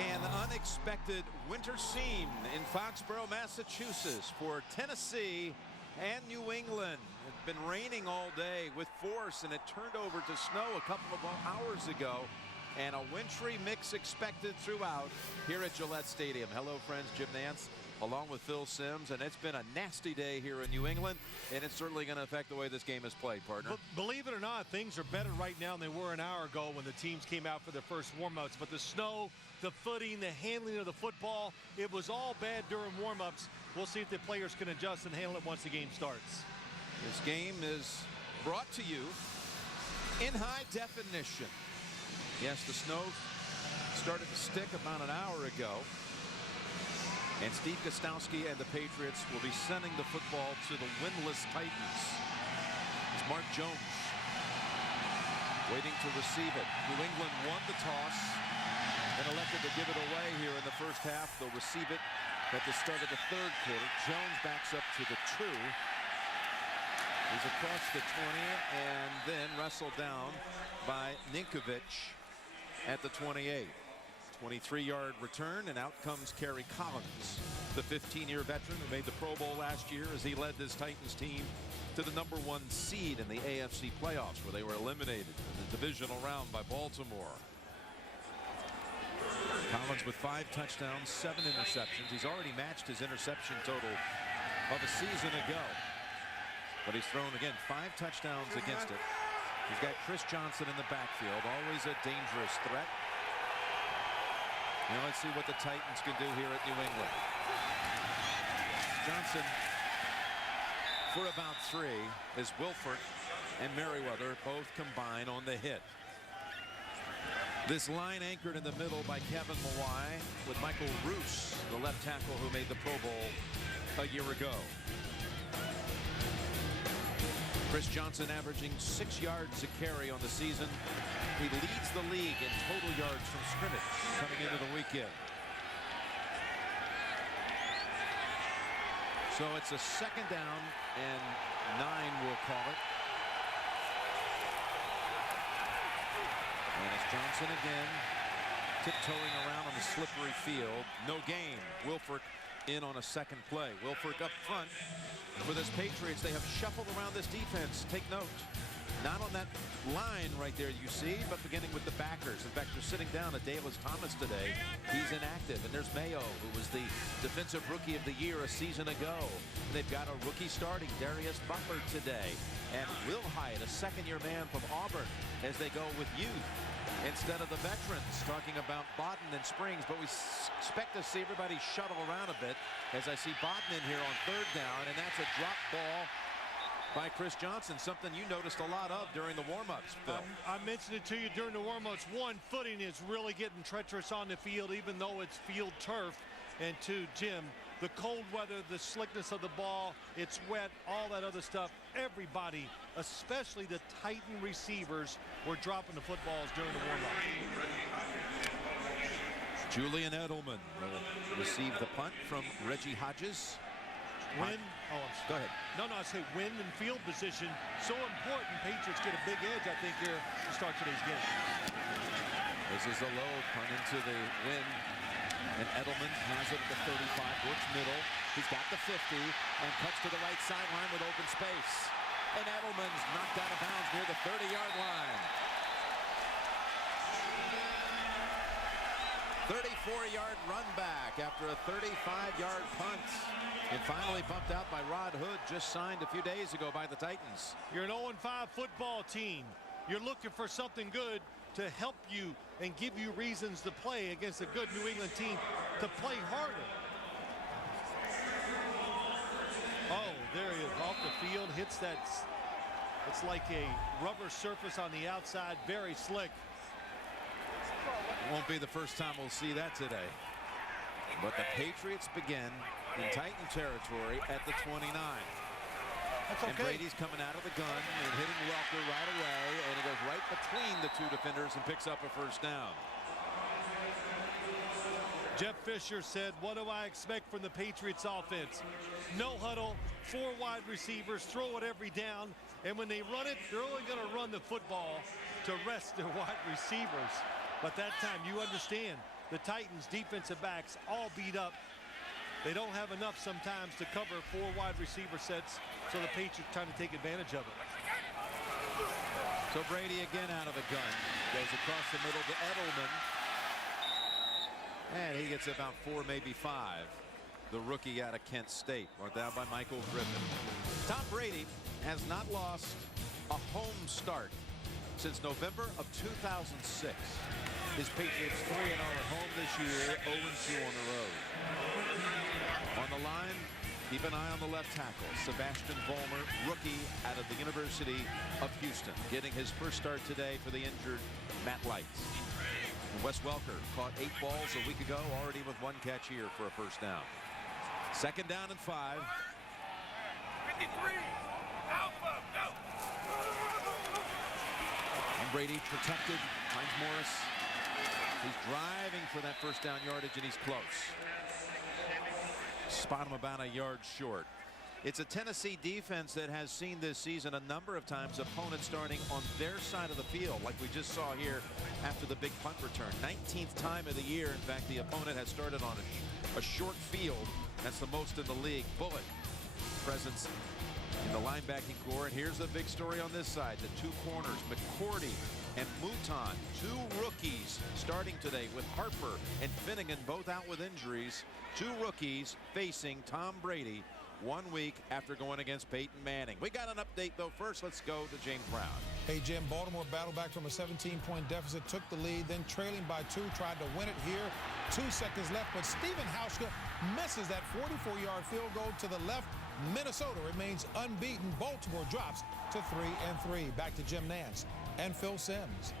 An unexpected winter scene in Foxborough, Massachusetts for Tennessee and New England. It's been raining all day with force, and it turned over to snow a couple of hours ago, and a wintry mix expected throughout here at Gillette Stadium. Hello friends, Jim Nance along with Phil Simms, and it's been a nasty day here in New England, and it's certainly going to affect the way this game is played, partner. But believe it or not, things are better right now than they were an hour ago when the teams came out for their first warm-ups. But the snow, the footing, the handling of the football, it was all bad during warm-ups. We'll see if the players can adjust and handle it once the game starts. This game is brought to you in high definition. Yes, the snow started to stick about an hour ago. And Steve Gostowski and the Patriots will be sending the football to the winless Titans. It's Mark Jones waiting to receive it. New England won the toss and elected to give it away here in the first half. They'll receive it at the start of the third quarter. Jones backs up to the 2. He's across the 20 and then wrestled down by Ninkovich at the 28. 23-yard return, and out comes Kerry Collins, the 15-year veteran who made the Pro Bowl last year as he led this Titans team to the #1 seed in the AFC playoffs, where they were eliminated in the divisional round by Baltimore. Collins with 5 touchdowns, 7 interceptions. He's already matched his interception total of a season ago. But he's thrown, again, 5 touchdowns against it. He's got Chris Johnson in the backfield, always a dangerous threat. Now let's see what the Titans can do here at New England. Johnson for about 3 as Wilford and Merriweather both combine on the hit. This line anchored in the middle by Kevin Mawai with Michael Roos, the left tackle who made the Pro Bowl a year ago. Chris Johnson averaging 6 yards a carry on the season. He leads the league in total yards from scrimmage coming into the weekend. So it's a 2nd down and 9, we'll call it. And it's Johnson again, tiptoeing around on the slippery field. No gain. Wilfork in on a 2nd play. Wilfork up front. For this Patriots, they have shuffled around this defense. Take note. Not on that line right there you see, but beginning with the backers. In fact, they're sitting down at Dallas Thomas today. He's inactive. And there's Mayo, who was the Defensive Rookie of the Year a season ago. And they've got a rookie starting, Darius Butler, today. And Will Hyatt, a 2nd-year man from Auburn, as they go with youth instead of the veterans, talking about Bodden and Springs. But we expect to see everybody shuttle around a bit, as I see Bodden in here on 3rd down, and that's a drop ball by Chris Johnson, something you noticed a lot of during the warm-ups, Phil. I mentioned it to you during the warm-ups. 1, footing is really getting treacherous on the field, even though it's field turf. And 2, Jim, the cold weather, the slickness of the ball, it's wet, all that other stuff. Everybody, especially the Titan receivers, were dropping the footballs during the warm-up. Julian Edelman will receive the punt from Reggie Hodges. Win. Go ahead. No, I say win and field position. So important. Patriots get a big edge, I think, here to start today's game. This is a low punt into the wind. And Edelman has it at the 35, works middle. He's got the 50 and cuts to the right sideline with open space. And Edelman's knocked out of bounds near the 30-yard line. 34-yard run back after a 35-yard punt. And finally bumped out by Rod Hood, just signed a few days ago by the Titans. You're an 0-5 football team. You're looking for something good to help you and give you reasons to play against a good New England team to play harder. Oh, there he is off the field, hits that. It's like a rubber surface on the outside, very slick. It won't be the first time we'll see that today. But the Patriots begin in Titan territory at the 29. That's okay. And Brady's coming out of the gun and hitting Welker right away, and he goes right between the 2 defenders and picks up a 1st down. Jeff Fisher said, what do I expect from the Patriots offense? No huddle, 4 wide receivers, throw it every down, and when they run it, they're only going to run the football to rest their wide receivers. But that time, you understand, the Titans defensive backs all beat up. They don't have enough sometimes to cover 4 wide receiver sets, so the Patriots trying to take advantage of it. So Brady again out of the gun. Goes across the middle to Edelman. And he gets about 4, maybe 5. The rookie out of Kent State. Brought down by Michael Griffin. Tom Brady has not lost a home start since November of 2006. His Patriots 3-0 at home this year, 0-2 on the road. On the line, keep an eye on the left tackle, Sebastian Vollmer, rookie out of the University of Houston, getting his first start today for the injured Matt Lights. And Wes Welker caught 8 balls a week ago, already with 1 catch here for a first down. Second down and 5. 53. Alpha, go. And Brady protected, finds Morris. He's driving for that first down yardage, and he's close. Spot him about a yard short. It's a Tennessee defense that has seen this season a number of times opponents starting on their side of the field, like we just saw here after the big punt return. 19th time of the year, in fact, the opponent has started on a short field. That's the most in the league. Bullet presence in the linebacking core. And here's the big story on this side. The 2 corners, McCourty and Mouton, 2 rookies starting today with Harper and Finnegan both out with injuries. 2 rookies facing Tom Brady 1 week after going against Peyton Manning. We got an update, though. First, let's go to James Brown. Hey, Jim, Baltimore battled back from a 17-point deficit, took the lead, then trailing by 2, tried to win it here. 2 seconds left, but Stephen Hauschka misses that 44-yard field goal to the left. Minnesota remains unbeaten. Baltimore drops to 3-3. Back to Jim Nantz and Phil Simms.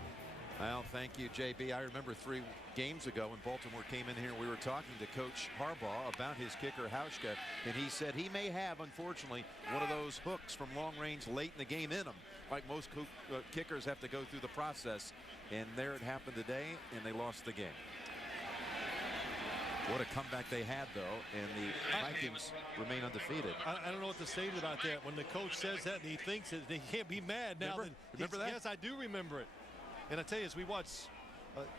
Well, thank you, JB. I remember 3 games ago when Baltimore came in here, we were talking to Coach Harbaugh about his kicker, Hauschka, and he said he may have, unfortunately, one of those hooks from long range late in the game in him. Like most kickers have to go through the process, and there it happened today, and they lost the game. What a comeback they had, though, and the Vikings remain undefeated. I don't know what to say about that. When the coach says that and he thinks it, he can't be mad now. Remember that? Yes, I do remember it. And I tell you, as we watch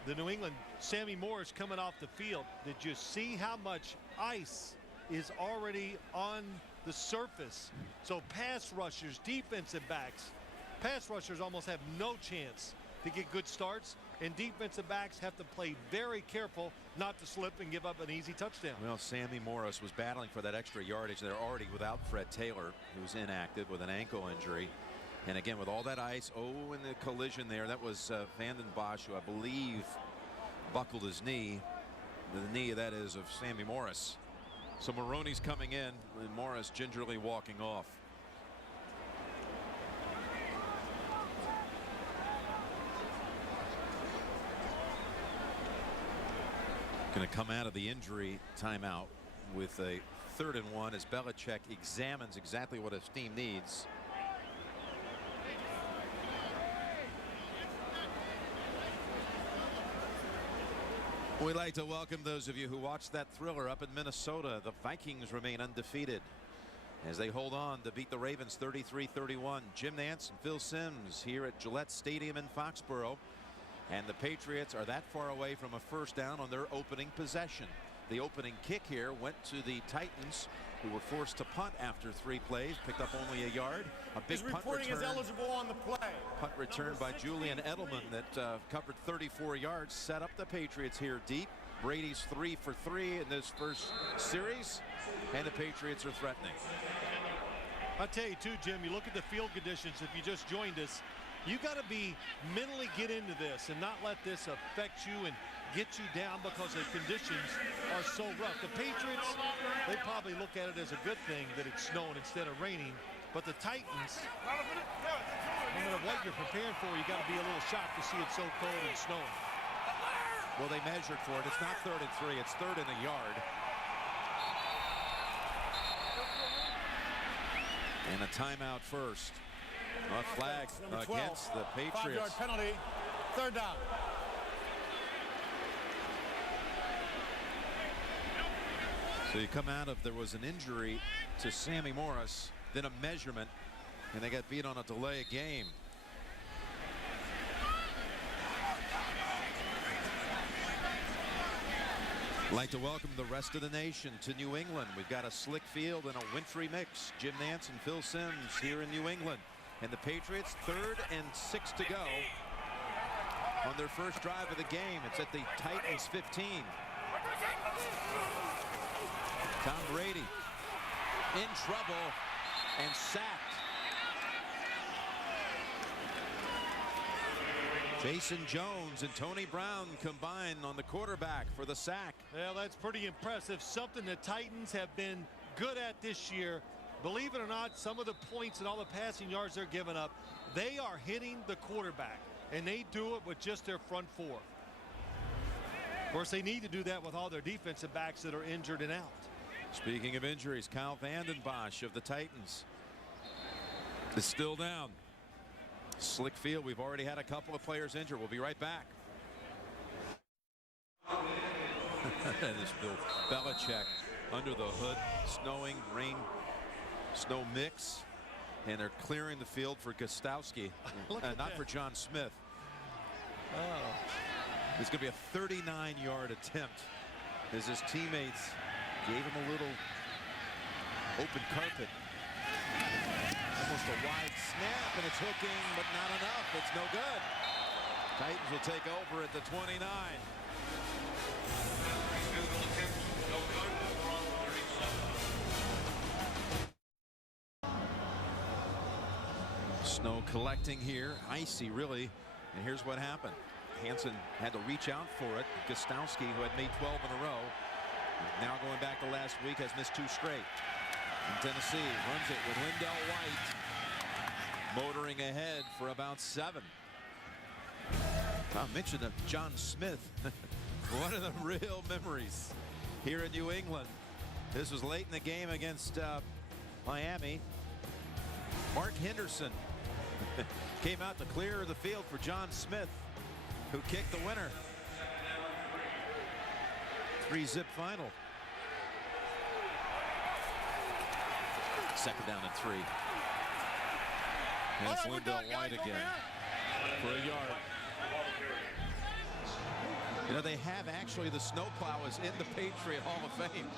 the New England, Sammy Morris coming off the field, did you see how much ice is already on the surface? So pass rushers, defensive backs, pass rushers almost have no chance to get good starts, and defensive backs have to play very careful not to slip and give up an easy touchdown. Well, Sammy Morris was battling for that extra yardage. They're already without Fred Taylor, who's inactive with an ankle injury. And again, with all that ice, in the collision there, that was Vanden Bosch, who I believe buckled his knee. The knee, that is, of Sammy Morris. So Maroney's coming in, and Morris gingerly walking off. Going to come out of the injury timeout with a 3rd and 1 as Belichick examines exactly what his team needs. We'd like to welcome those of you who watched that thriller up in Minnesota. The Vikings remain undefeated as they hold on to beat the Ravens 33-31. Jim Nantz and Phil Simms here at Gillette Stadium in Foxborough. And the Patriots are that far away from a first down on their opening possession. The opening kick here went to the Titans, who were forced to punt after 3 plays, picked up only a yard. A big punt return. Is eligible on the play. Punt return by Julian Edelman that covered 34 yards, set up the Patriots here deep. Brady's 3 for 3 in this first series, and the Patriots are threatening. I'll tell you too, Jim, you look at the field conditions. If you just joined us, you got to be mentally get into this and not let this affect you and get you down because the conditions are so rough. The Patriots, they probably look at it as a good thing that it's snowing instead of raining. But the Titans, no matter what you're preparing for, you got to be a little shocked to see it so cold and snowing. Well, they measured for it. It's not 3rd and 3. It's 3rd and a yard. And a timeout first. A flag against the Patriots. 5-yard penalty. 3rd down. So you come out of, there was an injury to Sammy Morris, then a measurement, and they got beat on a delay of game. I'd like to welcome the rest of the nation to New England. We've got a slick field and a wintry mix. Jim Nantz and Phil Simms here in New England. And the Patriots 3rd and 6 to go on their first drive of the game. It's at the Titans 15. Tom Brady in trouble and sacked. Jason Jones and Tony Brown combine on the quarterback for the sack. Well, that's pretty impressive. Something the Titans have been good at this year. Believe it or not, some of the points and all the passing yards they're giving up, they are hitting the quarterback, and they do it with just their front four. Of course, they need to do that with all their defensive backs that are injured and out. Speaking of injuries, Kyle Vanden Bosch of the Titans is still down. Slick field. We've already had a couple of players injured. We'll be right back. This Bill Belichick under the hood. Snowing, rain, snow mix. And they're clearing the field for Gostowski. Not for John Smith. Oh. It's going to be a 39-yard attempt as his teammates gave him a little open carpet. Almost a wide snap, and it's hooking, but not enough. It's no good. Titans will take over at the 29. Snow collecting here, icy really, and here's what happened. Hansen had to reach out for it. Gostowski, who had made 12 in a row, now going back to last week, has missed 2 straight. And Tennessee runs it with Lindell White motoring ahead for about 7. I mentioned of John Smith. One of the real memories here in New England. This was late in the game against Miami. Mark Henderson came out to clear the field for John Smith, who kicked the winner. 3-zip final. 2nd down and 3. And it's Lindell White again for a yard. You know, they have actually, the snowplow is in the Patriot Hall of Fame.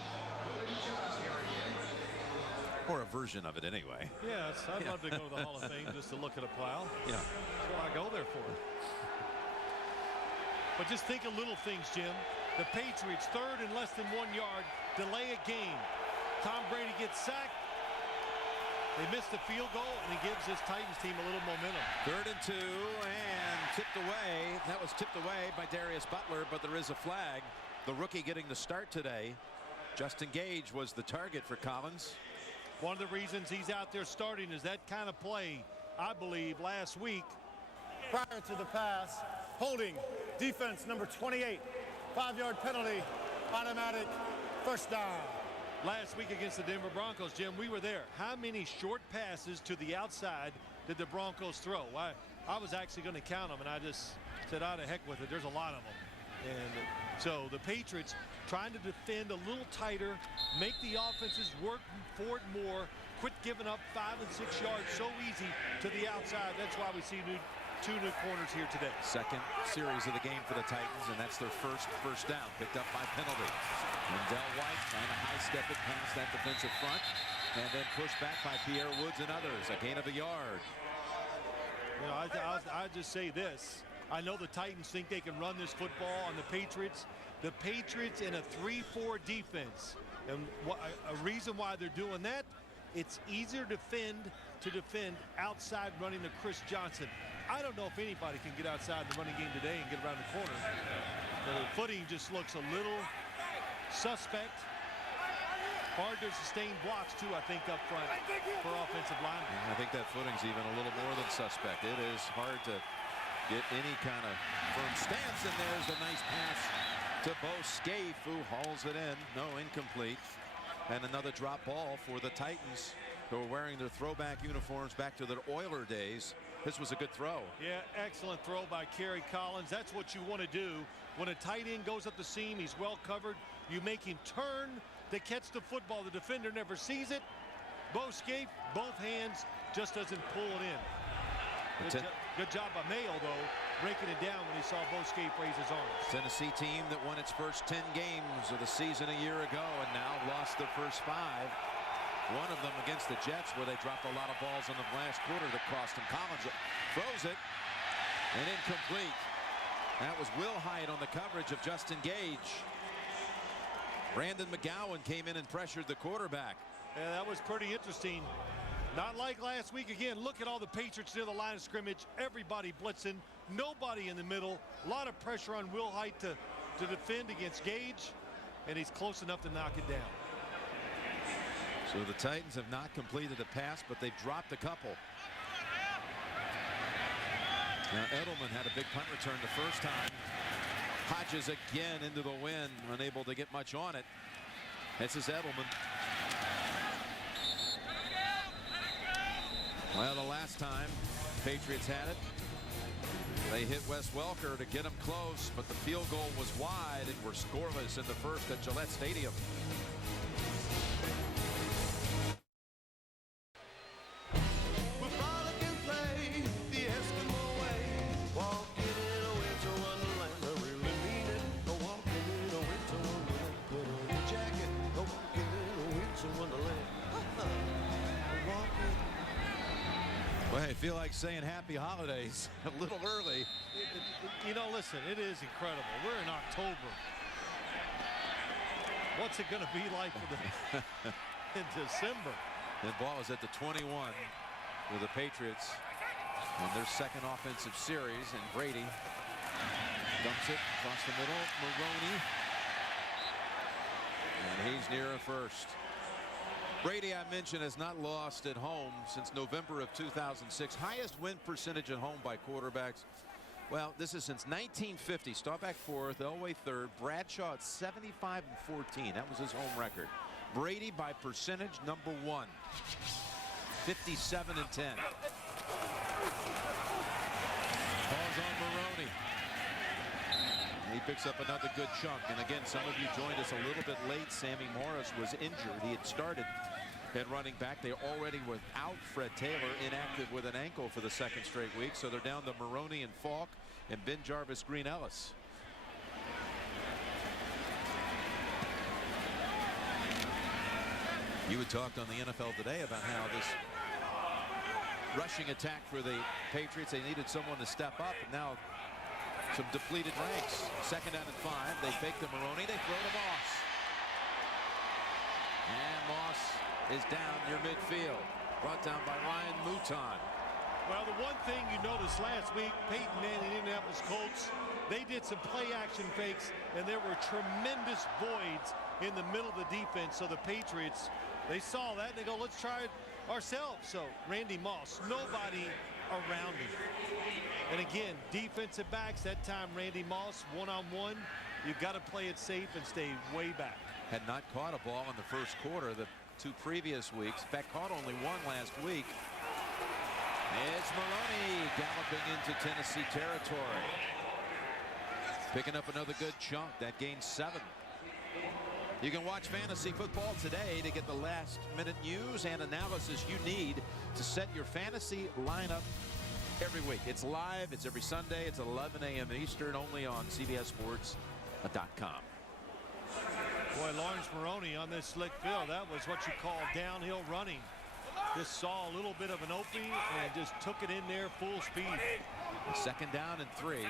Or a version of it anyway. Yes, I'd love to go to the Hall of Fame just to look at a plow. Yeah. That's what I go there for. But just think of little things, Jim. The Patriots 3rd and less than 1 yard, delay a game. Tom Brady gets sacked. They missed the field goal, and he gives this Titans team a little momentum. 3rd and 2, and tipped away. That was tipped away by Darius Butler, but there is a flag. The rookie getting the start today. Justin Gage was the target for Collins. One of the reasons he's out there starting is that kind of play, I believe, last week. Prior to the pass, holding, defense number 28, 5-yard penalty, automatic, first down. Last week against the Denver Broncos, Jim, we were there. How many short passes to the outside did the Broncos throw? I was actually going to count them, and I just said, "Out of heck with it." There's a lot of them. And so the Patriots trying to defend a little tighter, make the offenses work for it more, quit giving up 5 and 6 yards so easy to the outside. That's why we see 2 new corners here today. Second series of the game for the Titans, and that's their first down, picked up by penalty. Lindell White trying to high-step it past that defensive front, and then pushed back by Pierre Woods and others. A gain of a yard. You know, I just say this. I know the Titans think they can run this football on the Patriots. The Patriots in a 3-4 defense. And a reason why they're doing that, it's easier to defend outside running to Chris Johnson. I don't know if anybody can get outside the running game today and get around the corner. The footing just looks a little suspect. Hard to sustain blocks, too, I think, up front for offensive linemen. I think that footing's even a little more than suspect. It is hard to get any kind of firm stance, and there's a nice pass to Bo Scaife, who hauls it in. No, incomplete. And another drop ball for the Titans, who are wearing their throwback uniforms back to their Oiler days. This was a good throw. Yeah, excellent throw by Kerry Collins. That's what you want to do. When a tight end goes up the seam, he's well covered. You make him turn to catch the football. The defender never sees it. Bo Scaife, both hands, just doesn't pull it in. Good job by Mayo, though, breaking it down when he saw Boscape raise his arms. Tennessee team that won its first 10 games of the season a year ago and now lost their first 5. One of them against the Jets, where they dropped a lot of balls in the last quarter that cost him. Collins throws it and incomplete. That was Will Hyatt on the coverage of Justin Gage. Brandon McGowan came in and pressured the quarterback. Yeah, that was pretty interesting. Not like last week. Again, look at all the Patriots near the line of scrimmage. Everybody blitzing. Nobody in the middle. A lot of pressure on Will Hyatt to defend against Gage. And he's close enough to knock it down. So the Titans have not completed a pass, but they've dropped a couple. Now Edelman had a big punt return the first time. Hodges again into the wind, unable to get much on it. This is Edelman. Well, the last time Patriots had it, they hit Wes Welker to get him close, but the field goal was wide and were scoreless in the first at Gillette Stadium. Well, I feel like saying happy holidays a little early. You know, listen, it is incredible. We're in October. What's it going to be like for the in December? The ball is at the 21 with the Patriots in their second offensive series, and Brady dumps it across the middle. Maroney, and he's near a first. Brady, I mentioned, has not lost at home since November of 2006. Highest win percentage at home by quarterbacks. Well, this is since 1950. Staubach 4th, Elway 3rd, Bradshaw at 75-14. That was his home record. Brady by percentage number 1, 57-10. Ball's on Maroney. He picks up another good chunk. And again, some of you joined us a little bit late. Sammy Morris was injured. He had started at running back. They already without Fred Taylor, inactive with an ankle for the second straight week. So they're down to Maroney and Falk and Ben Jarvis Green Ellis. You had talked on the NFL Today about how this rushing attack for the Patriots, they needed someone to step up, and now some depleted ranks. Second down and 5. They fake to Maroney. They throw to Moss. And Moss is down near midfield. Brought down by Ryan Mouton. Well, the one thing you noticed last week, Peyton Manning, Indianapolis Colts, they did some play action fakes, and there were tremendous voids in the middle of the defense. So the Patriots, they saw that and they go, let's try it ourselves. So Randy Moss, nobody around him. And again, defensive backs, that time Randy Moss one-on-one. You've got to play it safe and stay way back. Had not caught a ball in the first quarter the 2 previous weeks. In fact, caught only 1 last week. It's Maroney galloping into Tennessee territory. Picking up another good chunk. That gains 7. You can watch fantasy football today to get the last minute news and analysis you need to set your fantasy lineup every week. It's live. It's every Sunday. It's 11 a.m. Eastern, only on CBSSports.com. Boy, Lawrence Maroney on this slick field, that was what you call downhill running. Just saw a little bit of an opening and just took it in there full speed. Second down and 3.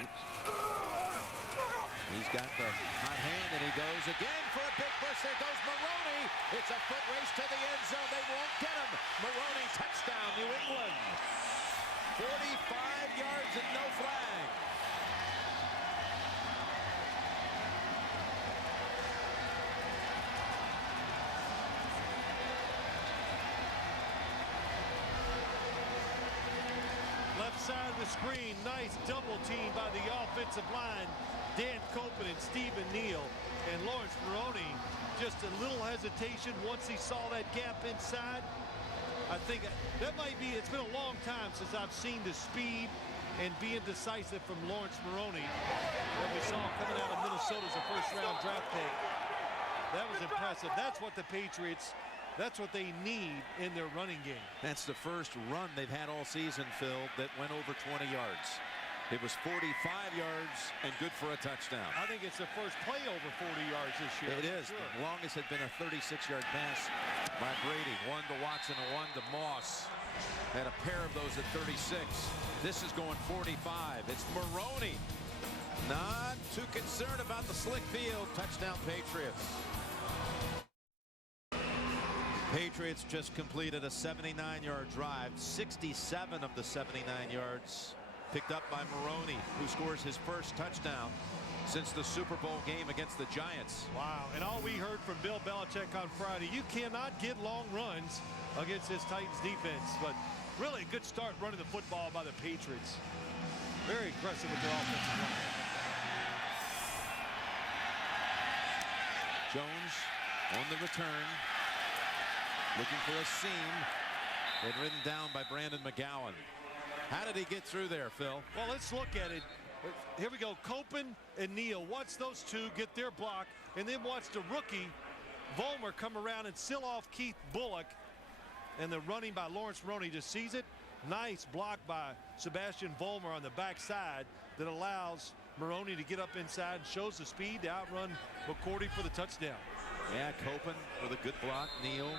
He's got the hot hand, and he goes again for a big push. There goes Maroney. It's a foot race to the end zone. They won't get him. Maroney, touchdown, New England. 45 yards and no flag. Left side of the screen, nice double team by the offensive line. Dan Copen and Stephen Neal, and Lawrence Maroney, just a little hesitation once he saw that gap inside. I think that might be, it's been a long time since I've seen the speed and being decisive from Lawrence Maroney that we saw coming out of Minnesota as a first-round draft pick. That was impressive. That's what the Patriots, that's what they need in their running game. That's the first run they've had all season, Phil, that went over 20 yards. It was 45 yards and good for a touchdown. I think it's the first play over 40 yards this year. It is. Sure. The longest had been a 36-yard pass by Brady. One to Watson and one to Moss. Had a pair of those at 36. This is going 45. It's Maroney. Not too concerned about the slick field. Touchdown Patriots. Patriots just completed a 79-yard drive. 67 of the 79 yards picked up by Maroney, who scores his first touchdown since the Super Bowl game against the Giants. Wow. And all we heard from Bill Belichick on Friday, you cannot get long runs against this Titans defense. But really a good start running the football by the Patriots. Very aggressive with their offensive line. Jones on the return, looking for a seam, and ridden down by Brandon McGowan. How did he get through there, Phil? Well, let's look at it. Here we go. Copen and Neal. Watch those two get their block, and then watch the rookie Vollmer come around and seal off Keith Bullock. And the running by Lawrence Maroney just sees it. Nice block by Sebastian Vollmer on the backside that allows Maroney to get up inside and shows the speed to outrun McCourty for the touchdown. Yeah, Copen with a good block. Neal,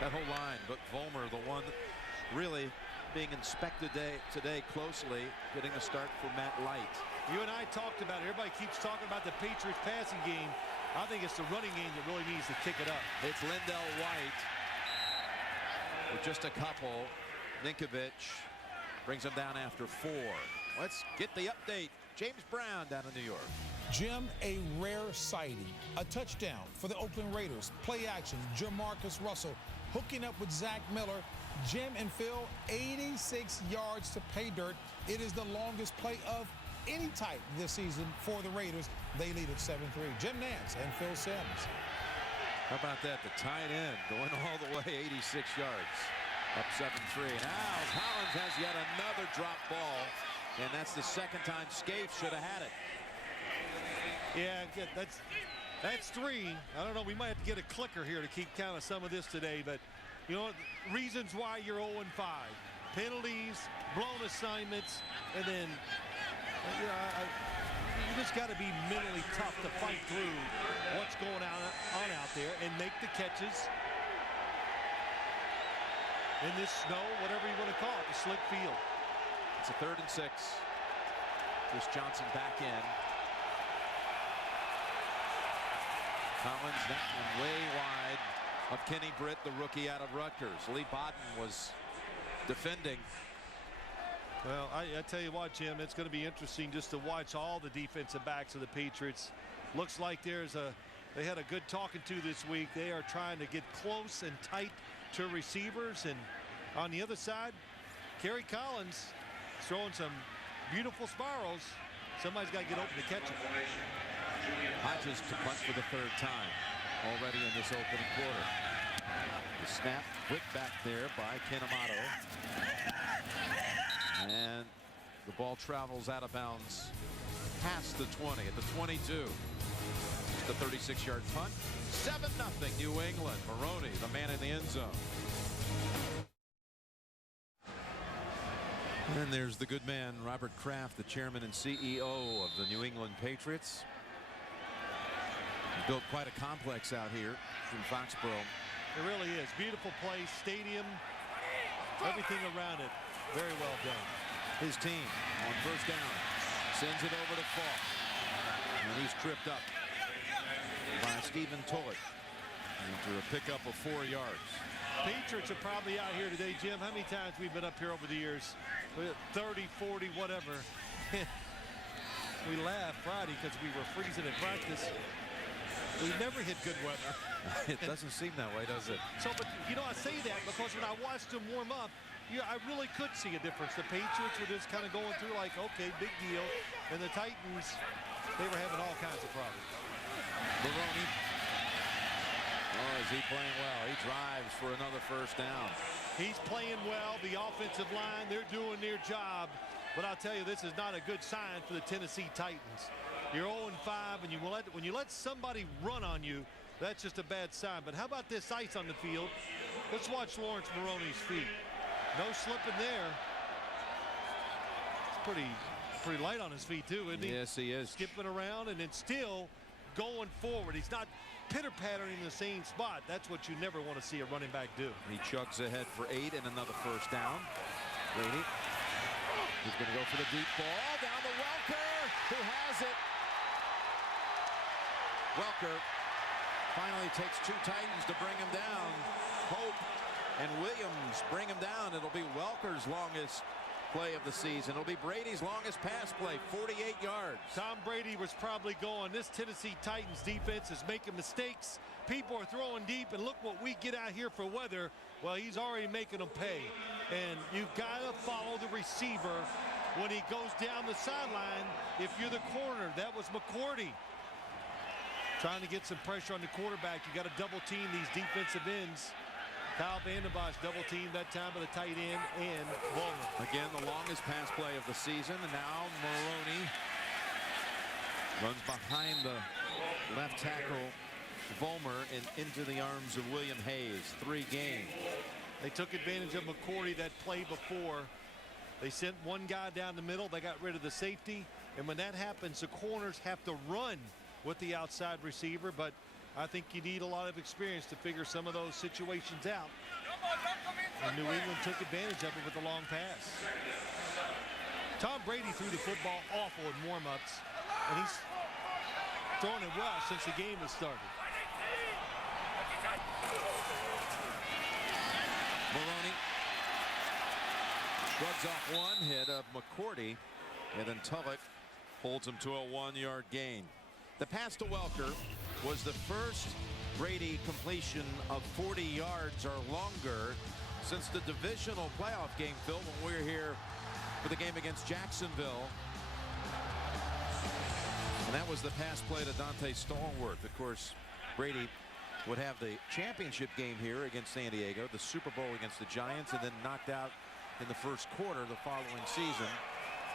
that whole line, but Vollmer, the one really being inspected today closely, getting a start for Matt Light. You and I talked about it. Everybody keeps talking about the Patriots passing game. I think it's the running game that really needs to kick it up. It's Lindell White with just a couple. Ninkovich brings him down after 4. Let's get the update. James Brown down in New York. Jim, a rare sighting. A touchdown for the Oakland Raiders. Play action. Jamarcus Russell hooking up with Zach Miller. Jim and Phil, 86 yards to pay dirt. It is the longest play of any type this season for the Raiders. They lead at 7-3. Jim Nance and Phil Simms. How about that? The tight end going all the way, 86 yards. Up 7-3. Now Collins has yet another drop ball, and that's the second time Scaife should have had it. Yeah, that's 3. I don't know. We might have to get a clicker here to keep count of some of this today, but you know, reasons why you're 0-5. Penalties, blown assignments, and then you just got to be mentally tough to fight through what's going on out there and make the catches in this snow, whatever you want to call it, the slick field. It's a 3rd and 6. Chris Johnson back in. Collins, that one way wide of Kenny Britt, the rookie out of Rutgers. Lee Bodden was defending. Well, I tell you what, Jim, it's going to be interesting just to watch all the defensive backs of the Patriots. Looks like they had a good talking to this week. They are trying to get close and tight to receivers, and on the other side, Kerry Collins throwing some beautiful spirals. Somebody's got to get open to catch it. Hodges to punt for the 3rd time already in this opening quarter. The snap whipped back there by Kinemato. And the ball travels out of bounds past the 20 at the 22. The 36-yard punt. 7-0 New England. Maroney, the man in the end zone. And there's the good man, Robert Kraft, the chairman and CEO of the New England Patriots. Built quite a complex out here in Foxborough. It really is. Beautiful place, stadium, everything around it. Very well done. His team on 1st down sends it over to Falk. And he's tripped up by Stephen Tullett after a pickup of 4 yards. Patriots are probably out here today, Jim. How many times we've been up here over the years? 30, 40, whatever. We laughed Friday because we were freezing at practice. We never hit good weather. It doesn't seem that way, does it? So, but you know, I say that because when I watched them warm up, I really could see a difference. The Patriots were just kind of going through like, okay, big deal. And the Titans, they were having all kinds of problems. Maroney. Oh, is he playing well? He drives for another 1st down. He's playing well. The offensive line, they're doing their job. But I'll tell you, this is not a good sign for the Tennessee Titans. You're 0-5, and when you let somebody run on you, that's just a bad sign. But how about this ice on the field? Let's watch Lawrence Maroney's feet. No slipping there. It's pretty pretty light on his feet too, isn't he? Yes, he is. Skipping around and then still going forward. He's not pitter-pattering in the same spot. That's what you never want to see a running back do. He chugs ahead for 8 and another first down. Brady. He's going to go for the deep ball. Down to Welker, who has it. Welker finally takes 2 Titans to bring him down. Hope and Williams bring him down. It'll be Welker's longest play of the season. It'll be Brady's longest pass play, 48 yards. Tom Brady was probably going, this Tennessee Titans defense is making mistakes. People are throwing deep, and look what we get out here for weather. Well, he's already making them pay. And you've got to follow the receiver when he goes down the sideline. If you're the corner, that was McCourty. Trying to get some pressure on the quarterback. You got to double team these defensive ends. Kyle Vandenbosch double teamed that time by the tight end and Bowman. Again, the longest pass play of the season. And now Maroney runs behind the left tackle Vollmer and into the arms of William Hayes. 3 gain. They took advantage of McCourty that play before. They sent one guy down the middle. They got rid of the safety. And when that happens, the corners have to run with the outside receiver. But I think you need a lot of experience to figure some of those situations out. And New England took advantage of it with a long pass. Tom Brady threw the football awful in warm-ups, and he's throwing it well since the game has started. Maroney shrugs off one hit of McCourty, and then Tulloch holds him to a 1-yard gain. The pass to Welker was the first Brady completion of 40 yards or longer since the divisional playoff game, Phil, when we were here for the game against Jacksonville. And that was the pass play to Dante Stallworth. Of course, Brady would have the championship game here against San Diego, the Super Bowl against the Giants, and then knocked out in the first quarter the following season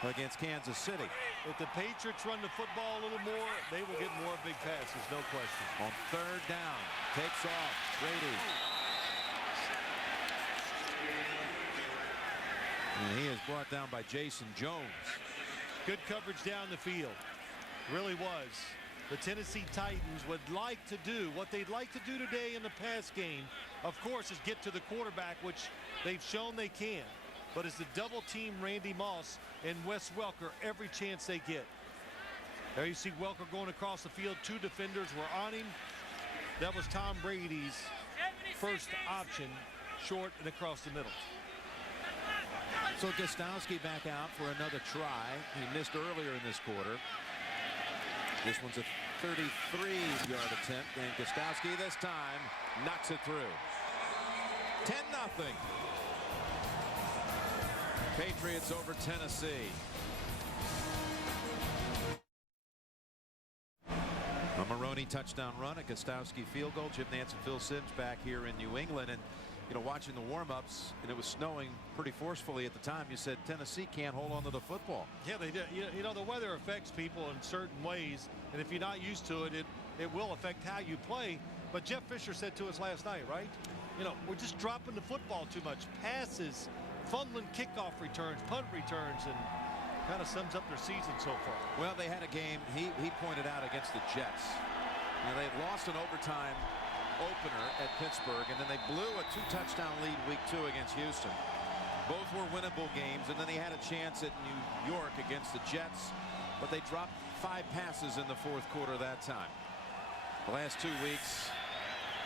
against Kansas City. If the Patriots run the football a little more, they will get more big passes, no question. On 3rd down, takes off Brady. And he is brought down by Jason Jones. Good coverage down the field. Really was. The Tennessee Titans would like to do what they'd like to do today in the pass game, of course, is get to the quarterback, which they've shown they can. But it's the double team Randy Moss and Wes Welker every chance they get. There you see Welker going across the field. 2 defenders were on him. That was Tom Brady's first option, short and across the middle. So Gostowski back out for another try. He missed earlier in this quarter. This one's a 33-yard attempt, and Gostowski this time knocks it through. 10-0. Patriots over Tennessee. A Maroney touchdown run, a Gostowski field goal. Jim Nance and Phil Simms back here in New England, and you know, watching the warm-ups, and it was snowing pretty forcefully at the time. You said Tennessee can't hold on to the football. Yeah, they did. You know, the weather affects people in certain ways, and if you're not used to it, it will affect how you play. But Jeff Fisher said to us last night, right? You know, we're just dropping the football too much. Passes, fumbling kickoff returns, punt returns, and kind of sums up their season so far. Well, they had a game, he pointed out, against the Jets. You know, they had lost an overtime opener at Pittsburgh, and then they blew a 2-touchdown lead week 2 against Houston. Both were winnable games, and then they had a chance at New York against the Jets, but they dropped 5 passes in the 4th quarter that time. The last 2 weeks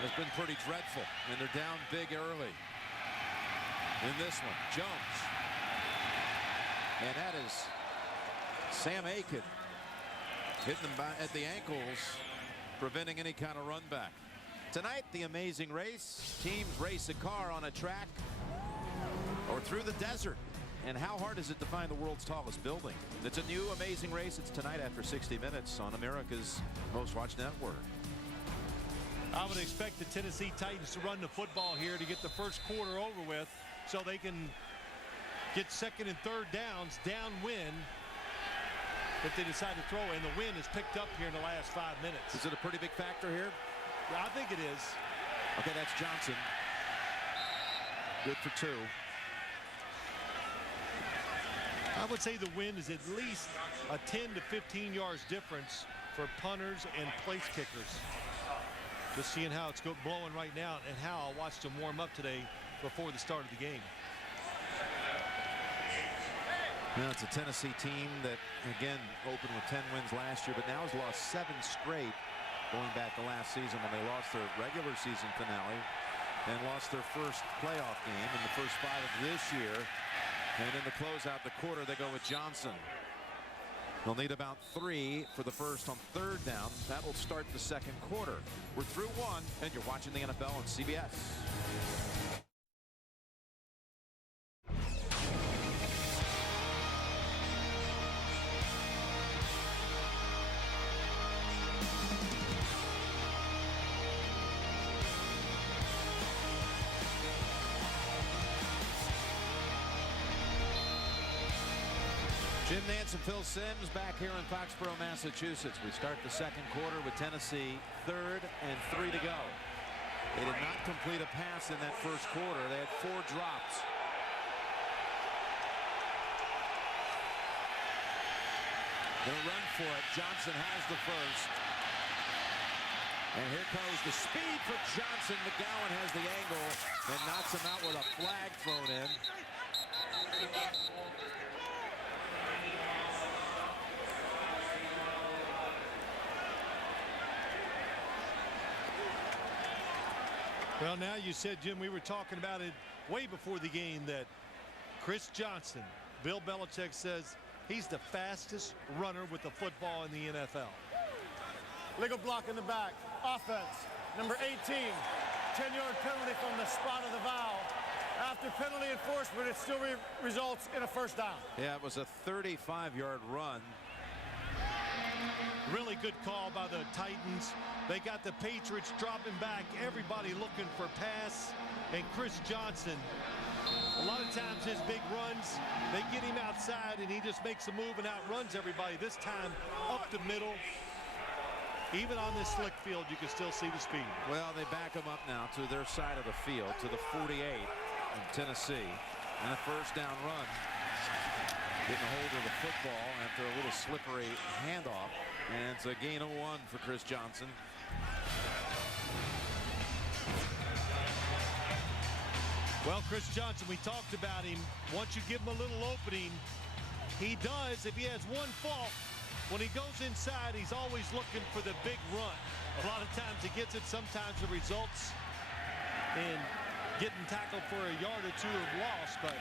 has been pretty dreadful, and they're down big early. In this one, Jones. And that is Sam Aiken hitting them at the ankles, preventing any kind of run back. Tonight, the Amazing Race. Teams race a car on a track or through the desert. And how hard is it to find the world's tallest building? It's a new Amazing Race. It's tonight after 60 Minutes on America's most watched network. I would expect the Tennessee Titans to run the football here to get the first quarter over with so they can get 2nd and 3rd downs downwind if they decide to throw. And the wind is picked up here in the last 5 minutes. Is it a pretty big factor here? I think it is. Okay, that's Johnson. Good for 2. I would say the wind is at least a 10 to 15 yards difference for punters and place kickers. Just seeing how it's blowing right now and how I watched them warm up today before the start of the game. Now it's a Tennessee team that, again, opened with 10 wins last year, but now has lost 7 straight going back to last season when they lost their regular season finale and lost their first playoff game in the first 5 of this year. And in the closeout the quarter, they go with Johnson. They'll need about 3 for the first on 3rd down. That will start the second quarter. We're through 1, and you're watching the NFL on CBS. Jim Nance and Phil Simms back here in Foxborough, Massachusetts. We start the second quarter with Tennessee 3rd and 3 to go. They did not complete a pass in that first quarter. They had 4 drops. They'll run for it. Johnson has the first. And here comes the speed for Johnson. McGowan has the angle and knocks him out with a flag thrown in. Well, now you said, Jim, we were talking about it way before the game that Chris Johnson, Bill Belichick says he's the fastest runner with the football in the NFL. Legal block in the back. Offense, number 18. 10-yard penalty from the spot of the foul. After penalty enforcement, it still results in a first down. Yeah, it was a 35-yard run. Really good call by the Titans. They got the Patriots dropping back, everybody looking for pass, and Chris Johnson, a lot of times his big runs, they get him outside and he just makes a move and outruns everybody. This time up the middle. Even on this slick field, you can still see the speed. Well, they back him up now to their side of the field, to the 48 in Tennessee, and a first down run. Getting a hold of the football after a little slippery handoff, and it's a gain of 1 for Chris Johnson. Well, Chris Johnson, we talked about him. Once you give him a little opening, he does. If he has one fault, when he goes inside, he's always looking for the big run. A lot of times he gets it. Sometimes the results in getting tackled for a yard or 2 of loss, but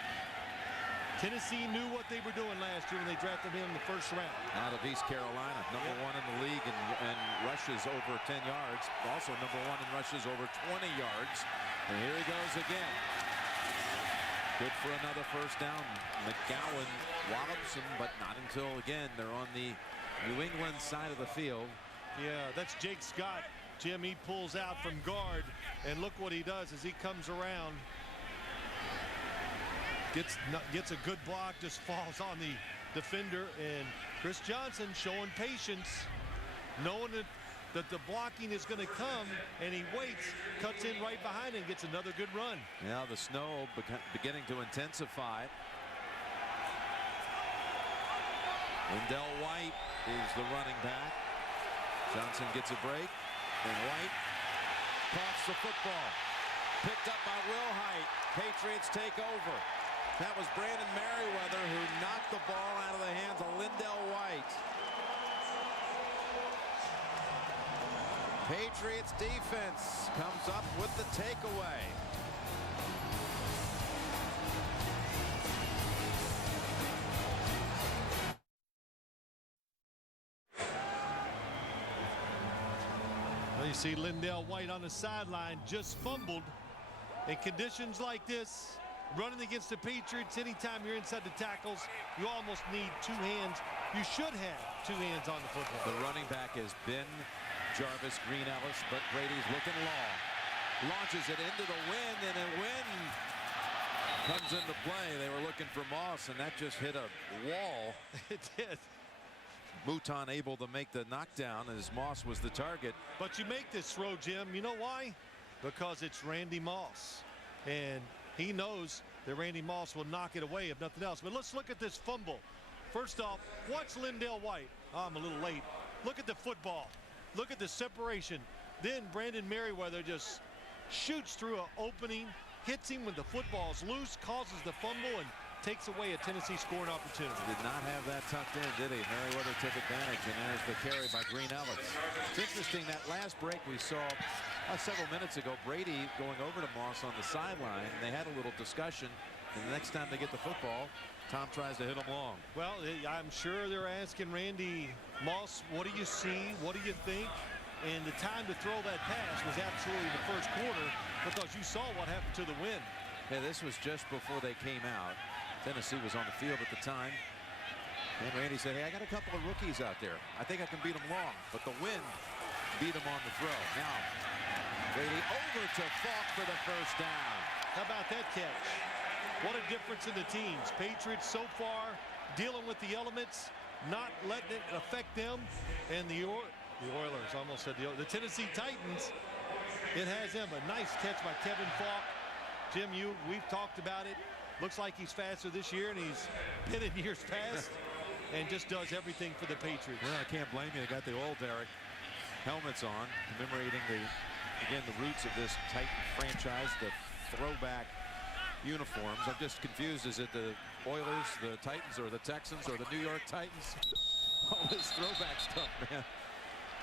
Tennessee knew what they were doing last year when they drafted him in the first round. Out of East Carolina, number 1 in the league in rushes over 10 yards. Also number 1 in rushes over 20 yards. And here he goes again. Good for another first down. McGowan wallops him, but not until, again, they're on the New England side of the field. Yeah, that's Jake Scott. Jim, he pulls out from guard, and look what he does as he comes around. Gets a good block, just falls on the defender, and Chris Johnson showing patience, knowing that the blocking is going to come, and he waits, cuts in right behind and gets another good run. Yeah, the snow beginning to intensify. Lindell White is the running back. Johnson gets a break, and White coughs the football. Picked up by Will Height. Patriots take over. That was Brandon Merriweather who knocked the ball out of the hands of Lindell White. Patriots defense comes up with the takeaway. Well, you see Lindell White on the sideline just fumbled. In conditions like this, running against the Patriots, anytime you're inside the tackles, you almost need 2 hands. You should have 2 hands on the football. The running back has been Jarvis Green Ellis, but Brady's looking long. Launches it into the wind, and the wind comes into play. They were looking for Moss, and that just hit a wall. It did. Mouton able to make the knockdown as Moss was the target. But you make this throw, Jim. You know why? Because it's Randy Moss. And he knows that Randy Moss will knock it away if nothing else. But let's look at this fumble. First off, watch Lindell White. Oh, I'm a little late. Look at the football. Look at the separation. Then Brandon Merriweather just shoots through an opening, hits him when the football's loose, causes the fumble, and takes away a Tennessee scoring opportunity. Did not have that tucked in, did he? Merriweather took advantage, and there's the carry by Green Ellis. It's interesting, that last break we saw several minutes ago, Brady going over to Moss on the sideline. They had a little discussion, and the next time they get the football, Tom tries to hit him long. Well, I'm sure they're asking Randy Moss, what do you see? What do you think? And the time to throw that pass was absolutely the first quarter, because you saw what happened to the wind. Yeah, this was just before they came out. Tennessee was on the field at the time. And Randy said, hey, I got a couple of rookies out there. I think I can beat them long. But the wind beat him on the throw. Now, Brady over to Falk for the first down. How about that catch? What a difference in the teams. Patriots so far dealing with the elements, not letting it affect them. And the Oilers, almost said the Tennessee Titans, it has them. A nice catch by Kevin Falk. Jim, we've talked about it. Looks like he's faster this year, and he's been in years past, and just does everything for the Patriots. Well, I can't blame you. They got the old Derek helmets on, commemorating the roots of this Titan franchise, the throwback uniforms. I'm just confused. Is it the Oilers, the Titans, or the Texans, or the New York Titans? All this throwback stuff, man.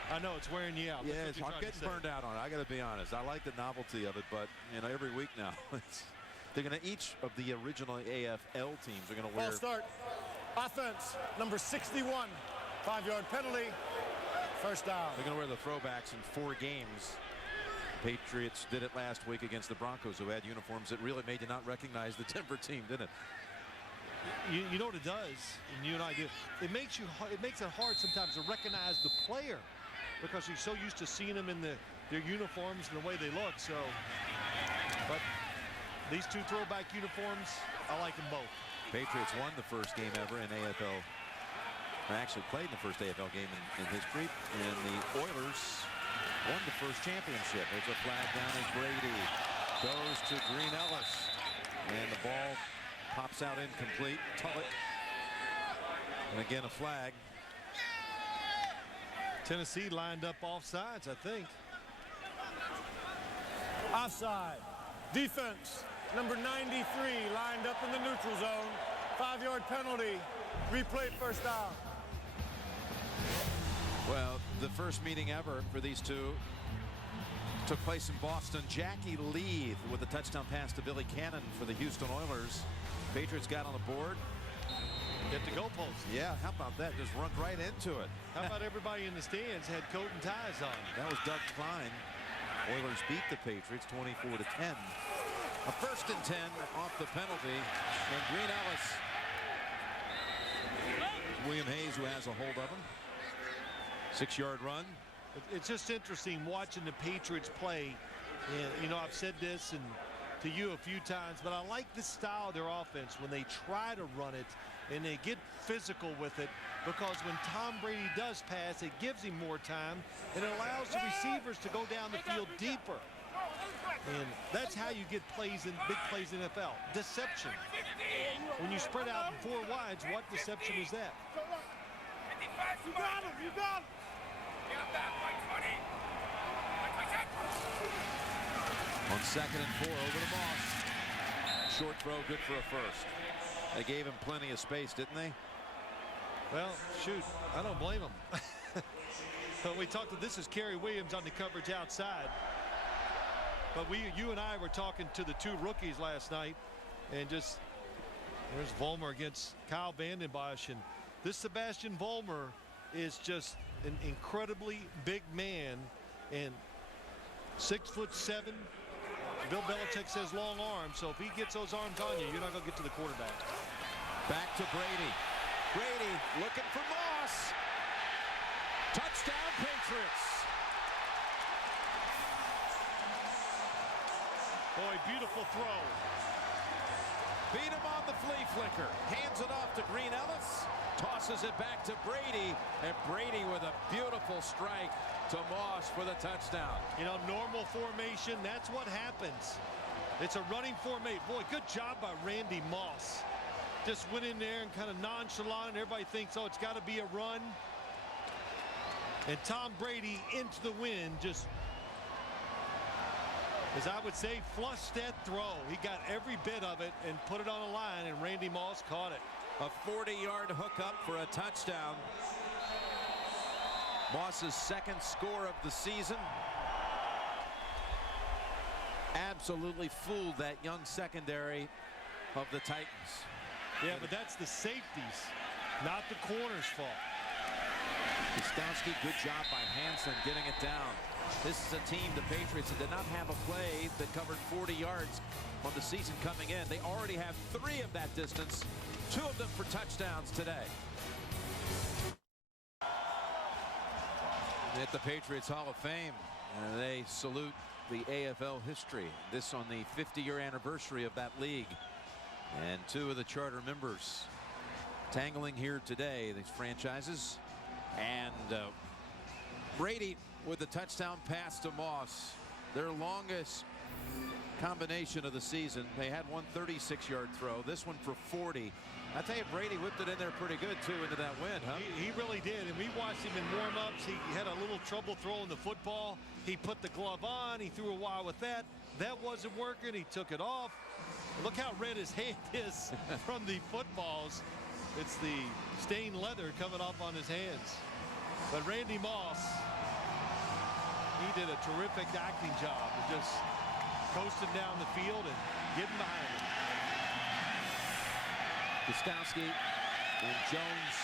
I know it's wearing you out. Yeah, I'm getting burned out on it. I got to be honest. I like the novelty of it, but every week now, they're going to, each of the original AFL teams are going to wear. Ball start. Offense, number 61. 5-yard penalty. First down. They're going to wear the throwbacks in 4 games. Patriots did it last week against the Broncos, who had uniforms that really made you not recognize the Denver team, didn't it? You know what it does, and you and I do. It makes it hard sometimes to recognize the player, because you're so used to seeing them in their uniforms and the way they look. So, but these 2 throwback uniforms, I like them both. Patriots won the first game ever in AFL. They actually played in the first AFL game in history, and the Oilers won the first championship. There's a flag down as Brady goes to Green Ellis, and the ball pops out incomplete. Tulloch, and again a flag. Tennessee lined up offsides, I think. Offside. Defense, number 93, lined up in the neutral zone. 5-yard penalty. Replay first down. Well, the first meeting ever for these two took place in Boston. Jackie Leith with a touchdown pass to Billy Cannon for the Houston Oilers. Patriots got on the board. Hit the goalpost. Yeah, how about that? Just run right into it. How about everybody in the stands had coat and ties on? That was Doug Klein. Oilers beat the Patriots 24-10. A 1st and 10 off the penalty, and Green Ellis. William Hayes, who has a hold of him. 6-yard run. It's just interesting watching the Patriots play. And, I've said this to you a few times, but I like the style of their offense when they try to run it and they get physical with it, because when Tom Brady does pass, it gives him more time and it allows the receivers to go down the field deeper. And that's how you get big plays in NFL. Deception. When you spread out in 4 wides, what deception is that? You got him, you got him. On 2nd and 4, over to Moss. Short throw, good for a first. They gave him plenty of space, didn't they? Well, shoot, I don't blame them. But we talked to, this is Kerry Williams on the coverage outside. But you and I were talking to the 2 rookies last night, and just there's Vollmer against Kyle Vanden Bosch, and this Sebastian Vollmer is just an incredibly big man, and 6'7". Bill Belichick says long arms, so if he gets those arms on you, you're not going to get to the quarterback. Back to Brady. Brady looking for Moss. Touchdown, Patriots. Boy, beautiful throw. Beat him on the flea flicker. Hands it off to Green Ellis. Tosses it back to Brady. And Brady with a beautiful strike to Moss for the touchdown. Normal formation, that's what happens. It's a running formation. Boy, good job by Randy Moss. Just went in there and kind of nonchalant, and everybody thinks, oh, it's got to be a run. And Tom Brady into the wind, just, as I would say, flushed that throw. He got every bit of it and put it on the line, and Randy Moss caught it. A 40-yard hookup for a touchdown. Moss's second score of the season. Absolutely fooled that young secondary of the Titans. Yeah, but that's the safeties, not the corner's fault. Gostowski, good job by Hansen getting it down. This is a team, the Patriots, that did not have a play that covered 40 yards on the season coming in. They already have 3 of that distance, 2 of them for touchdowns today. At the Patriots Hall of Fame, they salute the AFL history. This on the 50-year anniversary of that league. And 2 of the charter members tangling here today, these franchises. And Brady with the touchdown pass to Moss, their longest combination of the season. They had one 36-yard throw, this one for 40. I tell you, Brady whipped it in there pretty good too into that wind, huh? He really did, and we watched him in warm-ups. He had a little trouble throwing the football. He put the glove on, he threw a while with that. That wasn't working, he took it off. Look how red his hand is from the footballs. It's the stained leather coming off on his hands. But Randy Moss, he did a terrific acting job of just coasting down the field and getting behind him. Gostowski and Jones.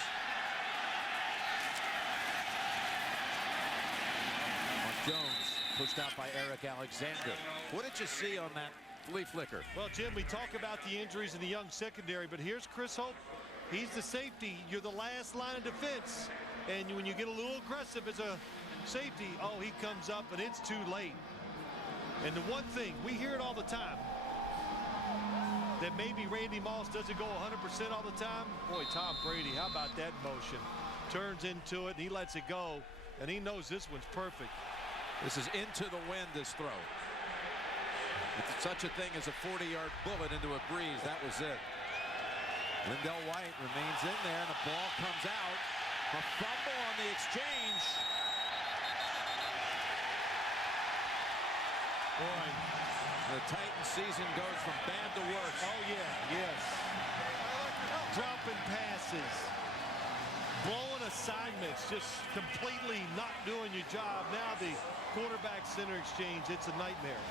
Jones pushed out by Eric Alexander. What did you see on that flea flicker? Well, Jim, we talk about the injuries in the young secondary, but here's Chris Hope. He's the safety. You're the last line of defense. And when you get a little aggressive as a safety, oh, he comes up, and it's too late. And the one thing, we hear it all the time, that maybe Randy Moss doesn't go 100% all the time. Boy, Tom Brady, how about that motion? Turns into it, and he lets it go, and he knows this one's perfect. This is into the wind, this throw. If such a thing as a 40-yard bullet into a breeze, that was it. Lindell White remains in there, and the ball comes out. A fumble on the exchange. Boy, the Titans season goes from bad to worse. Oh, yeah, yes. Dropping passes. Blowing assignments, just completely not doing your job. Now the quarterback center exchange, it's a nightmare.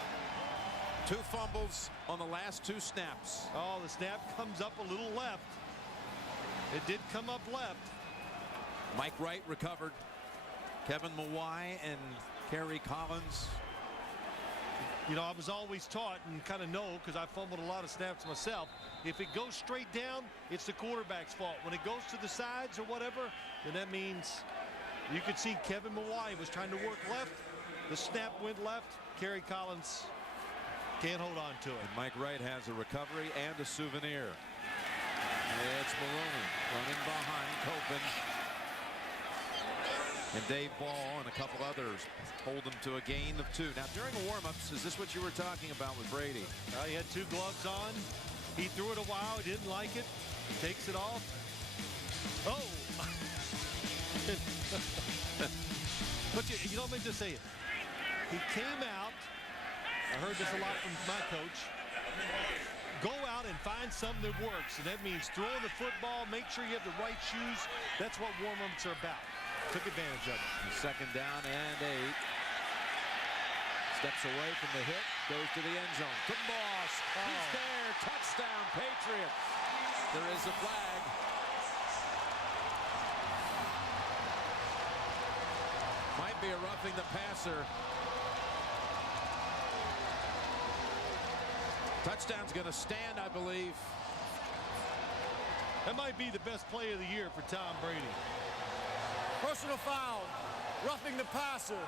2 fumbles on the last 2 snaps. Oh, the snap comes up a little left. It did come up left. Mike Wright recovered. Kevin Mawai and Kerry Collins. You know, I was always taught and kind of know, because I fumbled a lot of snaps myself, if it goes straight down, it's the quarterback's fault. When it goes to the sides or whatever, then that means you could see Kevin Mawai was trying to work left. The snap went left. Kerry Collins can't hold on to it. And Mike Wright has a recovery and a souvenir. It's Maroney running behind Copen. And Dave Ball and a couple others hold them to a gain of 2. Now, during the warm-ups, is this what you were talking about with Brady? He had 2 gloves on. He threw it a while. He didn't like it. Takes it off. Oh! But you don't mean to say it. He came out. I heard this a lot from my coach. Go out and find something that works. And that means throwing the football, make sure you have the right shoes. That's what warm-ups are about. Took advantage of it. Second down and 8. Steps away from the hit, goes to the end zone. To Moss. He's there. Touchdown, Patriots. There is a flag. Might be a roughing the passer. Touchdown's going to stand, I believe. That might be the best play of the year for Tom Brady. Personal foul, roughing the passer.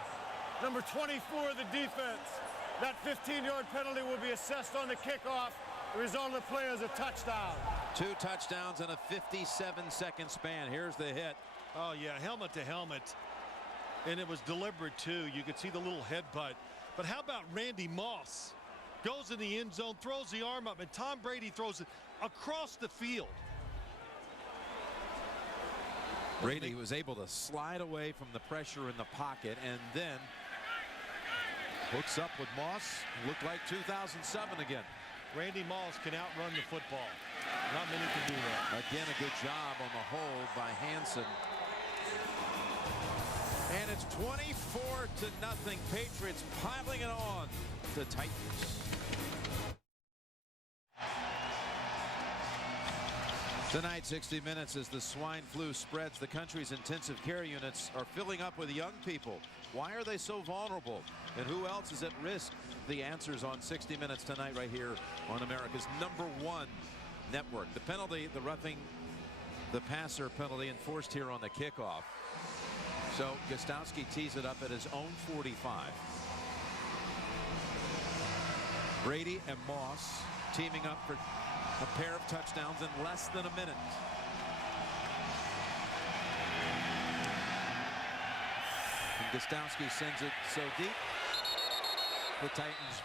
Number 24 of the defense. That 15-yard penalty will be assessed on the kickoff. The result of the play is a touchdown. 2 touchdowns in a 57-second span. Here's the hit. Oh, yeah, helmet to helmet. And it was deliberate, too. You could see the little headbutt. But how about Randy Moss? goes in the end zone, throws the arm up, and Tom Brady throws it across the field. Brady was able to slide away from the pressure in the pocket and then hooks up with Moss. Looked like 2007 again. Randy Moss can outrun the football. Not many can do that. Again, a good job on the hold by Hansen. And it's 24-0. Patriots piling it on the Titans. Tonight, 60 Minutes, as the swine flu spreads, the country's intensive care units are filling up with young people. Why are they so vulnerable? And who else is at risk? The answers on 60 Minutes tonight right here on America's #1 network. The penalty, the roughing the passer penalty enforced here on the kickoff. So Gostowski tees it up at his own 45. Brady and Moss teaming up for a pair of touchdowns in less than a minute. And Gostowski sends it so deep. The Titans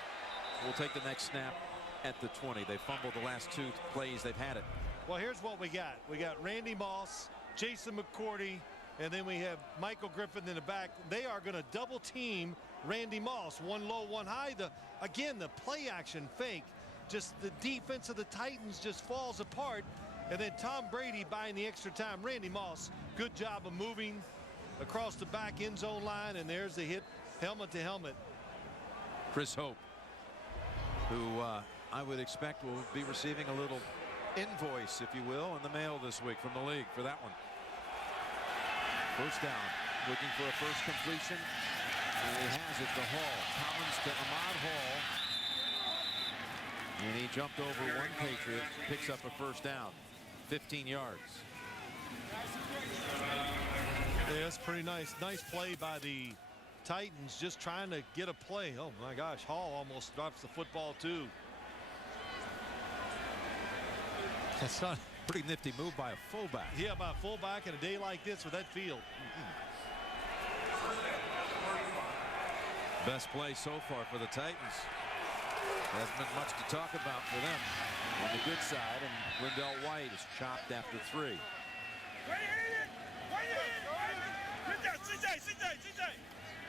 will take the next snap at the 20. They fumbled the last 2 plays they've had it. Well, here's what we got. We got Randy Moss, Jason McCourty, and then we have Michael Griffin in the back. They are going to double team Randy Moss. One low, one high. Again, the play action fake. Just the defense of the Titans just falls apart. And then Tom Brady buying the extra time. Randy Moss, good job of moving across the back end zone line. And there's the hit, helmet to helmet. Chris Hope, who I would expect will be receiving a little invoice, if you will, in the mail this week from the league for that one. First down, looking for a first completion. And he has it to Hall. Collins to Ahmad Hall. And he jumped over one Patriot, picks up a first down, 15 yards. Yeah, that's pretty nice. Nice play by the Titans, just trying to get a play. Oh my gosh, Hall almost drops the football too. That's not pretty nifty move by a fullback. Yeah, by a fullback in a day like this with that field. Best play so far for the Titans. Hasn't been much to talk about for them on the good side, and Lindell White is chopped after 3.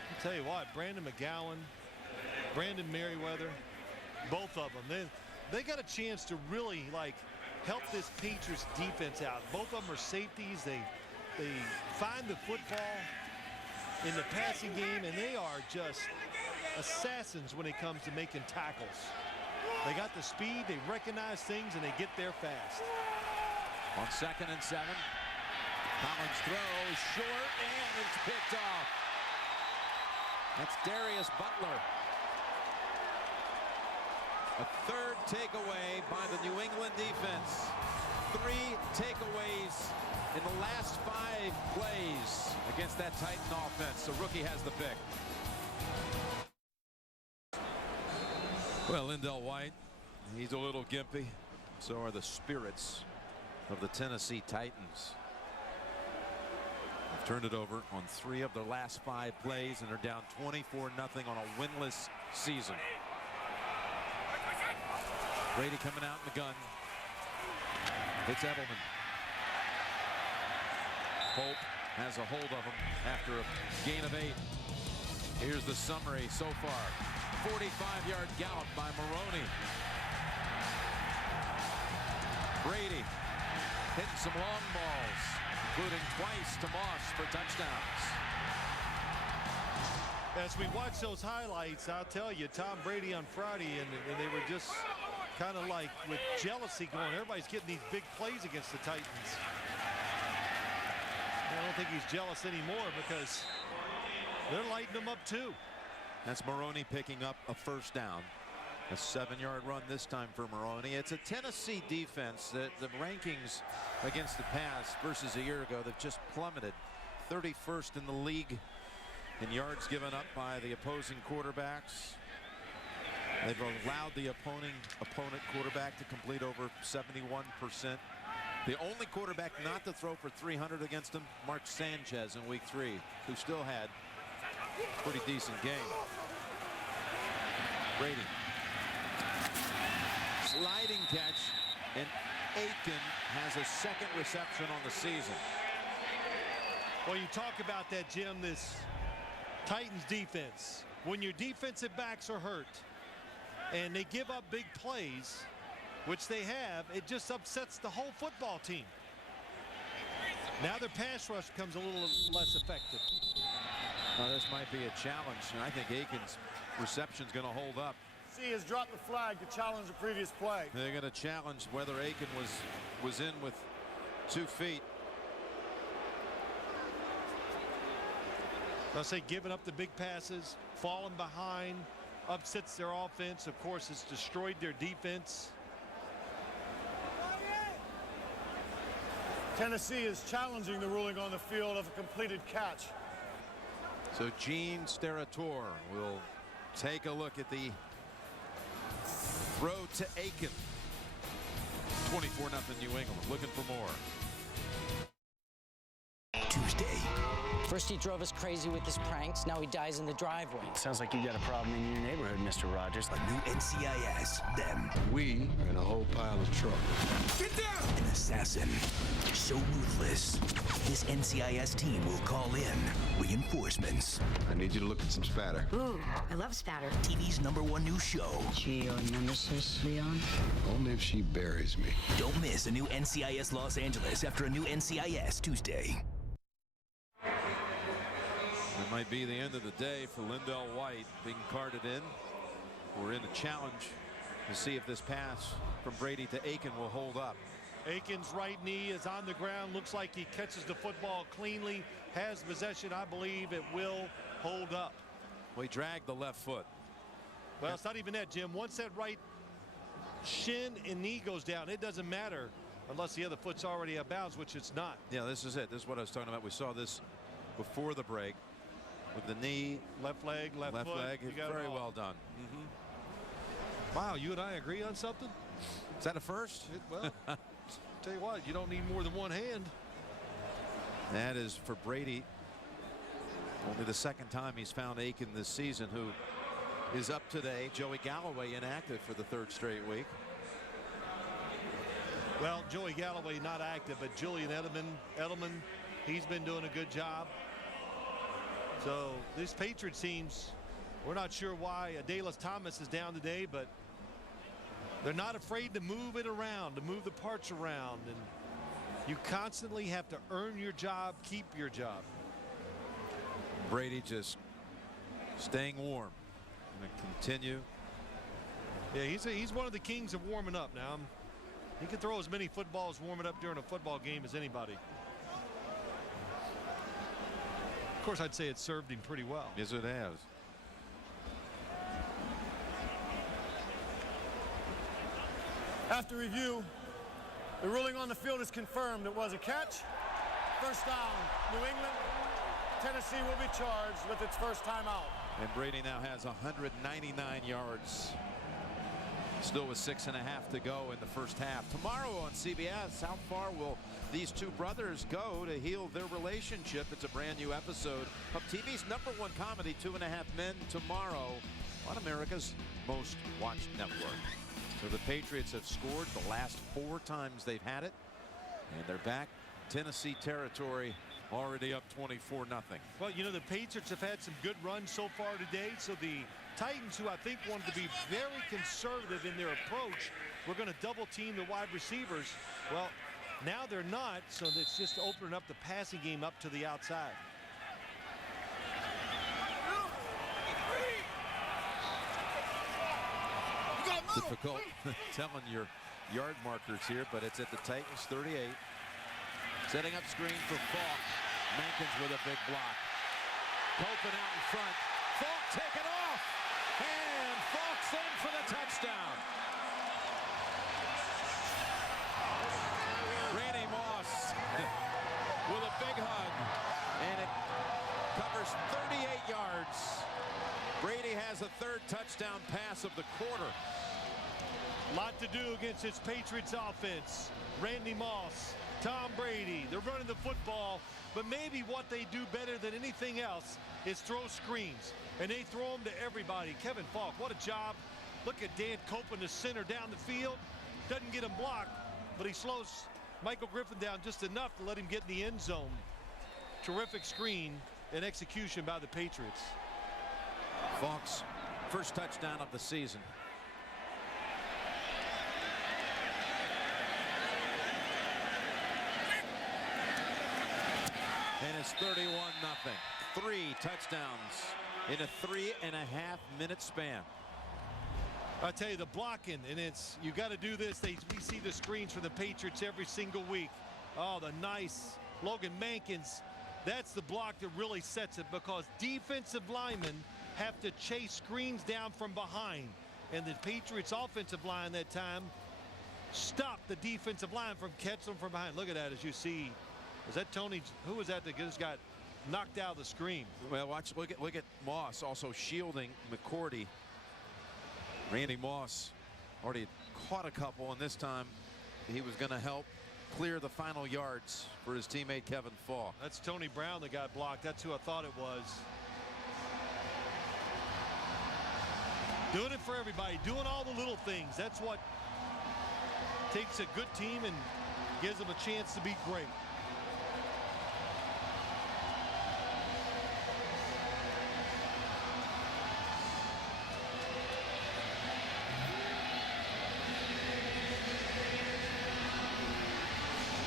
I'll tell you what, Brandon McGowan, Brandon Merriweather, both of them, they got a chance to really help this Patriots defense out. Both of them are safeties. They find the football in the passing game, and they are just assassins when it comes to making tackles. They got the speed, they recognize things, and they get there fast. On 2nd and 7, Collins throws short, and it's picked off. That's Darius Butler. A third takeaway by the New England defense. 3 takeaways in the last 5 plays against that Titan offense. The rookie has the pick. Well, Lindell White, he's a little gimpy. So are the spirits of the Tennessee Titans. They've turned it over on 3 of their last 5 plays and are down 24-0 on a winless season. Brady coming out in the gun. It's Edelman. Hope has a hold of him after a gain of 8. Here's the summary so far. 45-yard gallop by Maroney. Brady hitting some long balls, including twice to Moss for touchdowns. As we watch those highlights, I'll tell you, Tom Brady on Friday, and they were just kind of like with jealousy going. Everybody's getting these big plays against the Titans. I don't think he's jealous anymore because they're lighting them up too. That's Maroney picking up a first down. A 7-yard run this time for Maroney. It's a Tennessee defense that the rankings against the pass versus a year ago, they've just plummeted. 31st in the league in yards given up by the opposing quarterbacks. They've allowed the opponent quarterback to complete over 71%. The only quarterback not to throw for 300 against him, Mark Sanchez in week 3, who still had a pretty decent game. Brady Gliding catch, and Aiken has a second reception on the season. Well, you talk about that, Jim, this Titans defense. When your defensive backs are hurt and they give up big plays, which they have, it just upsets the whole football team. Now their pass rush becomes a little less effective. This might be a challenge, and I think Aiken's reception's going to hold up. C has dropped the flag to challenge the previous play. They're going to challenge whether Aiken was in with 2 feet. I'll say giving up the big passes, falling behind, upsets their offense. Of course, it's destroyed their defense. Tennessee is challenging the ruling on the field of a completed catch. So Gene Steratore will take a look at the throw to Aiken. 24-0 New England. Looking for more. Tuesday. First he drove us crazy with his pranks, now he dies in the driveway. Sounds like you got a problem in your neighborhood, Mr. Rogers. A new NCIS. Then we are in a whole pile of trouble. Get down! An assassin. So ruthless. This NCIS team will call in reinforcements. I need you to look at some spatter. Ooh, I love spatter. TV's #1 news show. She your nemesis, Leon? Only if she buries me. Don't miss a new NCIS Los Angeles after a new NCIS Tuesday. It might be the end of the day for Lindell White being carted in. We're in a challenge to see if this pass from Brady to Aiken will hold up. Aiken's right knee is on the ground. Looks like he catches the football cleanly. Has possession. I believe it will hold up. Well, he dragged the left foot. Well, it's not even that, Jim. Once that right shin and knee goes down, it doesn't matter unless the other foot's already out of bounds, which it's not. Yeah, this is it. This is what I was talking about. We saw this before the break with the knee, left leg, left foot. leg. Very well done. Wow, you and I agree on something? Is that a first? Well, tell you what, you don't need more than one hand. That is for Brady. Only the second time he's found Aiken this season, who is up today. Joey Galloway inactive for the 3rd straight week. Well, Joey Galloway not active, but Julian Edelman, he's been doing a good job. So these Patriots teams, we're not sure why Dallas Thomas is down today, but they're not afraid to move it around, to move the parts around, and you constantly have to earn your job, keep your job. Brady just staying warm and continue. Yeah, he's one of the kings of warming up now. He can throw as many footballs warming up during a football game as anybody. Of course, I'd say it served him pretty well. Yes, it has. After review, the ruling on the field is confirmed. It was a catch. First down, New England. Tennessee will be charged with its first timeout. And Brady now has 199 yards. Still with 6.5 to go in the first half. Tomorrow on CBS, how far will these two brothers go to heal their relationship? It's a brand new episode of TV's #1 comedy, 2.5 Men, tomorrow on America's most watched network. So the Patriots have scored the last 4 times they've had it, and they're back Tennessee territory, already up 24-0. Well, you know, the Patriots have had some good runs so far today, so the Titans, who I think wanted to be very conservative in their approach, we're going to double team the wide receivers. Well, now they're not, so it's just opening up the passing game up to the outside. Difficult telling your yard markers here, but it's at the Titans 38. Setting up screen for Falk. Mankins with a big block. Copen out in front. Falk taken off. And Falk's in for the touchdown. Randy Moss with a big hug. And it covers 38 yards. Brady has a 3rd touchdown pass of the quarter. Lot to do against this Patriots offense. Randy Moss, Tom Brady, they're running the football, but maybe what they do better than anything else is throw screens, and they throw them to everybody. Kevin Falk, what a job Look at Dan Copeland, the center down the field. Doesn't get him blocked, but he slows Michael Griffin down just enough to let him get in the end zone. Terrific screen and execution by the Patriots. Falk's first touchdown of the season. And it's 31-0. 3 touchdowns in a 3.5-minute span. I tell you, the blocking, and it's, you got to do this. We see the screens for the Patriots every single week. Oh, the nice Logan Mankins. That's the block that really sets it, because defensive linemen have to chase screens down from behind. And the Patriots offensive line that time stopped the defensive line from catching them from behind. Look at that, as you see. Was that Tony? Who was that just got knocked out of the screen? Well, look at Moss also shielding McCourty. Randy Moss already caught a couple, and this time he was going to help clear the final yards for his teammate Kevin Falk. That's Tony Brown that got blocked. That's who I thought it was. Doing it for everybody, doing all the little things. That's what takes a good team and gives them a chance to be great.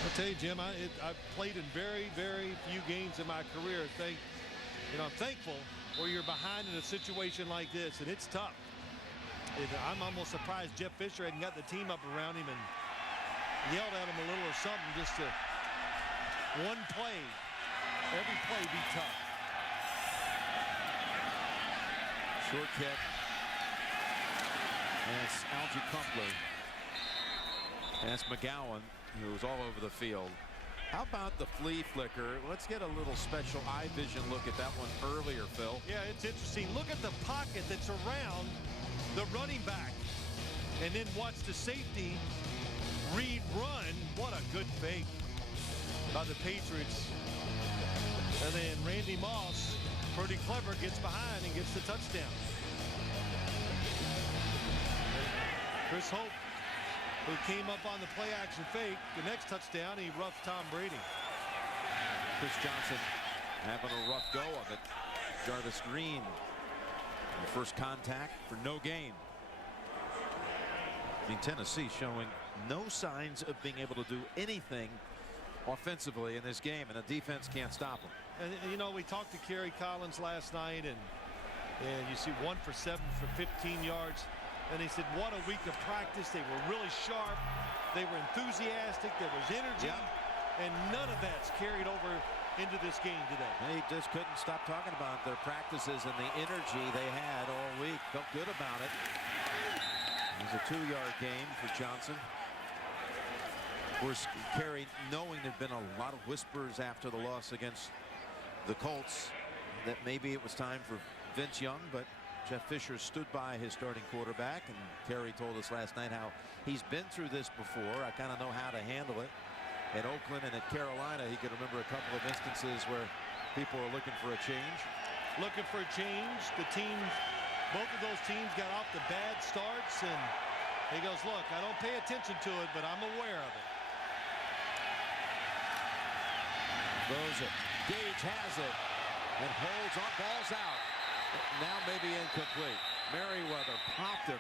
I'll tell you, Jim, I've played in very, very few games in my career. I'm thankful where you're behind in a situation like this, and it's tough. I'm almost surprised Jeff Fisher hadn't got the team up around him and yelled at him a little or something, just to one play, every play be tough. Short kick. And it's Algie Crumpler. And that's McGowan, who's all over the field. How about the flea flicker? Let's get a little special eye vision look at that one earlier, Phil. Yeah, it's interesting. Look at the pocket that's around the running back. And then watch the safety read run. What a good fake by the Patriots. And then Randy Moss, pretty clever, gets behind and gets the touchdown. Chris Hope, who came up on the play action fake, the next touchdown, he roughed Tom Brady. Chris Johnson having a rough go of it. Jarvis Green, the first contact for no gain. I mean, Tennessee showing no signs of being able to do anything offensively in this game, and the defense can't stop them. And you know, we talked to Kerry Collins last night, and you see 1 for 7 for 15 yards. And he said, what a week of practice. They were really sharp. They were enthusiastic. There was energy. And none of that's carried over into this game today. They just couldn't stop talking about their practices and the energy they had all week. Felt good about it. It was a 2-yard gain for Johnson. Of course, Kerry, knowing there'd been a lot of whispers after the loss against the Colts that maybe it was time for Vince Young, but Jeff Fisher stood by his starting quarterback, and Kerry told us last night how he's been through this before. I kind of know how to handle it. At Oakland and at Carolina, he could remember a couple of instances where people were looking for a change. Looking for a change. The teams, both of those teams got off the bad starts, and he goes, look, I don't pay attention to it, but I'm aware of it. Throws it. Gage has it and holds on. Ball's out. Now maybe incomplete. Merriweather popped him,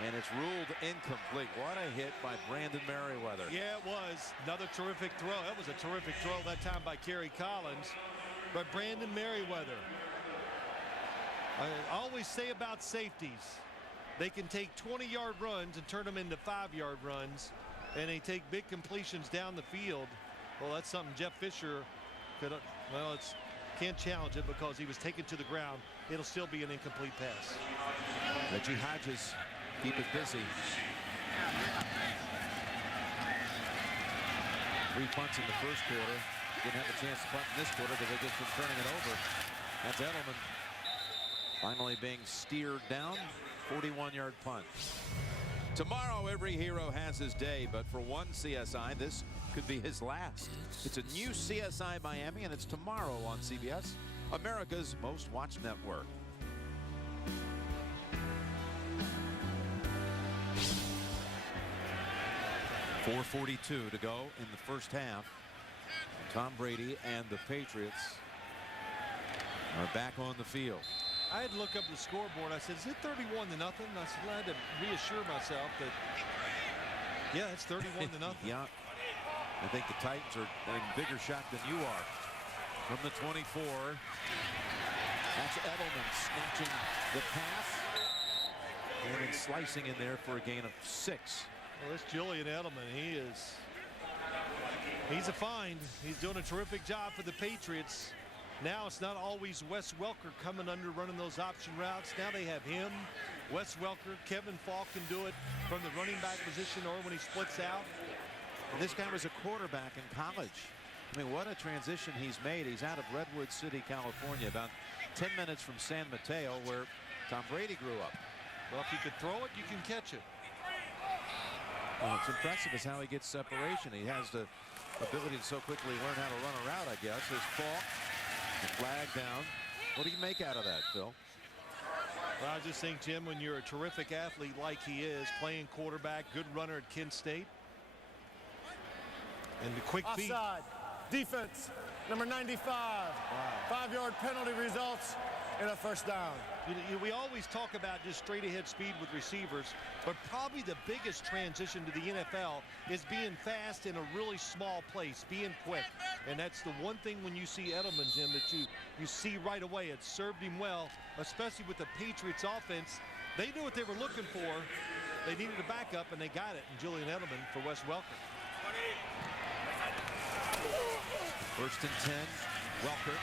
and it's ruled incomplete. What a hit by Brandon Merriweather. Yeah, it was. Another terrific throw. That was a terrific throw that time by Kerry Collins. But Brandon Merriweather, I always say about safeties, they can take 20-yard runs and turn them into 5-yard runs, and they take big completions down the field. Well, that's something Jeff Fisher could, well, can't challenge it because he was taken to the ground. It'll still be an incomplete pass. Reggie Hodges keep it busy. 3 punts in the first quarter. Didn't have a chance to punt in this quarter because they just been turning it over. That's Edelman finally being steered down. 41-yard punt. Tomorrow, every hero has his day, but for one CSI, this could be his last. It's a new CSI Miami, and it's tomorrow on CBS, America's most watched network. 4:42 to go in the first half. Tom Brady and the Patriots are back on the field. I had to look up the scoreboard. I said, is it 31-0? I said, I had to reassure myself that, yeah, it's 31-0. Yeah. I think the Titans are in bigger shock than you are. From the 24. That's Edelman snatching the pass. And then slicing in there for a gain of 6. Well, this Julian Edelman, he's a find. He's doing a terrific job for the Patriots. Now it's not always Wes Welker coming under running those option routes. Now they have him, Wes Welker, Kevin Falk can do it from the running back position or when he splits out. And this guy was a quarterback in college. I mean, what a transition he's made. He's out of Redwood City, California, about 10 minutes from San Mateo, where Tom Brady grew up. Well, if you can throw it, you can catch it. Well, it's impressive is how he gets separation. He has the ability to so quickly learn how to run a route, I guess. His Falk, the flag down. What do you make out of that, Phil? Well, I just think, Jim, when you're a terrific athlete like he is, playing quarterback, good runner at Kent State, and the quick feet. Offside. Defense, number 95. Wow. 5-yard penalty results in a first down. We always talk about just straight ahead speed with receivers, but probably the biggest transition to the NFL is being fast in a really small place, being quick. And that's the one thing when you see Edelman, Jim, that you see right away. It served him well, especially with the Patriots offense. They knew what they were looking for. They needed a backup, and they got it in Julian Edelman for Wes Welker. First and 10, Welker.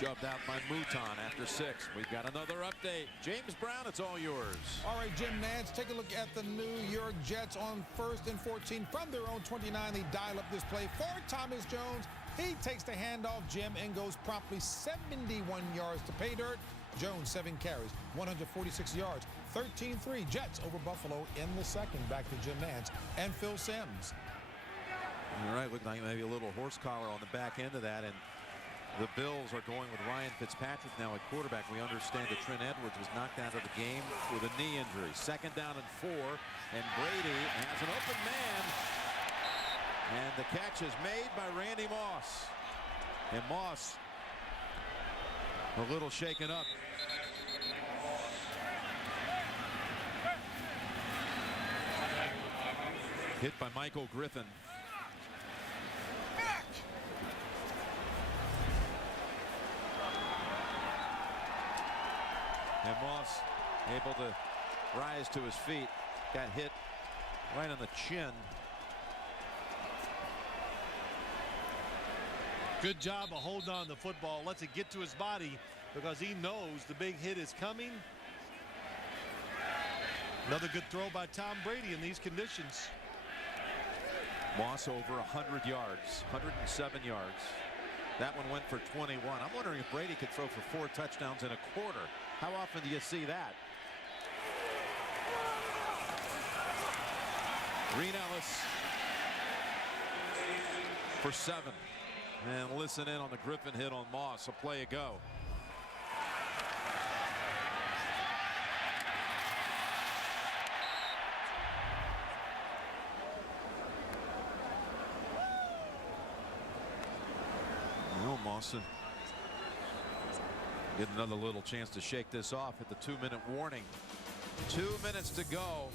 Shoved out by Mouton after 6. We've got another update. James Brown, it's all yours. All right, Jim Nantz, take a look at the New York Jets on 1st and 14 from their own 29. They dial up this play for Thomas Jones. He takes the handoff, Jim, and goes promptly 71 yards to pay dirt. Jones, 7 carries, 146 yards, 13-3. Jets over Buffalo in the second. Back to Jim Nantz and Phil Simms. All right, looked like maybe a little horse collar on the back end of that, and the Bills are going with Ryan Fitzpatrick now at quarterback. We understand that Trent Edwards was knocked out of the game with a knee injury. 2nd down and 4, and Brady has an open man, and the catch is made by Randy Moss. And Moss a little shaken up. Hit by Michael Griffin. And Moss able to rise to his feet. Got hit right on the chin. Good job of holding on to the football. Lets it get to his body because he knows the big hit is coming. Another good throw by Tom Brady in these conditions. Moss over 100 yards, 107 yards. That one went for 21. I'm wondering if Brady could throw for 4 touchdowns in a quarter. How often do you see that? Green Ellis for 7. And listen in on the Griffin hit on Moss. A play ago. Mawson get another little chance to shake this off at the 2-minute warning. 2 minutes to go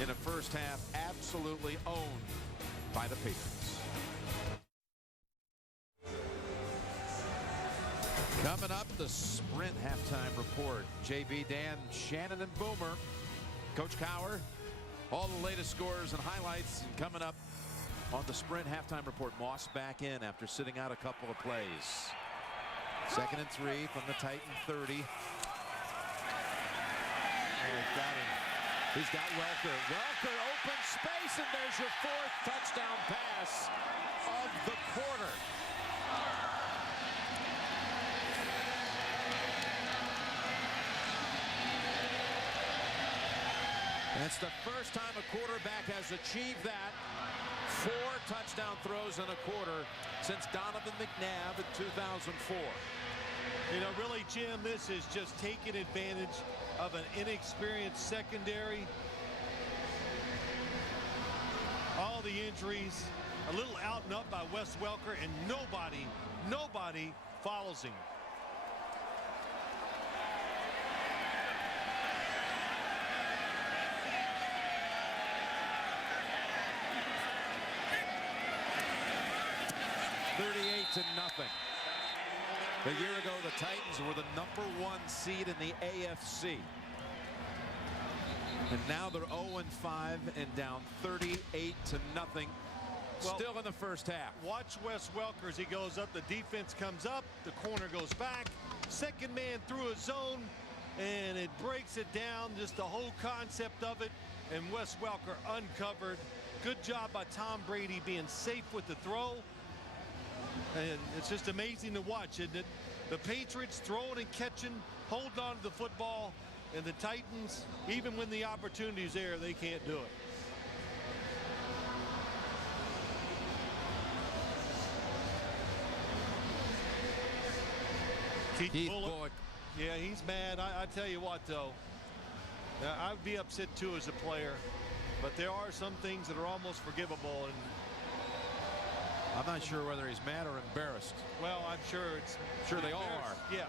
in a first half absolutely owned by the Patriots. Coming up, the Sprint halftime report. JB, Dan, Shannon, and Boomer. Coach Cowher, all the latest scores and highlights. And coming up on the Sprint halftime report, Moss back in after sitting out a couple of plays. 2nd and 3 from the Titan 30. He's got Welker. Welker, open space, and there's your 4th touchdown pass of the quarter. And it's the first time a quarterback has achieved that. 4 touchdown throws in a quarter since Donovan McNabb in 2004. You know, really, Jim, this is just taking advantage of an inexperienced secondary. All the injuries, a little out and up by Wes Welker, and nobody follows him. To nothing. A year ago, the Titans were the #1 seed in the AFC. And now they're 0-5 and down 38-0. Well, still in the first half. Watch Wes Welker as he goes up. The defense comes up. The corner goes back. Second man through a zone, and it breaks it down. Just the whole concept of it. And Wes Welker uncovered. Good job by Tom Brady being safe with the throw. And it's just amazing to watch, isn't it? The Patriots throwing and catching, holding on to the football, and the Titans, even when the opportunity's there, they can't do it. Keith Bullock. Yeah, he's mad. I tell you what, though, I would be upset too as a player, but there are some things that are almost forgivable, and I'm not sure whether he's mad or embarrassed. well, I'm sure it's Sure they all are. Yeah,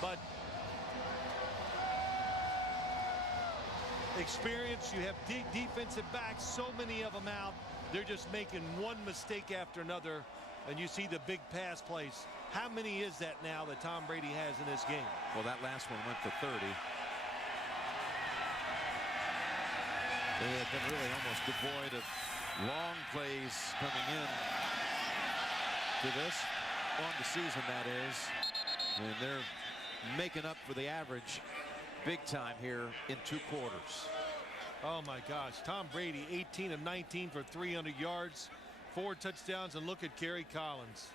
but experience, you have defensive backs, so many of them out. They're just making one mistake after another, and you see the big pass plays. How many is that now that Tom Brady has in this game? Well, that last one went to 30. They have been really almost devoid of long plays coming in to this on the season, that is, and they're making up for the average big time here in 2 quarters. Oh my gosh, Tom Brady 18 of 19 for 300 yards, 4 touchdowns, and look at Kerry Collins.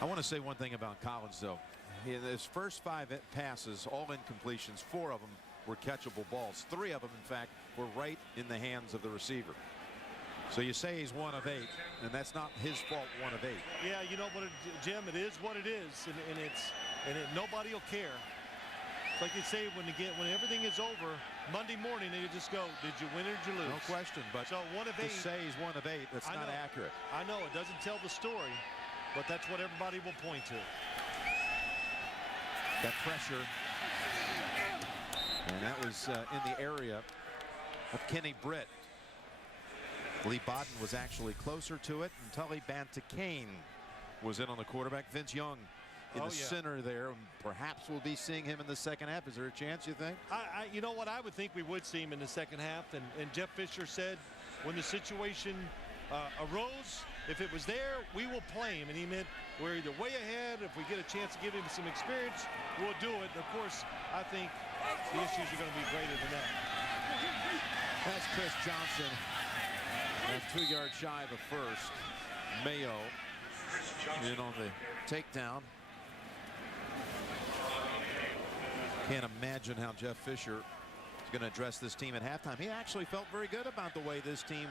I want to say one thing about Collins, though. His first 5 passes, all incompletions, 4 of them were catchable balls. 3 of them, in fact, were right in the hands of the receiver. So you say he's 1 of 8, and that's not his fault. 1 of 8. Yeah, you know what, Jim, it is what it is, and nobody will care. It's like you say when everything is over Monday morning, they just go, did you win or did you lose? No question, but so 1 of 8. To say he's 1 of 8, that's not accurate. I know it doesn't tell the story, but that's what everybody will point to. That pressure, and that was in the area of Kenny Britt. Lee Bodden was actually closer to it, and Tully Bantakane was in on the quarterback. Vince Young in the center there. Perhaps we'll be seeing him in the second half. Is there a chance, you think? You know what? I would think we would see him in the second half. And Jeff Fisher said when the situation arose, if it was there, we will play him. And he meant we're either way ahead. If we get a chance to give him some experience, we'll do it. And of course, I think the issues are going to be greater than that. That's Chris Johnson. And 2 yards shy of the first. Mayo in on the takedown. Can't imagine how Jeff Fisher is going to address this team at halftime. He actually felt very good about the way this team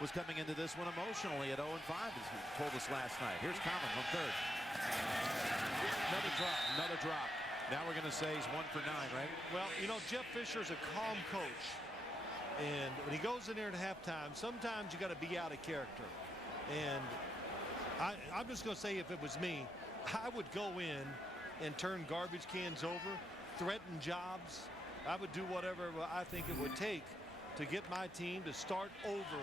was coming into this one emotionally at 0-5, as he told us last night. Here's Common on 3rd. Another drop. Now we're going to say he's 1 for 9, right? Well, you know, Jeff Fisher's a calm coach. And when he goes in there at halftime, sometimes you got to be out of character. And I'm just going to say, if it was me, I would go in and turn garbage cans over, threaten jobs. I would do whatever I think it would take to get my team to start over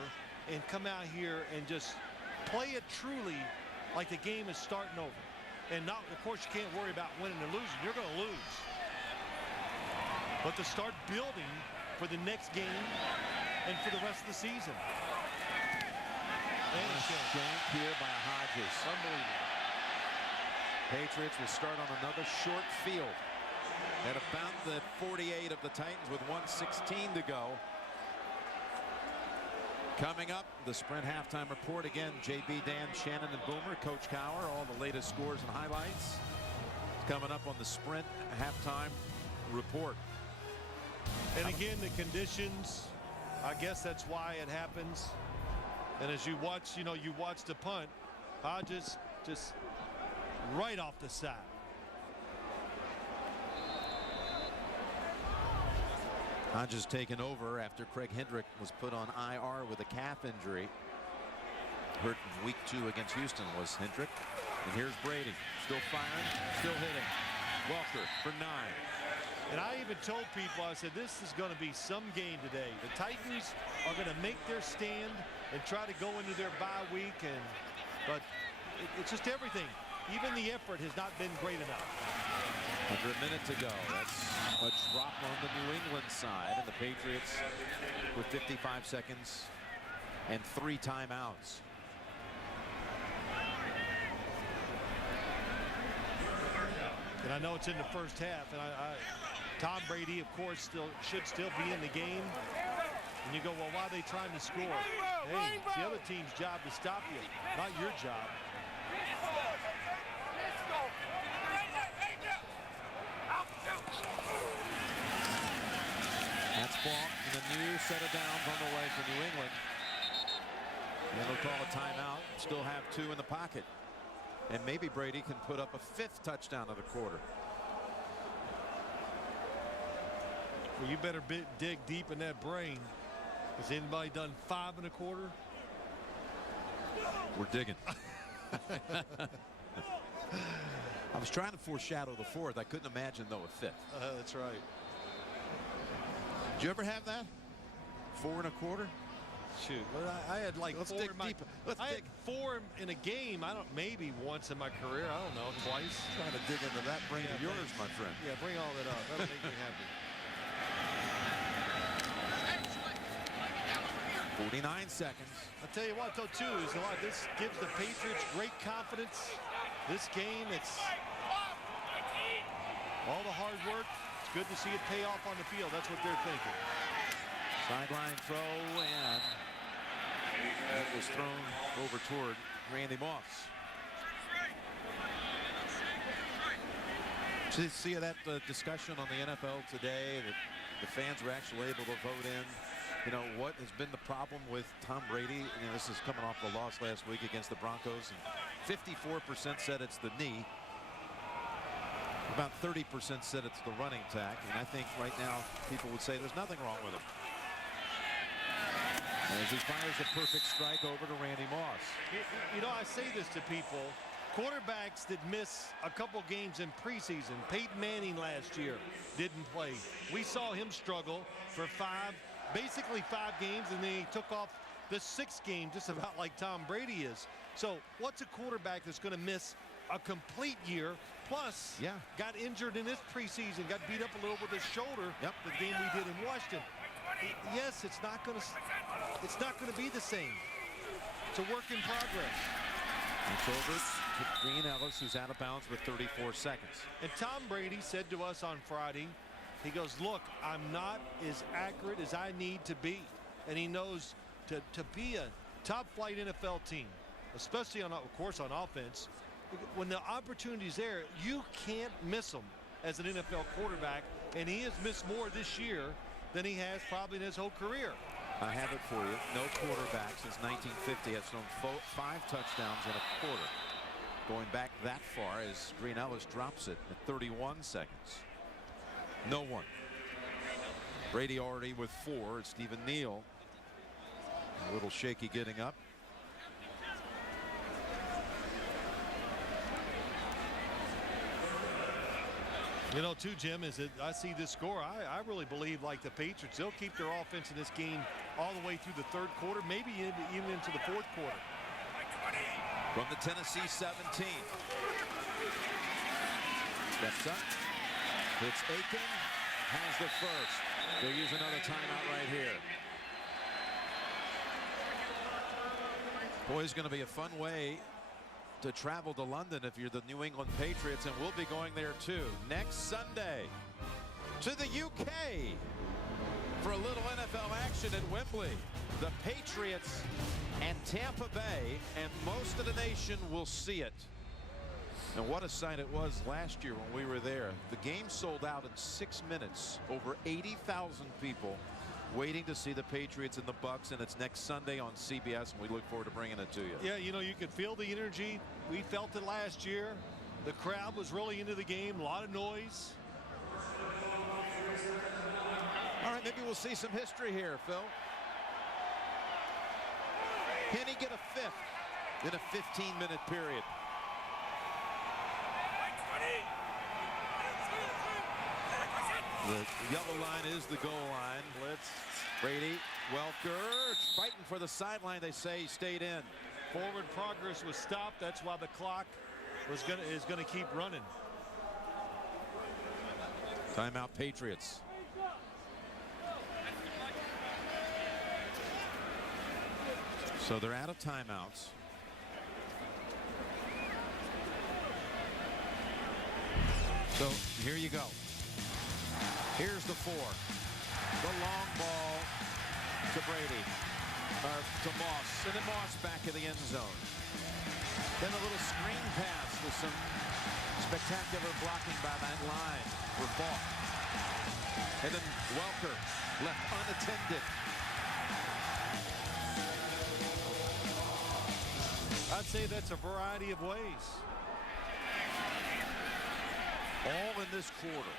and come out here and just play it truly like the game is starting over. And not, of course, you can't worry about winning or losing. You're going to lose. But to start building for the next game and for the rest of the season. And a shank here by Hodges. Unbelievable. Patriots will start on another short field at about the 48 of the Titans with 1:16 to go. Coming up, the Sprint halftime report. Again, JB, Dan, Shannon, and Boomer. Coach Cowher, all the latest scores and highlights. Coming up on the Sprint halftime report. And again, the conditions, I guess that's why it happens. And as you watch, you watch the punt, Hodges just right off the side. Hodges taken over after Craig Hendrick was put on IR with a calf injury. Hurt in week 2 against Houston was Hendrick. And here's Brady, still firing, still hitting. Welker for 9. And I even told people, I said, this is going to be some game today. The Titans are going to make their stand and try to go into their bye week. But it's just everything. Even the effort has not been great enough. Under a minute to go. That's a drop on the New England side. And the Patriots with 55 seconds and 3 timeouts. And I know it's in the first half. And Tom Brady, of course, should still be in the game. And you go, well, why are they trying to score? Hey, it's the other team's job to stop you, not your job. That's ball, and a new set of downs on the way for New England. And they'll call a timeout. Still have 2 in the pocket. And maybe Brady can put up a 5th touchdown of the quarter. Well, you better dig deep in that brain. Has anybody done 5 1/4? We're digging. I was trying to foreshadow the 4th. I couldn't imagine, though, a 5th. That's right. Did you ever have that? 4 1/4? Shoot, I had like Let's 4 dig in my, deep. Let's I dig. had 4 in a game. Maybe once in my career. I don't know, twice. Trying to dig into that brain of yours, my friend. Yeah, bring all that up. That'll make me happy. 49 seconds. I'll tell you what, though, too, is this gives the Patriots great confidence. This game, it's all the hard work. It's good to see it pay off on the field. That's what they're thinking. Sideline throw, and that was thrown over toward Randy Moss. Did you see that discussion on the NFL today that the fans were actually able to vote in? You know, what has been the problem with Tom Brady? You know, this is coming off the loss last week against the Broncos. And 54% said it's the knee. About 30% said it's the running tack. And I think right now people would say there's nothing wrong with him. As he fires a perfect strike over to Randy Moss. You know, I say this to people. Quarterbacks that miss a couple games in preseason. Peyton Manning last year didn't play. We saw him struggle for basically 5 games, and then he took off the 6th game, just about like Tom Brady is. So what's a quarterback that's going to miss a complete year, plus got injured in this preseason, got beat up a little with his shoulder, the game we did in Washington. Yes, it's not going to be the same. It's a work in progress. It's over to Green Ellis, who's out of bounds with 34 seconds. And Tom Brady said to us on Friday, he goes, look, I'm not as accurate as I need to be. And he knows to be a top flight NFL team, especially of course on offense, when the opportunity's there, you can't miss them as an NFL quarterback. And he has missed more this year than he has probably in his whole career. I have it for you. No quarterback since 1950 has thrown 5 touchdowns in a quarter. Going back that far as Green Ellis drops it at 31 seconds. No one. Brady already with 4. It's Stephen Neal. A little shaky getting up. You know, too, Jim, is that I see this score. I really believe, like the Patriots, they'll keep their offense in this game all the way through the 3rd quarter, maybe even into the 4th quarter. From the Tennessee 17. Steps up. It's Aiken. Has the first. They'll use another timeout right here. Boy, it's going to be a fun way to travel to London if you're the New England Patriots, and we'll be going there too next Sunday to the UK for a little NFL action at Wembley. The Patriots and Tampa Bay, and most of the nation will see it. And what a sight it was last year when we were there. The game sold out in 6 minutes. Over 80,000 people waiting to see the Patriots and the Bucs, and it's next Sunday on CBS, and we look forward to bringing it to you. Yeah, you know, you could feel the energy. We felt it last year. The crowd was really into the game. A lot of noise. All right, maybe we'll we'll see some history here, Phil. Can he get a fifth in a 15-minute period? The yellow line is the goal line. Blitz. Brady, Welker, fighting for the sideline. They say he stayed in. Forward progress was stopped. That's why the clock is gonna keep running. Timeout, Patriots. So they're out of timeouts. So here you go. Here's the 4. The long ball to Brady, or to Moss, and then Moss back in the end zone. Then a little screen pass with some spectacular blocking by that line for Falk. And then Welker left unattended. I'd say that's a variety of ways. All in this quarter,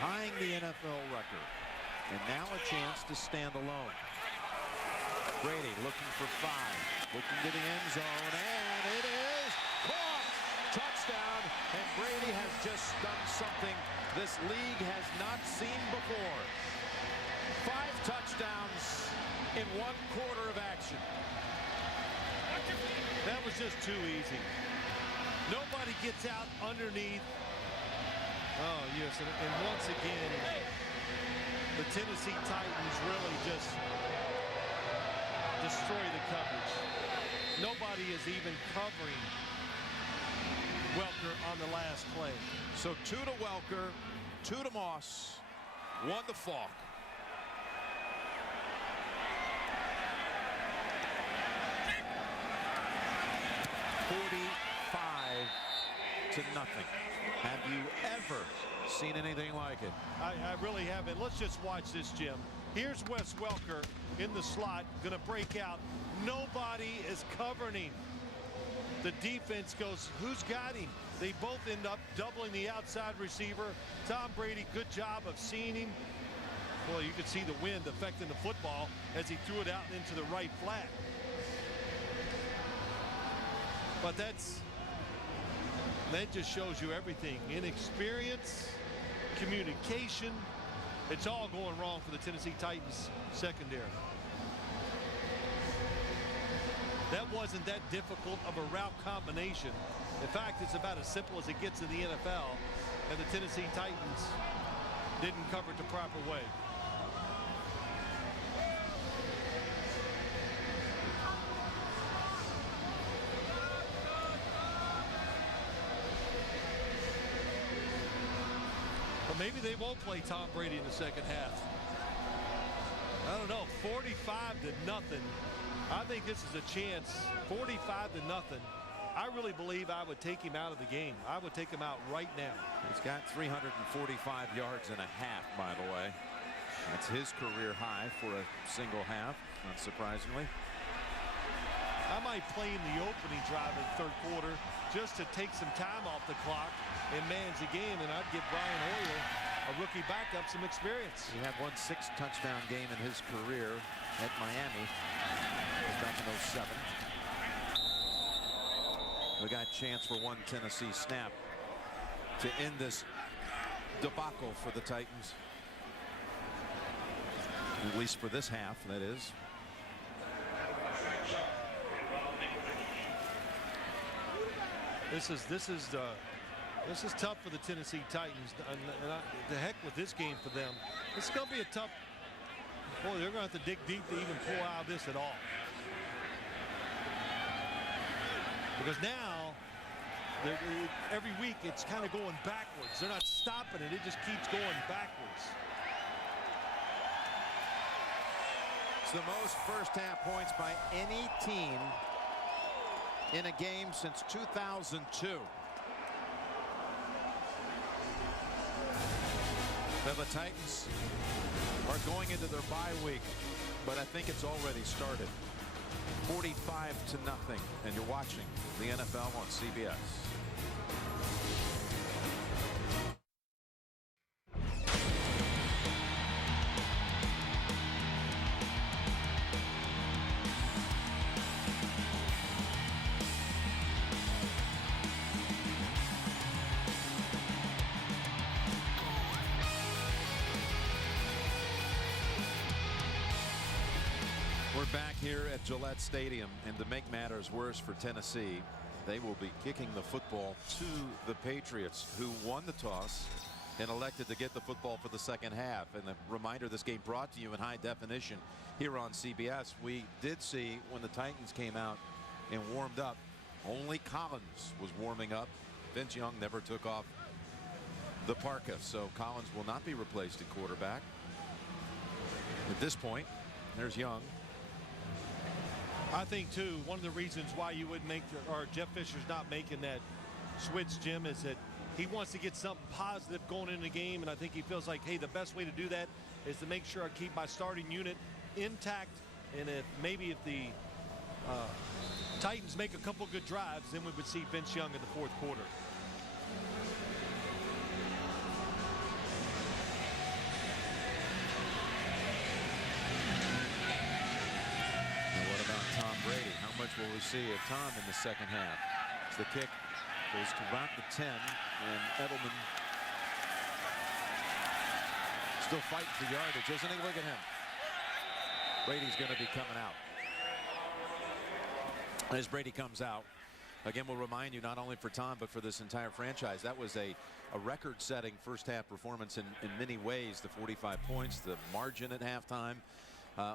tying the NFL record, and now a chance to stand alone. Brady looking for 5, looking to the end zone, and it is caught. Touchdown, and Brady has just done something this league has not seen before. 5 touchdowns in 1 quarter of action. That was just too easy. Nobody gets out underneath. Oh, yes, and once again, the Tennessee Titans really just destroy the coverage. Nobody is even covering Welker on the last play. So 2 to Welker, 2 to Moss, 1 to Falk. To nothing. Have you ever seen anything like it? I really haven't. Let's just watch this, Jim. Here's Wes Welker in the slot, gonna break out. Nobody is covering him. The defense goes, who's got him? They both end up doubling the outside receiver. Tom Brady, good job of seeing him. Well, you could see the wind affecting the football as he threw it out into the right flat. But that just shows you everything. Inexperience, communication. It's all going wrong for the Tennessee Titans secondary. That wasn't that difficult of a route combination. In fact, it's about as simple as it gets in the NFL, and the Tennessee Titans didn't cover it the proper way. Maybe they won't play Tom Brady in the second half. I don't know. 45-0. I think this is a chance. 45-0. I really believe I would take him out of the game. I would take him out right now. He's got 345 yards and a half, by the way. That's his career high for a single half, unsurprisingly. I might play in the opening drive in the third quarter just to take some time off the clock and manage the game, and I'd give Brian Hoyer, a rookie backup, some experience. He had 1 6-touchdown game in his career at Miami. Back in 07. We got a chance for 1 Tennessee snap to end this debacle for the Titans. At least for this half, that is. This is tough for the Tennessee Titans, and the heck with this game for them. It's going to be a tough. Boy, they're going to have to dig deep to even pull out of this at all. Because now, every week it's kind of going backwards. They're not stopping it; it just keeps going backwards. It's the most first-half points by any team in a game since 2002. Now the Titans are going into their bye week, but I think it's already started. 45-0, and you're watching the NFL on CBS. We're back here at Gillette Stadium, and to make matters worse for Tennessee, they will be kicking the football to the Patriots, who won the toss and elected to get the football for the second half. And a reminder, this game brought to you in high definition here on CBS. We did see when the Titans came out and warmed up, only Collins was warming up. Vince Young never took off the parka, so Collins will not be replaced at quarterback. At this point, there's Young. I think, too, one of the reasons why you wouldn't make, or Jeff Fisher's not making that switch, Jim, is that he wants to get something positive going in the game, and I think he feels like, hey, the best way to do that is to make sure I keep my starting unit intact, and if the Titans make a couple good drives, then we would see Vince Young in the fourth quarter. Tom Brady. How much will we see of Tom in the second half? As the kick goes to about the 10, and Edelman still fighting for yardage, isn't he? Look at him. Brady's going to be coming out. As Brady comes out, again, we'll remind you, not only for Tom but for this entire franchise, that was a record-setting first-half performance in many ways. The 45 points, the margin at halftime.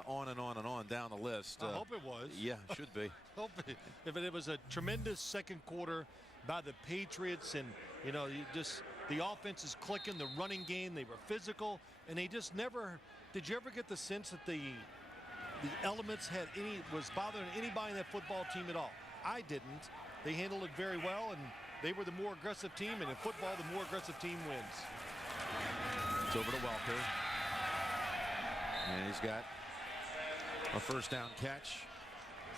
On and on and on down the list. I hope it was. Yeah, should be. If it was a tremendous second quarter by the Patriots, and the offense is clicking, the running game, they were physical, and they just never. Did you ever get the sense that the elements was bothering anybody in that football team at all? I didn't. They handled it very well, and they were the more aggressive team, and in football, the more aggressive team wins. It's over to Welker, and he's got a first down catch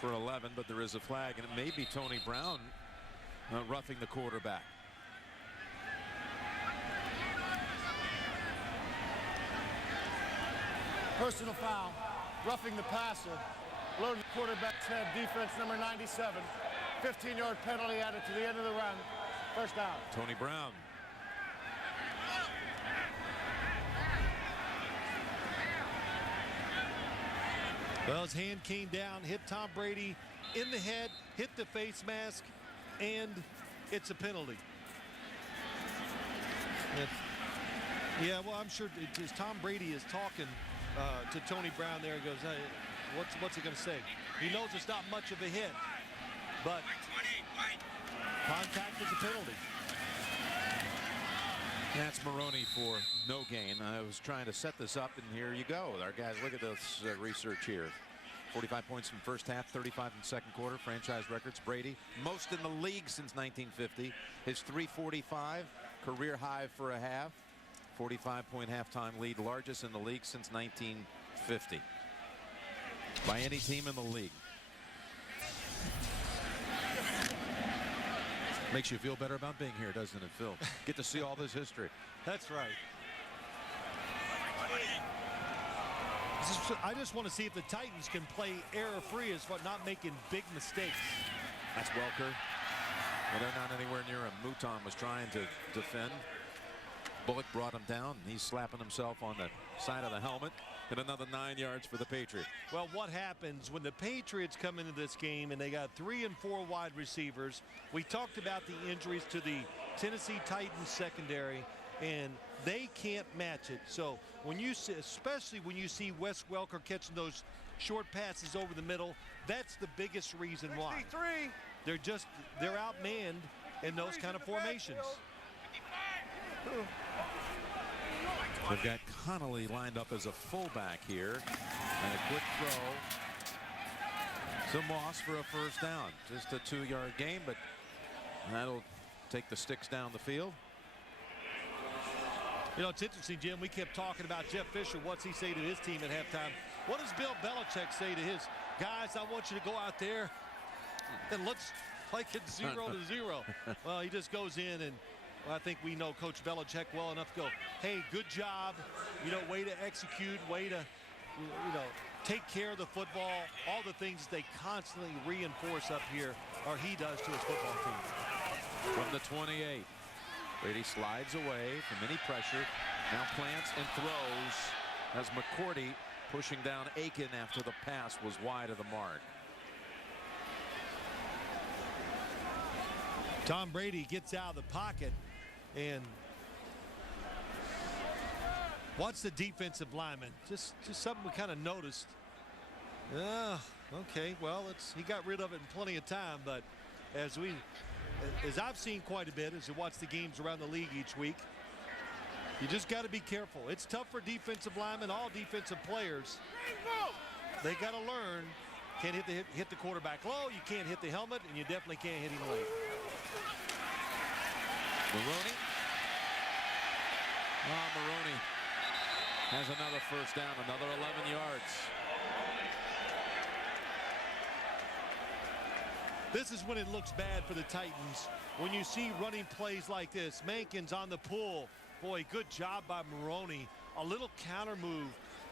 for 11, but there is a flag, and it may be Tony Brown roughing the quarterback. Personal foul, roughing the passer, loading the quarterback's head, defense number 97. 15-yard penalty added to the end of the run. First down. Tony Brown. Well, his hand came down, hit Tom Brady in the head, hit the face mask, and it's a penalty. Yeah, well, I'm sure as Tom Brady is talking to Tony Brown there, he goes, hey, what's he going to say? He knows it's not much of a hit, but contact is a penalty. That's Maroney for no gain. I was trying to set this up, and here you go. Our guys, look at this research here. 45 points in first half, 35 in second quarter. Franchise records. Brady, most in the league since 1950. His 345, career high for a half. 45-point halftime lead, largest in the league since 1950. By any team in the league. Makes you feel better about being here, doesn't it, Phil? Get to see all this history. That's right. I just want to see if the Titans can play error-free as far as not making big mistakes. That's Welker. Well, they're not anywhere near him. Mouton was trying to defend. Bullock brought him down. He's slapping himself on the side of the helmet. And another 9 yards for the Patriots. Well, what happens when the Patriots come into this game and they got 3 and 4 wide receivers? We talked about the injuries to the Tennessee Titans secondary, and they can't match it. So when you see, especially when you see Wes Welker catching those short passes over the middle, that's the biggest reason why. 63. They're outmanned in those kind of formations. They've got Connolly lined up as a fullback here, and a quick throw to Moss for a first down. Just a 2-yard gain, but that'll take the sticks down the field. You know, it's interesting, Jim. We kept talking about Jeff Fisher. What's he say to his team at halftime? What does Bill Belichick say to his guys? I want you to go out there and let's like it's 0-0. Well, he just goes in, and I think we know Coach Belichick well enough to go, hey, good job, way to execute, way to, take care of the football, all the things they constantly reinforce up here, or he does to his football team. From the 28, Brady slides away from any pressure, now plants and throws as McCourty pushing down Aiken after the pass was wide of the mark. Tom Brady gets out of the pocket, and watch the defensive lineman. Just something we kind of noticed. Okay, well, he got rid of it in plenty of time, but as I've seen quite a bit as you watch the games around the league each week, you just got to be careful. It's tough for defensive linemen, all defensive players. They got to learn. Can't hit the quarterback low. You can't hit the helmet, and you definitely can't hit him late. Maroney. Maroney has another first down, another 11 yards. This is when it looks bad for the Titans. When you see running plays like this, Mankins on the pull. Boy, good job by Maroney. A little counter move,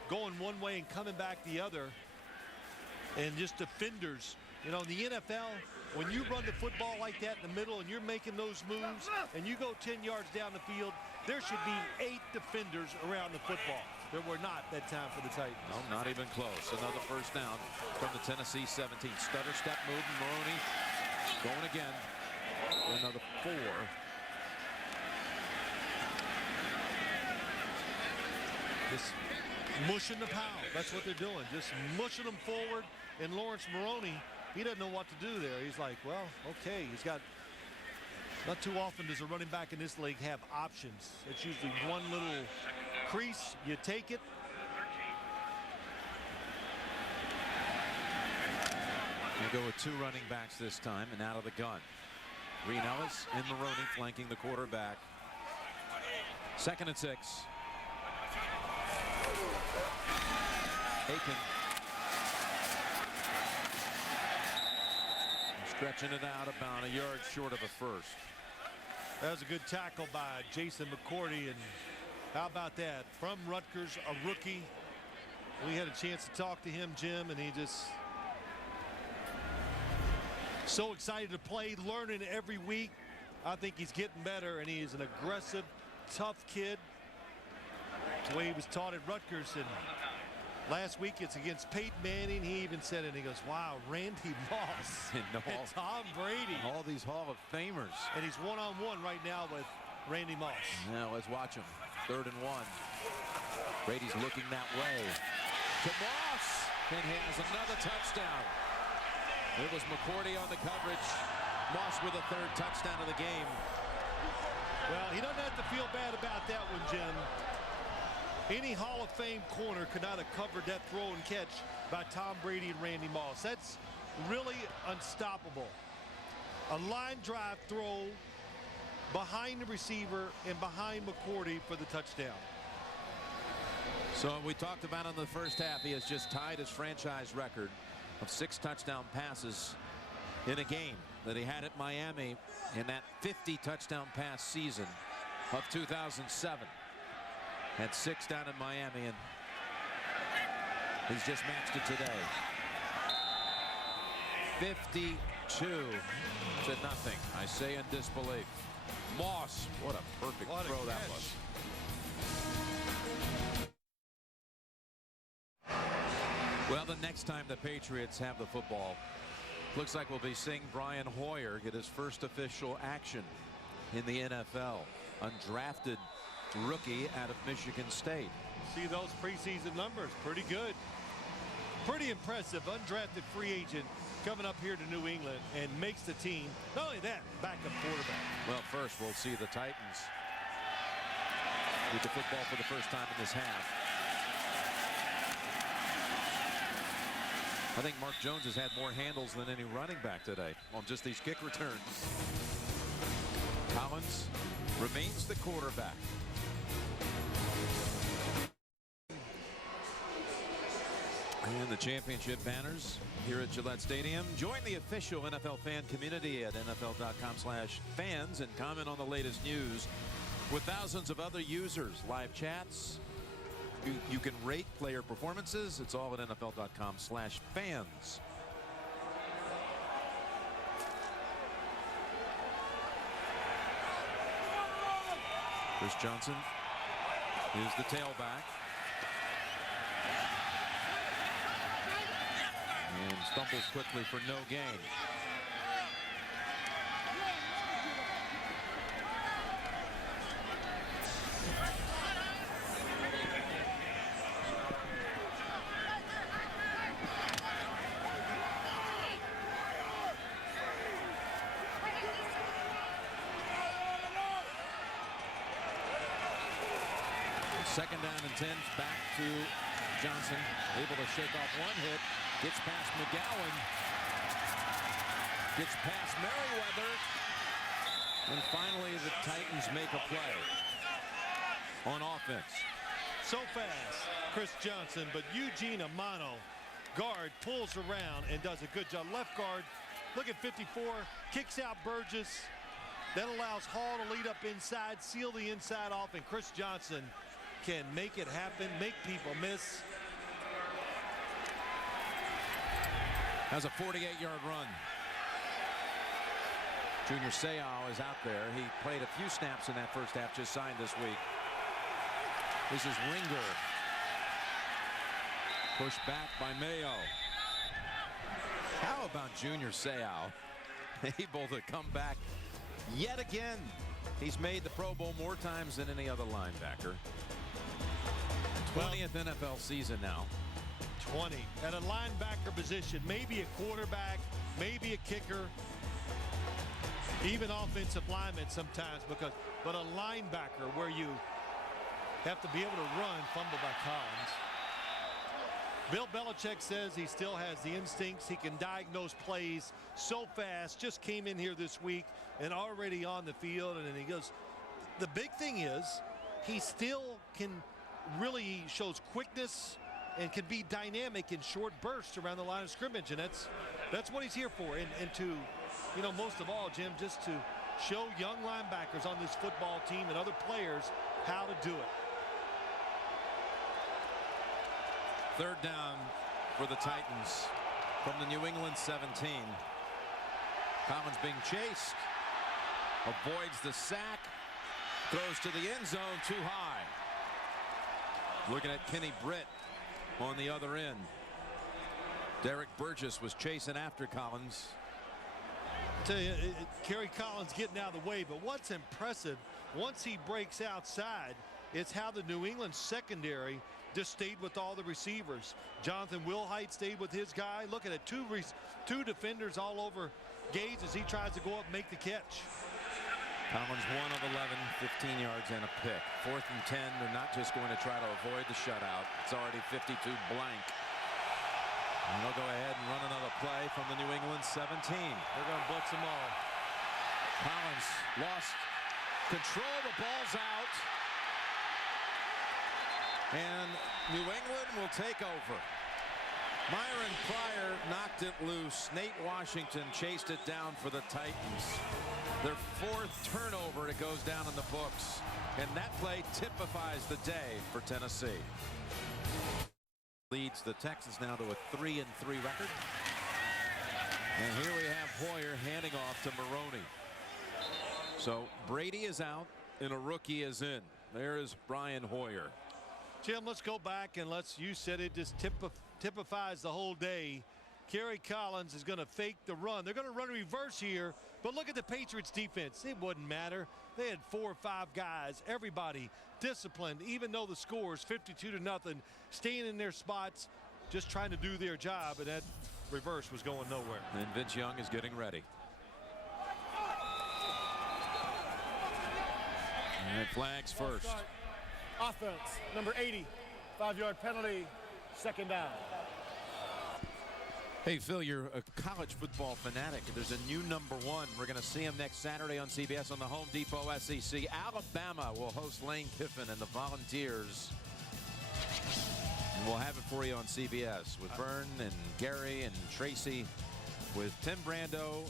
going one way and coming back the other. And just defenders. You know, in the NFL, when you run the football like that in the middle and you're making those moves and you go 10 yards down the field, there should be 8 defenders around the football. There were not that time for the Titans. No, not even close. Another first down from the Tennessee 17. Stutter step move, and Maroney going again. Another 4. Just mushing the pound. That's what they're doing. Just mushing them forward. And Lawrence Maroney, he doesn't know what to do there. He's like, well, okay. He's got, not too often does a running back in this league have options. It's usually one little crease. You take it. We'll go with 2 running backs this time and out of the gun. Green Ellis and Maroney flanking the quarterback. 2nd and 6. Aiken. Stretching it out about a yard short of a first. That was a good tackle by Jason McCourty. And how about that? From Rutgers, a rookie. We had a chance to talk to him, Jim, and he just so excited to play, learning every week. I think he's getting better, and he is an aggressive, tough kid. That's the way he was taught at Rutgers. And last week it's against Peyton Manning. He even said it, and he goes, wow, Randy Moss and Tom Brady. All these Hall of Famers. And he's one-on-one right now with Randy Moss. Now let's watch him. 3rd and 1. Brady's looking that way. To Moss, and he has another touchdown. It was McCourty on the coverage. Moss with a 3rd touchdown of the game. Well, he doesn't have to feel bad about that one, Jim. Any Hall of Fame corner could not have covered that throw and catch by Tom Brady and Randy Moss. That's really unstoppable. A line drive throw behind the receiver and behind McCourty for the touchdown. So we talked about in the first half, he has just tied his franchise record of 6 touchdown passes in a game that he had at Miami in that 50 touchdown pass season of 2007. Had 6 down in Miami, and he's just matched it today. 52 to nothing. I say in disbelief. Moss, what a perfect throw that was. Well, the next time the Patriots have the football, looks like we'll be seeing Brian Hoyer get his first official action in the NFL. Undrafted rookie out of Michigan State. See those preseason numbers, pretty good. Pretty impressive. Undrafted free agent coming up here to New England and makes the team. Not only that, backup quarterback. Well, first we'll see the Titans with the football for the first time in this half. I think Mark Jones has had more handles than any running back today on just these kick returns. Collins remains the quarterback. And the championship banners here at Gillette Stadium. Join the official NFL fan community at NFL.com/fans and comment on the latest news with thousands of other users. Live chats. You can rate player performances. It's all at NFL.com/fans. Chris Johnson is the tailback. and stumbles quickly for no gain. Second down and 10, back to Johnson, able to shake off one hit, gets past McGowan, gets past Merriweather, and finally the Titans make a play on offense. So fast, Chris Johnson, but Eugene Amano, guard, pulls around and does a good job. Left guard, look at 54, kicks out Burgess. That allows Hall to lead up inside, seal the inside off, and Chris Johnson can make it happen, make people miss. Has a 48-yard run. Junior Seau is out there. He played a few snaps in that first half, just signed this week. This is Ringer. Pushed back by Mayo. How about Junior Seau? Able to come back yet again. He's made the Pro Bowl more times than any other linebacker. 20th NFL season now. 20 at a linebacker position, maybe a quarterback, maybe a kicker, even offensive lineman sometimes, but a linebacker where you have to be able to run, fumble by Collins. Bill Belichick says he still has the instincts. He can diagnose plays so fast. Just came in here this week and already on the field, and then he goes, the big thing is he still can really shows quickness and can be dynamic in short bursts around the line of scrimmage, and that's what he's here for. And to, you know, most of all, Jim, just to show young linebackers on this football team and other players how to do it. Third down for the Titans from the New England 17. Collins being chased, avoids the sack, throws to the end zone too high. Looking at Kenny Britt on the other end. Derek Burgess was chasing after Collins. I tell you, Kerry Collins getting out of the way, but what's impressive, once he breaks outside, it's how the New England secondary just stayed with all the receivers. Jonathan Wilhite stayed with his guy. Look at it, two defenders all over Gage as he tries to go up and make the catch. Collins 1 of 11, 15 yards and a pick. 4th and 10. They're not just going to try to avoid the shutout. It's already 52 blank. And they'll go ahead and run another play from the New England 17. They're going to blitz them all. Collins lost control. The ball's out. And New England will take over. Myron Pryor knocked it loose. Nate Washington chased it down for the Titans. Their 4th turnover, it goes down in the books. And that play typifies the day for Tennessee. Leads the Texans now to a 3-3 record. And here we have Hoyer handing off to Maroney. So Brady is out and a rookie is in. There is Brian Hoyer. Jim, let's go back and you said it just typifies the whole day. Kerry Collins is going to fake the run. They're going to run a reverse here, but look at the Patriots defense. It wouldn't matter. They had 4 or 5 guys, everybody disciplined, even though the score is 52-0, staying in their spots, just trying to do their job, and that reverse was going nowhere. And Vince Young is getting ready. And flags first. Offense, number 80, 5-yard penalty, second down. Hey, Phil, you're a college football fanatic. There's a new number 1. We're going to see him next Saturday on CBS on the Home Depot SEC. Alabama will host Lane Kiffin and the Volunteers. And we'll have it for you on CBS with Vern and Gary and Tracy, with Tim Brando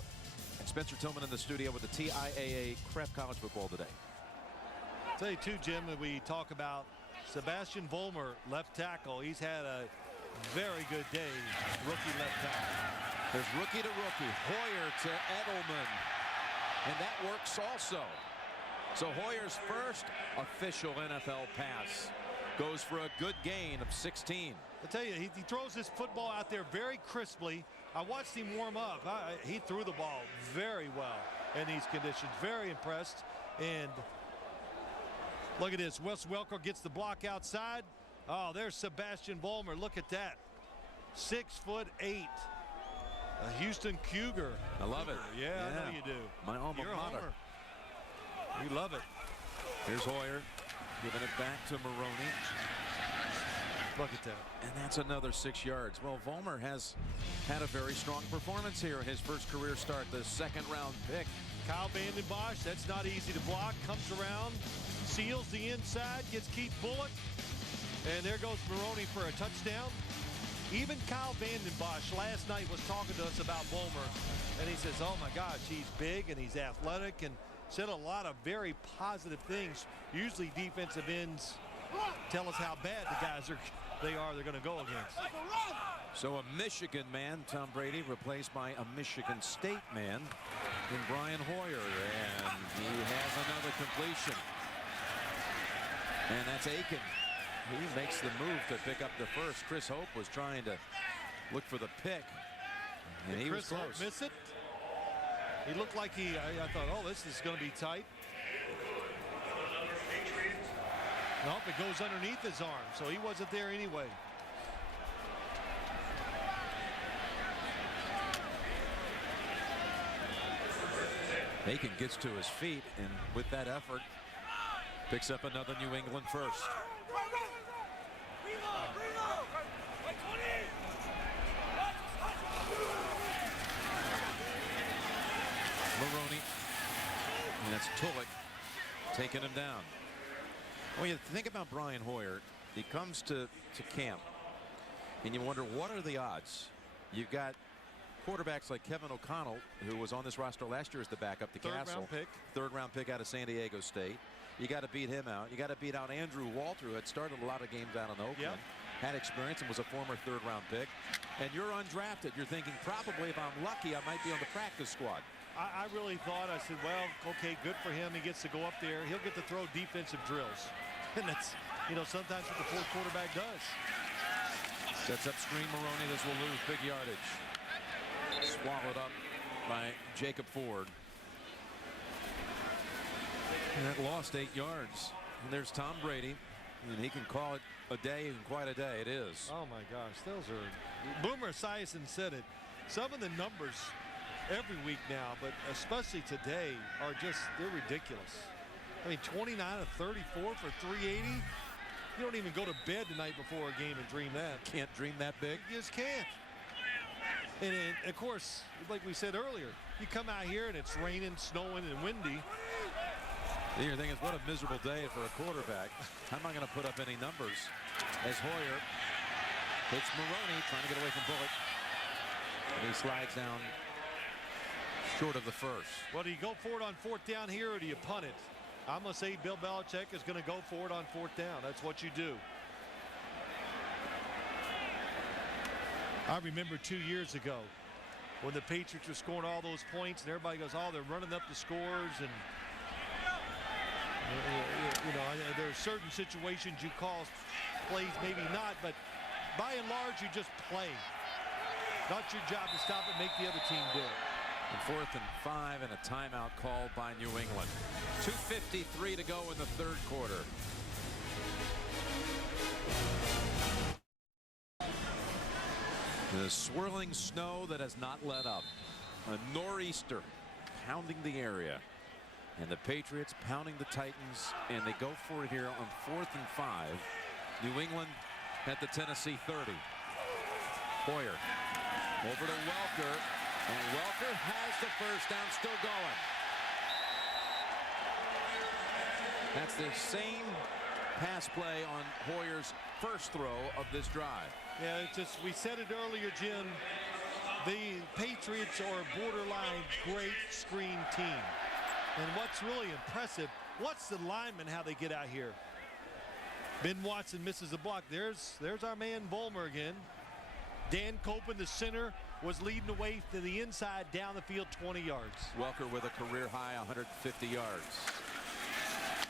and Spencer Tillman in the studio with the TIAA Craft College Football today. I'll tell you too, Jim, that we talk about Sebastian Vollmer, left tackle. He's had a very good day, rookie left tackle. There's rookie to rookie, Hoyer to Edelman, and that works also. So Hoyer's first official NFL pass goes for a good gain of 16. I tell you, he throws this football out there very crisply. I watched him warm up. He threw the ball very well in these conditions. Very impressed. And look at this. Wes Welker gets the block outside. Oh, there's Sebastian Vollmer. Look at that. 6'8". A Houston Cougar. I love it. Yeah, I know you do. My alma You're a mater. homer. We love it. Here's Hoyer giving it back to Maroney. Look at that. And that's another 6 yards. Well, Vollmer has had a very strong performance here in his first career start, the second-round pick. Kyle Vanden Bosch, that's not easy to block. Comes around, seals the inside, gets Keith Bullock. And there goes Maroney for a touchdown. Even Kyle Vanden Bosch last night was talking to us about Vollmer. And he says, oh my gosh, he's big and he's athletic, and said a lot of very positive things. Usually defensive ends tell us how bad the guys they're going to go against. So a Michigan man, Tom Brady, replaced by a Michigan State man in Brian Hoyer, and he has another completion. And that's Aiken. He makes the move to pick up the first. Chris Hope was trying to look for the pick, and he was Chris Hope close. miss it? He looked like I thought, oh, this is going to be tight. Nope, it goes underneath his arm, so he wasn't there anyway. Aiken gets to his feet, and with that effort, picks up another New England first. Maroney, and that's Tulloch taking him down. When you think about Brian Hoyer, he comes to camp, and you wonder, what are the odds? You've got quarterbacks like Kevin O'Connell, who was on this roster last year as the backup to Castle. Third-round pick out of San Diego State. You got to beat him out. You got to beat out Andrew Walter, who had started a lot of games out in Oakland, had experience and was a former third-round pick. And you're undrafted. You're thinking, probably if I'm lucky, I might be on the practice squad. I really thought, I said, well, okay, good for him. He gets to go up there. He'll get to throw defensive drills. And that's, you know, sometimes what the fourth quarterback does. Sets up screen Maroney. This will lose big yardage. Swallowed up by Jacob Ford. And that lost 8 yards. And there's Tom Brady. And he can call it a day, and quite a day it is. Oh, my gosh. Those are... Boomer Esiason said it. Some of the numbers every week now, but especially today, are just, they're ridiculous. I mean, 29 of 34 for 380. You don't even go to bed the night before a game and dream that. Can't dream that big. You just can't. And of course, like we said earlier, you come out here and it's raining, snowing, and windy. Then you're thinking, what a miserable day for a quarterback. How am I going to put up any numbers? As Hoyer hits Maroney, trying to get away from Bullock. And he slides down short of the first. Well, do you go for it on fourth down here, or do you punt it? I'm going to say Bill Belichick is going to go for it on fourth down. That's what you do. I remember 2 years ago when the Patriots were scoring all those points, and everybody goes, oh, they're running up the scores. And, you know, there are certain situations you call plays, maybe not, but by and large, you just play. Not your job to stop it, make the other team do it. And 4th and 5 and a timeout called by New England. 2:53 to go in the third quarter. The swirling snow that has not let up. A nor'easter pounding the area. And the Patriots pounding the Titans, and they go for it here on 4th and 5. New England at the Tennessee 30. Hoyer over to Welker. And Welker has the first down, still going. That's the same pass play on Hoyer's first throw of this drive. Yeah, it's just, we said it earlier, Jim. The Patriots are a borderline great screen team. And what's really impressive, watch the linemen, how they get out here. Ben Watson misses a block. There's our man Vollmer again. Dan Copen, the center, was leading the way to the inside, down the field 20 yards. Welker with a career high 150 yards.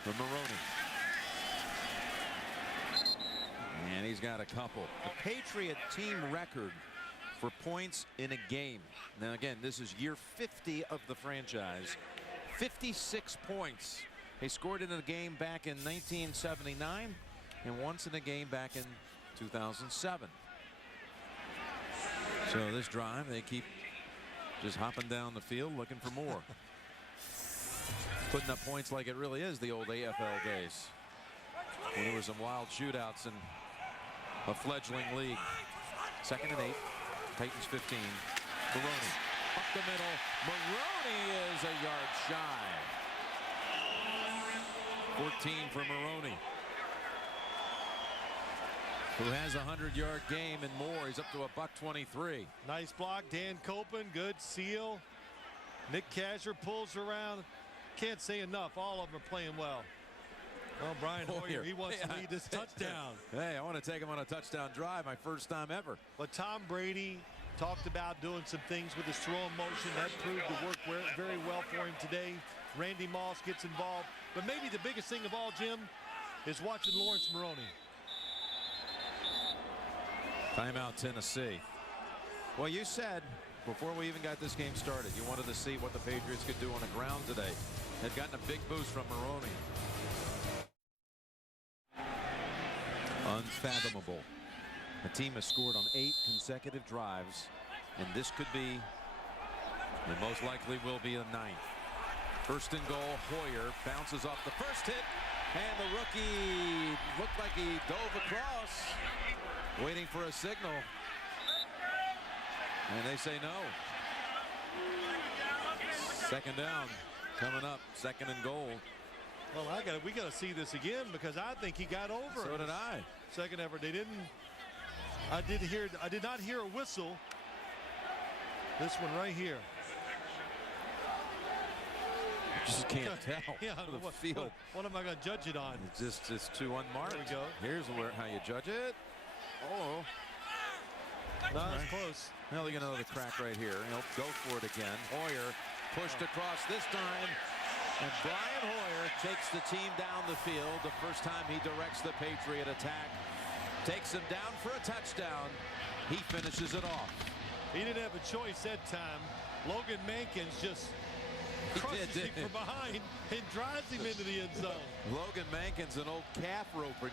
for Maroney. And he's got a couple. The Patriot team record for points in a game. Now again, this is year 50 of the franchise. 56 points. They scored it in a game back in 1979 and once in a game back in 2007. So this drive, they keep just hopping down the field looking for more. Putting up points like it really is the old AFL days, when there were some wild shootouts in a fledgling league. 2nd and 8. Titans 15. Maroney up the middle. Maroney is a yard shy. 14 for Maroney, who has a 100-yard game and more. He's up to $123. Nice block, Dan Copen. Good seal. Nick Casher pulls around. Can't say enough. All of them are playing well. Well, Brian Hoyer, he wants to lead this touchdown. Hey, I want to take him on a touchdown drive, my first time ever. But Tom Brady talked about doing some things with his throwing motion. That proved to work very well for him today. Randy Moss gets involved. But maybe the biggest thing of all, Jim, is watching Lawrence Maroney. Timeout, Tennessee. Well, you said before we even got this game started, you wanted to see what the Patriots could do on the ground today. They'd gotten a big boost from Maroney. Unfathomable. The team has scored on 8 consecutive drives, and this could be, and most likely will be, a 9th. 1st and goal. Hoyer bounces off the first hit, and the rookie looked like he dove across, waiting for a signal, and they say no. 2nd down coming up. 2nd and goal. Well, we got to see this again, because I think he got over. So did I. Second effort. They didn't. I did not hear a whistle. This one right here. You just can't tell. Yeah, the field. What am I going to judge it on? It's too unmarked. There we go. Here's how you judge it. Oh. No, that's close. Well, you get another crack right here. He'll go for it again. Hoyer pushed across this time. And Brian Hoyer takes the team down the field. The first time he directs the Patriot attack. Takes him down for a touchdown. He finishes it off. He didn't have a choice that time. Logan Mankins just crushes him from behind and drives him into the end zone. Logan Mankins, an old calf roper,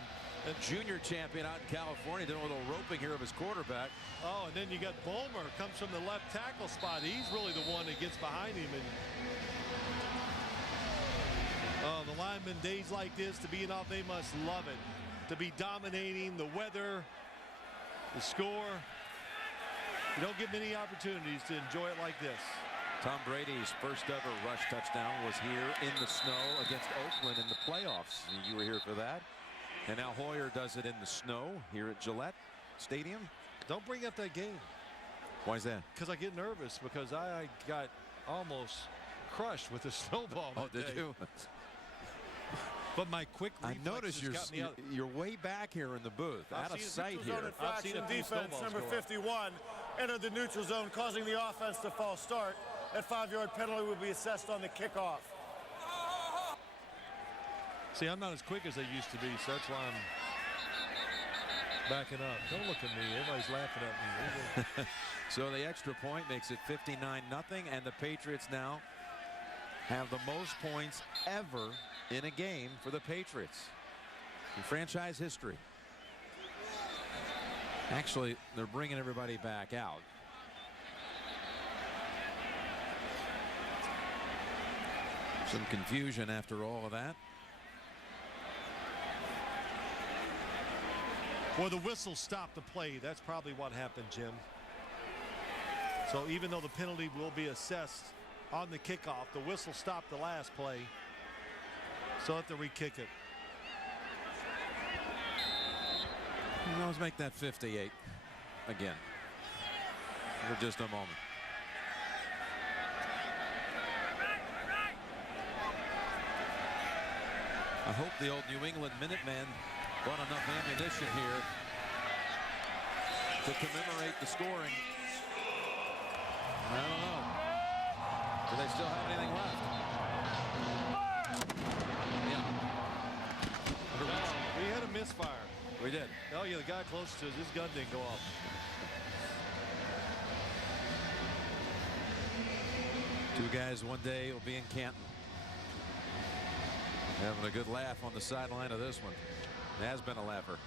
a junior champion out in California, doing a little roping here of his quarterback. Oh, and then you got Bulmer, comes from the left tackle spot. He's really the one that gets behind him. And the linemen, days like this, to be off, they must love it. To be dominating, the weather, the score. You don't get many opportunities to enjoy it like this. Tom Brady's first ever rush touchdown was here in the snow against Oakland in the playoffs. You were here for that. And now Hoyer does it in the snow here at Gillette Stadium. Don't bring up that game. Why is that? Because I get nervous, because I got almost crushed with the snowball. Oh, did you? But my quick reflexes, I noticed you're way back here in the booth, out of sight here. I've seen defense number 51 entered the neutral zone, causing the offense to false start. That 5-yard penalty will be assessed on the kickoff. See, I'm not as quick as I used to be, so that's why I'm backing up. Don't look at me. Everybody's laughing at me. So the extra point makes it 59-0, and the Patriots now have the most points ever in a game for the Patriots in franchise history. Actually, they're bringing everybody back out. Some confusion after all of that. Well, the whistle stopped the play. That's probably what happened, Jim. So even though the penalty will be assessed on the kickoff, the whistle stopped the last play. So have to re-kick it. Let's make that 58 again for just a moment. I hope the old New England Minutemen brought enough ammunition here to commemorate the scoring. I don't know. Do they still have anything left? Yeah. misfire. We did. Oh, yeah, the guy close to his gun didn't go off. Two guys one day will be in Canton. Having a good laugh on the sideline of this one. It has been a laugher.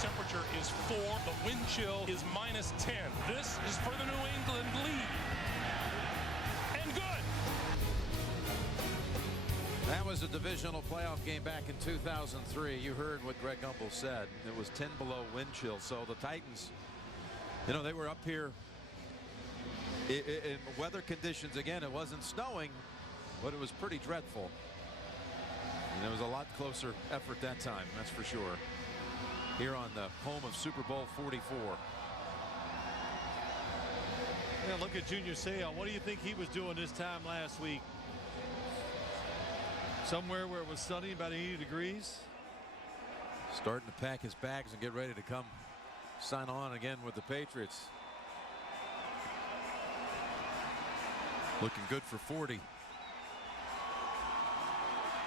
Temperature is 4. The wind chill is -10. This is for the New England lead. And good. That was a divisional playoff game back in 2003. You heard what Greg Gumbel said. It was 10 below wind chill. So the Titans, you know, they were up here in weather conditions. Again, it wasn't snowing, but it was pretty dreadful. And it was a lot closer effort that time, that's for sure. Here on the home of Super Bowl 44. Yeah, look at Junior Seau. What do you think he was doing this time last week? Somewhere where it was sunny, about 80 degrees. Starting to pack his bags and get ready to come sign on again with the Patriots. Looking good for 40.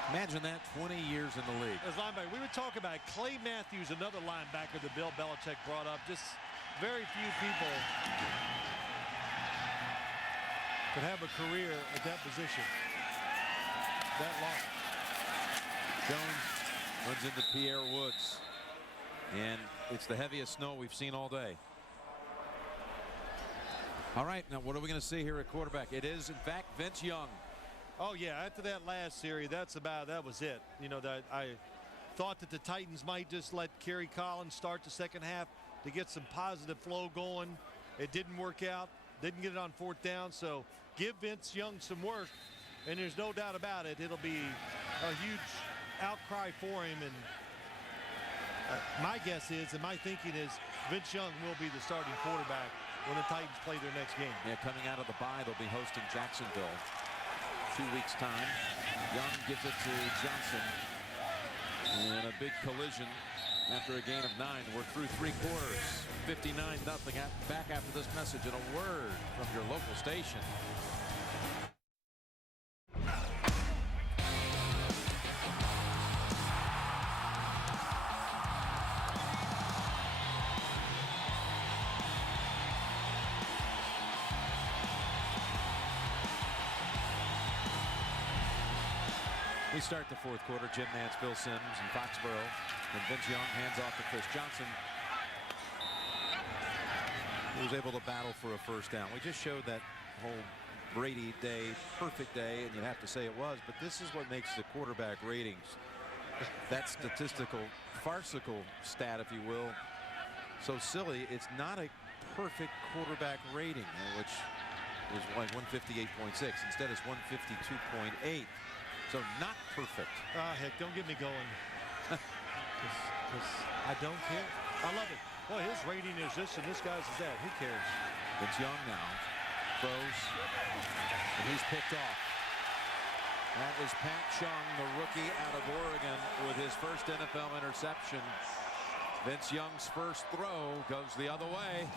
Imagine that 20 years in the league. As linebacker, we would talk about Clay Matthews, another linebacker that Bill Belichick brought up. Just very few people could have a career at that position that long. Jones runs into Pierre Woods, and it's the heaviest snow we've seen all day. All right, now what are we going to see here at quarterback? It is, in fact, Vince Young. Oh, yeah, after that last series, that was it. You know, that I thought that the Titans might just let Kerry Collins start the second half to get some positive flow going. It didn't work out. Didn't get it on 4th down. So give Vince Young some work, and there's no doubt about it. It'll be a huge outcry for him. And my guess is, and my thinking is, Vince Young will be the starting quarterback when the Titans play their next game. Yeah, coming out of the bye, they'll be hosting Jacksonville. 2 weeks time. Young gives it to Johnson. And a big collision after a gain of 9. We're through 3 quarters. 59-0. Back after this message and a word from your local station. We start the 4th quarter. Jim Nantz, Bill Sims, and Foxborough. And Vince Young hands off to Chris Johnson. He was able to battle for a first down. We just showed that whole Brady day, perfect day, and you have to say it was, but this is what makes the quarterback ratings, that statistical, farcical stat, if you will, so silly. It's not a perfect quarterback rating, which was like 158.6. Instead, it's 152.8. So not perfect. Heck, don't get me going. Cause I don't care. I love it. Boy, his rating is this and this guy's is that. Who cares? It's Young now. Throws. And he's picked off. That is Pat Chung, the rookie out of Oregon, with his first NFL interception. Vince Young's first throw goes the other way.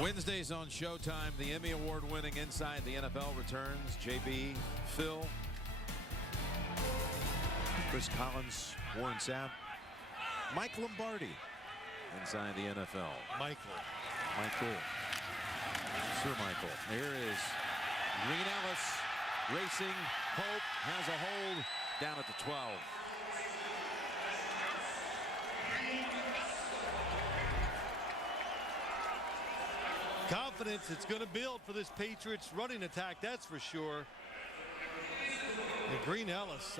Wednesdays on Showtime, the Emmy Award-winning Inside the NFL returns. JB, Phil, Chris Collins, Warren Sapp, Mike Lombardi, Inside the NFL. Michael. Sir Michael. Here is Green Ellis racing. Hope has a hold down at the 12. Confidence it's going to build for this Patriots running attack, that's for sure. And Green Ellis,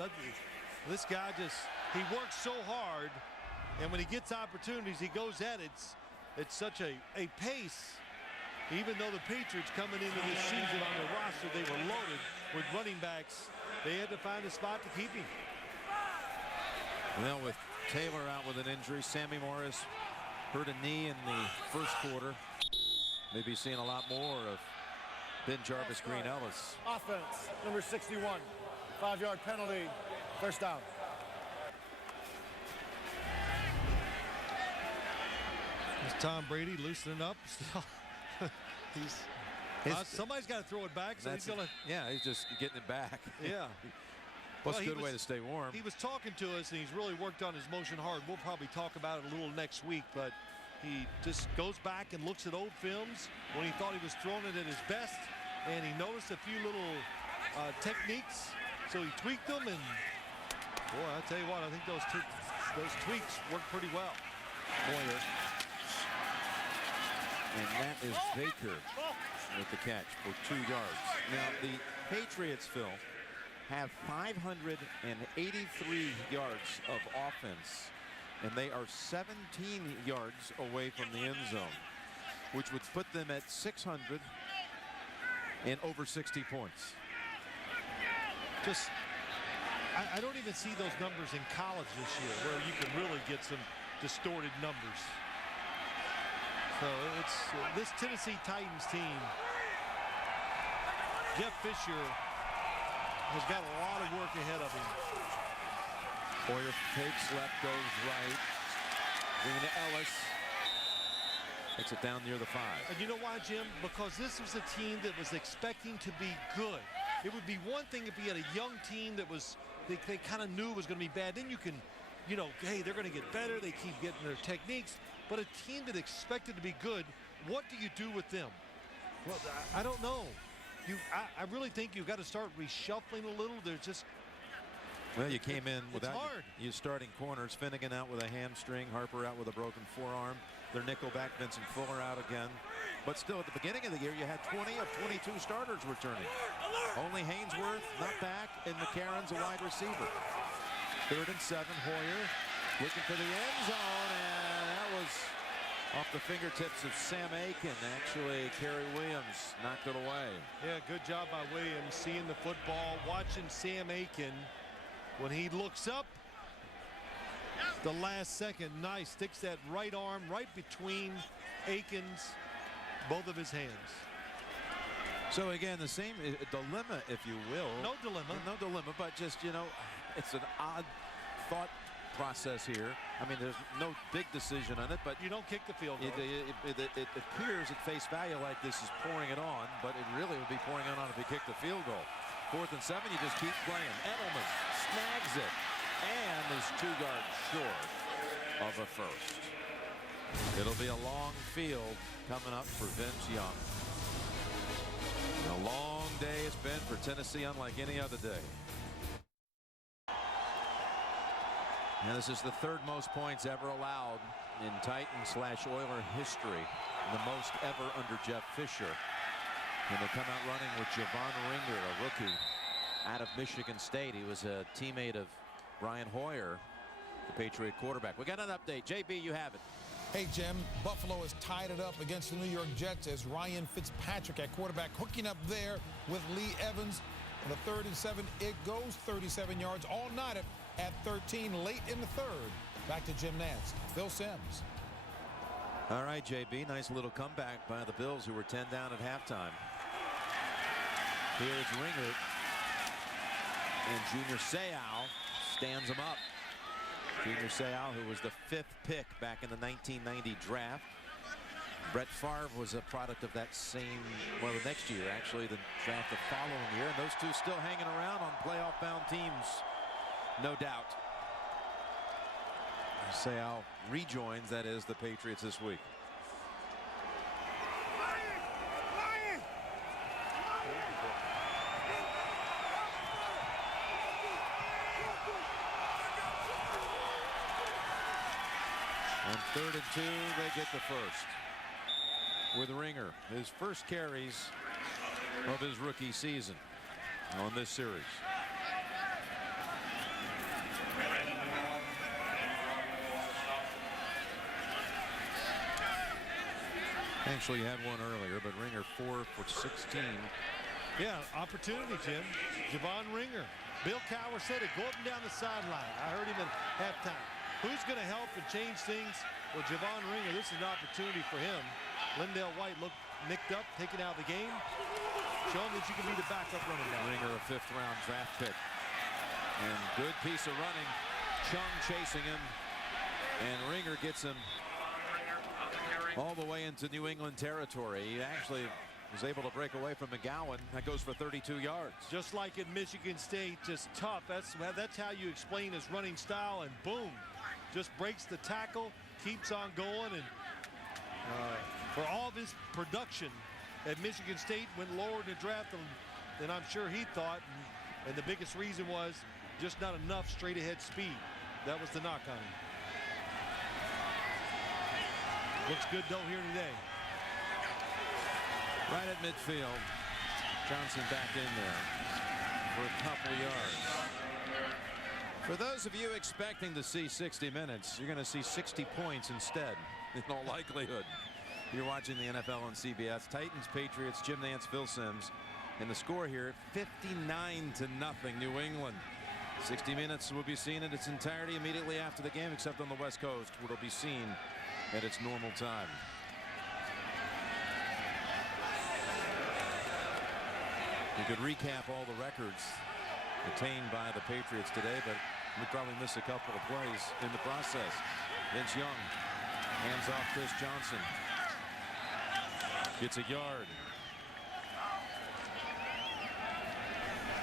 this guy he works so hard, and when he gets opportunities, he goes at it. It's such a pace. Even though the Patriots coming into this season on the roster, they were loaded with running backs, they had to find a spot to keep him. Well, with Taylor out with an injury, Sammy Morris hurt a knee in the first quarter. Maybe seeing a lot more of Ben Jarvis, Green Ellis. Offense, number 61. 5-yard penalty, first down. It's Tom Brady loosening up. Somebody's got to throw it back, so he's going to. Yeah, he's just getting it back. Yeah. Well, it's a good way to stay warm. He was talking to us, and he's really worked on his motion hard. We'll probably talk about it a little next week, but he just goes back and looks at old films when he thought he was throwing it at his best, and he noticed a few little techniques, so he tweaked them, and boy, I tell you what, I think those tweaks work pretty well. Hoyer. And that is Baker with the catch for 2 yards. Now, the Patriots, Phil, have 583 yards of offense, and they are 17 yards away from the end zone, which would put them at 600 and over 60 points. I don't even see those numbers in college this year where you can really get some distorted numbers. So it's this Tennessee Titans team. Jeff Fisher has got a lot of work ahead of him. Hoyer takes left, goes right. Bringing to Ellis. Takes it down near the 5. And you know why, Jim? Because this was a team that was expecting to be good. It would be one thing if you had a young team that was, they kind of knew it was going to be bad. Then you can, you know, hey, they're going to get better. They keep getting their techniques. But a team that expected to be good, what do you do with them? Well, I don't know. I really think you've got to start reshuffling a little. There's just. Well, you came in without your starting corners. Finnegan out with a hamstring. Harper out with a broken forearm. Their nickelback, Vincent Fuller, out again. But still, at the beginning of the year, you had 20 of 22 starters returning. Only Hainsworth not back, and McCarron's a wide receiver. 3rd and 7, Hoyer looking for the end zone, and that was off the fingertips of Sam Aiken. Actually, Kerry Williams knocked it away. Yeah, good job by Williams seeing the football, watching Sam Aiken. When he looks up, the last second, nice, sticks that right arm right between Aiken's both of his hands. So again, the same dilemma, if you will. No dilemma. No dilemma, but just, you know, it's an odd thought process here. I mean, there's no big decision on it, but you don't kick the field goal. It appears at face value like this is pouring it on, but it really would be pouring it on if he kicked the field goal. 4th and 7, you just keep playing. Edelman snags it and is 2 yards short of a first. It'll be a long field coming up for Vince Young. A long day it's been for Tennessee, unlike any other day. And this is the 3rd most points ever allowed in Titan/Oiler history, the most ever under Jeff Fisher. And they come out running with Javon Ringer, a rookie out of Michigan State. He was a teammate of Brian Hoyer, the Patriot quarterback. We got an update. JB, you have it. Hey, Jim, Buffalo has tied it up against the New York Jets as Ryan Fitzpatrick at quarterback, hooking up there with Lee Evans. On the 3rd and 7, it goes 37 yards all night at 13 late in the 3rd. Back to Jim Nantz. Bill Sims. All right, JB, nice little comeback by the Bills, who were 10 down at halftime. Here's Ringer, and Junior Seau stands him up. Junior Seau, who was the 5th pick back in the 1990 draft. Brett Favre was a product of that same, well, the next year, actually, the draft the following year. And those two still hanging around on playoff-bound teams, no doubt. Seau rejoins, that is, the Patriots this week. On 3rd and 2, they get the first. With Ringer, his first carries of his rookie season on this series. Actually had one earlier, but Ringer 4 for 16. Yeah, opportunity, Jim. Javon Ringer. Bill Cowher said it, go up and down the sideline. I heard him at halftime. Who's going to help and change things? Well, Javon Ringer, this is an opportunity for him. Lindell White looked nicked up, taken out of the game. Show him that you can be the backup running back. Ringer, a 5th-round draft pick. And good piece of running. Chung chasing him. And Ringer gets him all the way into New England territory. He actually was able to break away from McGowan. That goes for 32 yards. Just like at Michigan State, just tough. That's how you explain his running style, and boom, just breaks the tackle, keeps on going. And for all of his production at Michigan State, went lower in the draft than I'm sure he thought, and the biggest reason was just not enough straight ahead speed. That was the knock on him. Looks good though here today. Right at midfield. Johnson back in there for a couple yards. For those of you expecting to see 60 minutes, you're going to see 60 points instead, in all likelihood. You're watching the NFL on CBS. Titans, Patriots, Jim Nantz, Phil Simms. And the score here, 59-0, New England. 60 minutes will be seen in its entirety immediately after the game, except on the West Coast, where it'll be seen at its normal time. You could recap all the records attained by the Patriots today, but we probably miss a couple of plays in the process. Vince Young hands off Chris Johnson. Gets a yard.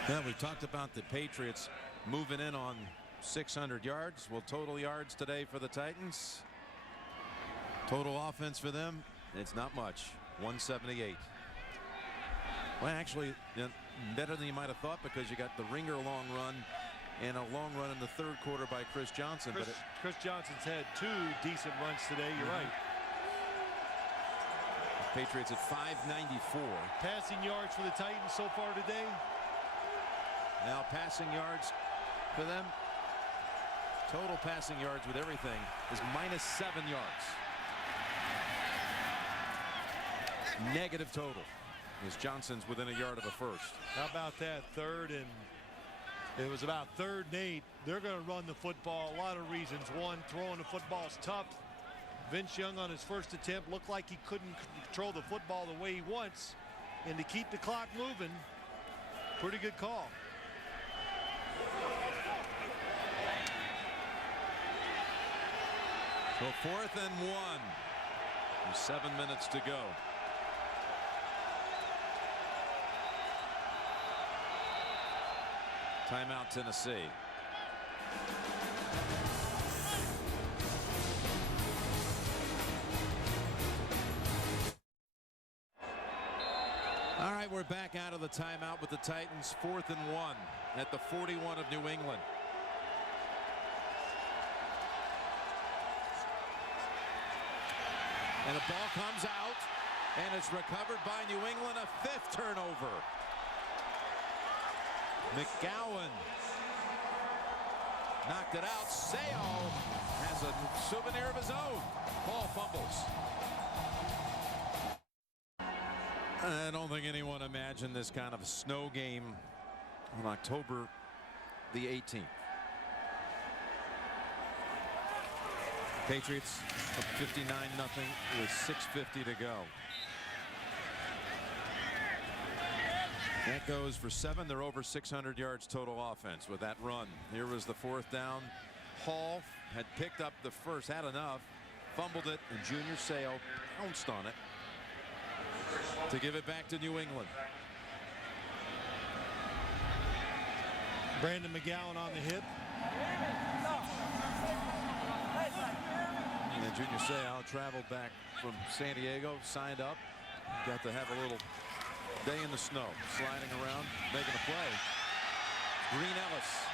Yeah, we talked about the Patriots moving in on 600 yards. Well, total yards today for the Titans. Total offense for them, it's not much. 178. Well, actually, better than you might have thought, because you got the ringer long run and a long run in the third quarter by Chris Johnson. Chris Johnson's had 2 decent runs today. You're right. Patriots at 594. Passing yards for the Titans so far today. Now passing yards for them. Total passing yards with everything is -7 yards. Negative total. As Johnson's within a yard of a first. How about that? Third, and it was about 3rd and 8. They're going to run the football. A lot of reasons. One, throwing the football is tough. Vince Young on his first attempt looked like he couldn't control the football the way he wants. And to keep the clock moving, pretty good call. So 4th and 1. With 7 minutes to go. Timeout, Tennessee. All right, we're back out of the timeout with the Titans. 4th and 1 at the 41 of New England. And the ball comes out, and it's recovered by New England. A 5th turnover. McGowan knocked it out. Seo has a souvenir of his own. Ball fumbles. I don't think anyone imagined this kind of snow game on October the 18th. Patriots up 59-0 with 6:50 to go. That goes for 7. They're over 600 yards total offense with that run. Here was the 4th down. Hall had picked up the first, had enough, fumbled it, and Junior Seo pounced on it to give it back to New England. Brandon McGowan on the hit. And Junior Seo traveled back from San Diego, signed up, got to have a little day in the snow, sliding around, making a play. Green Ellis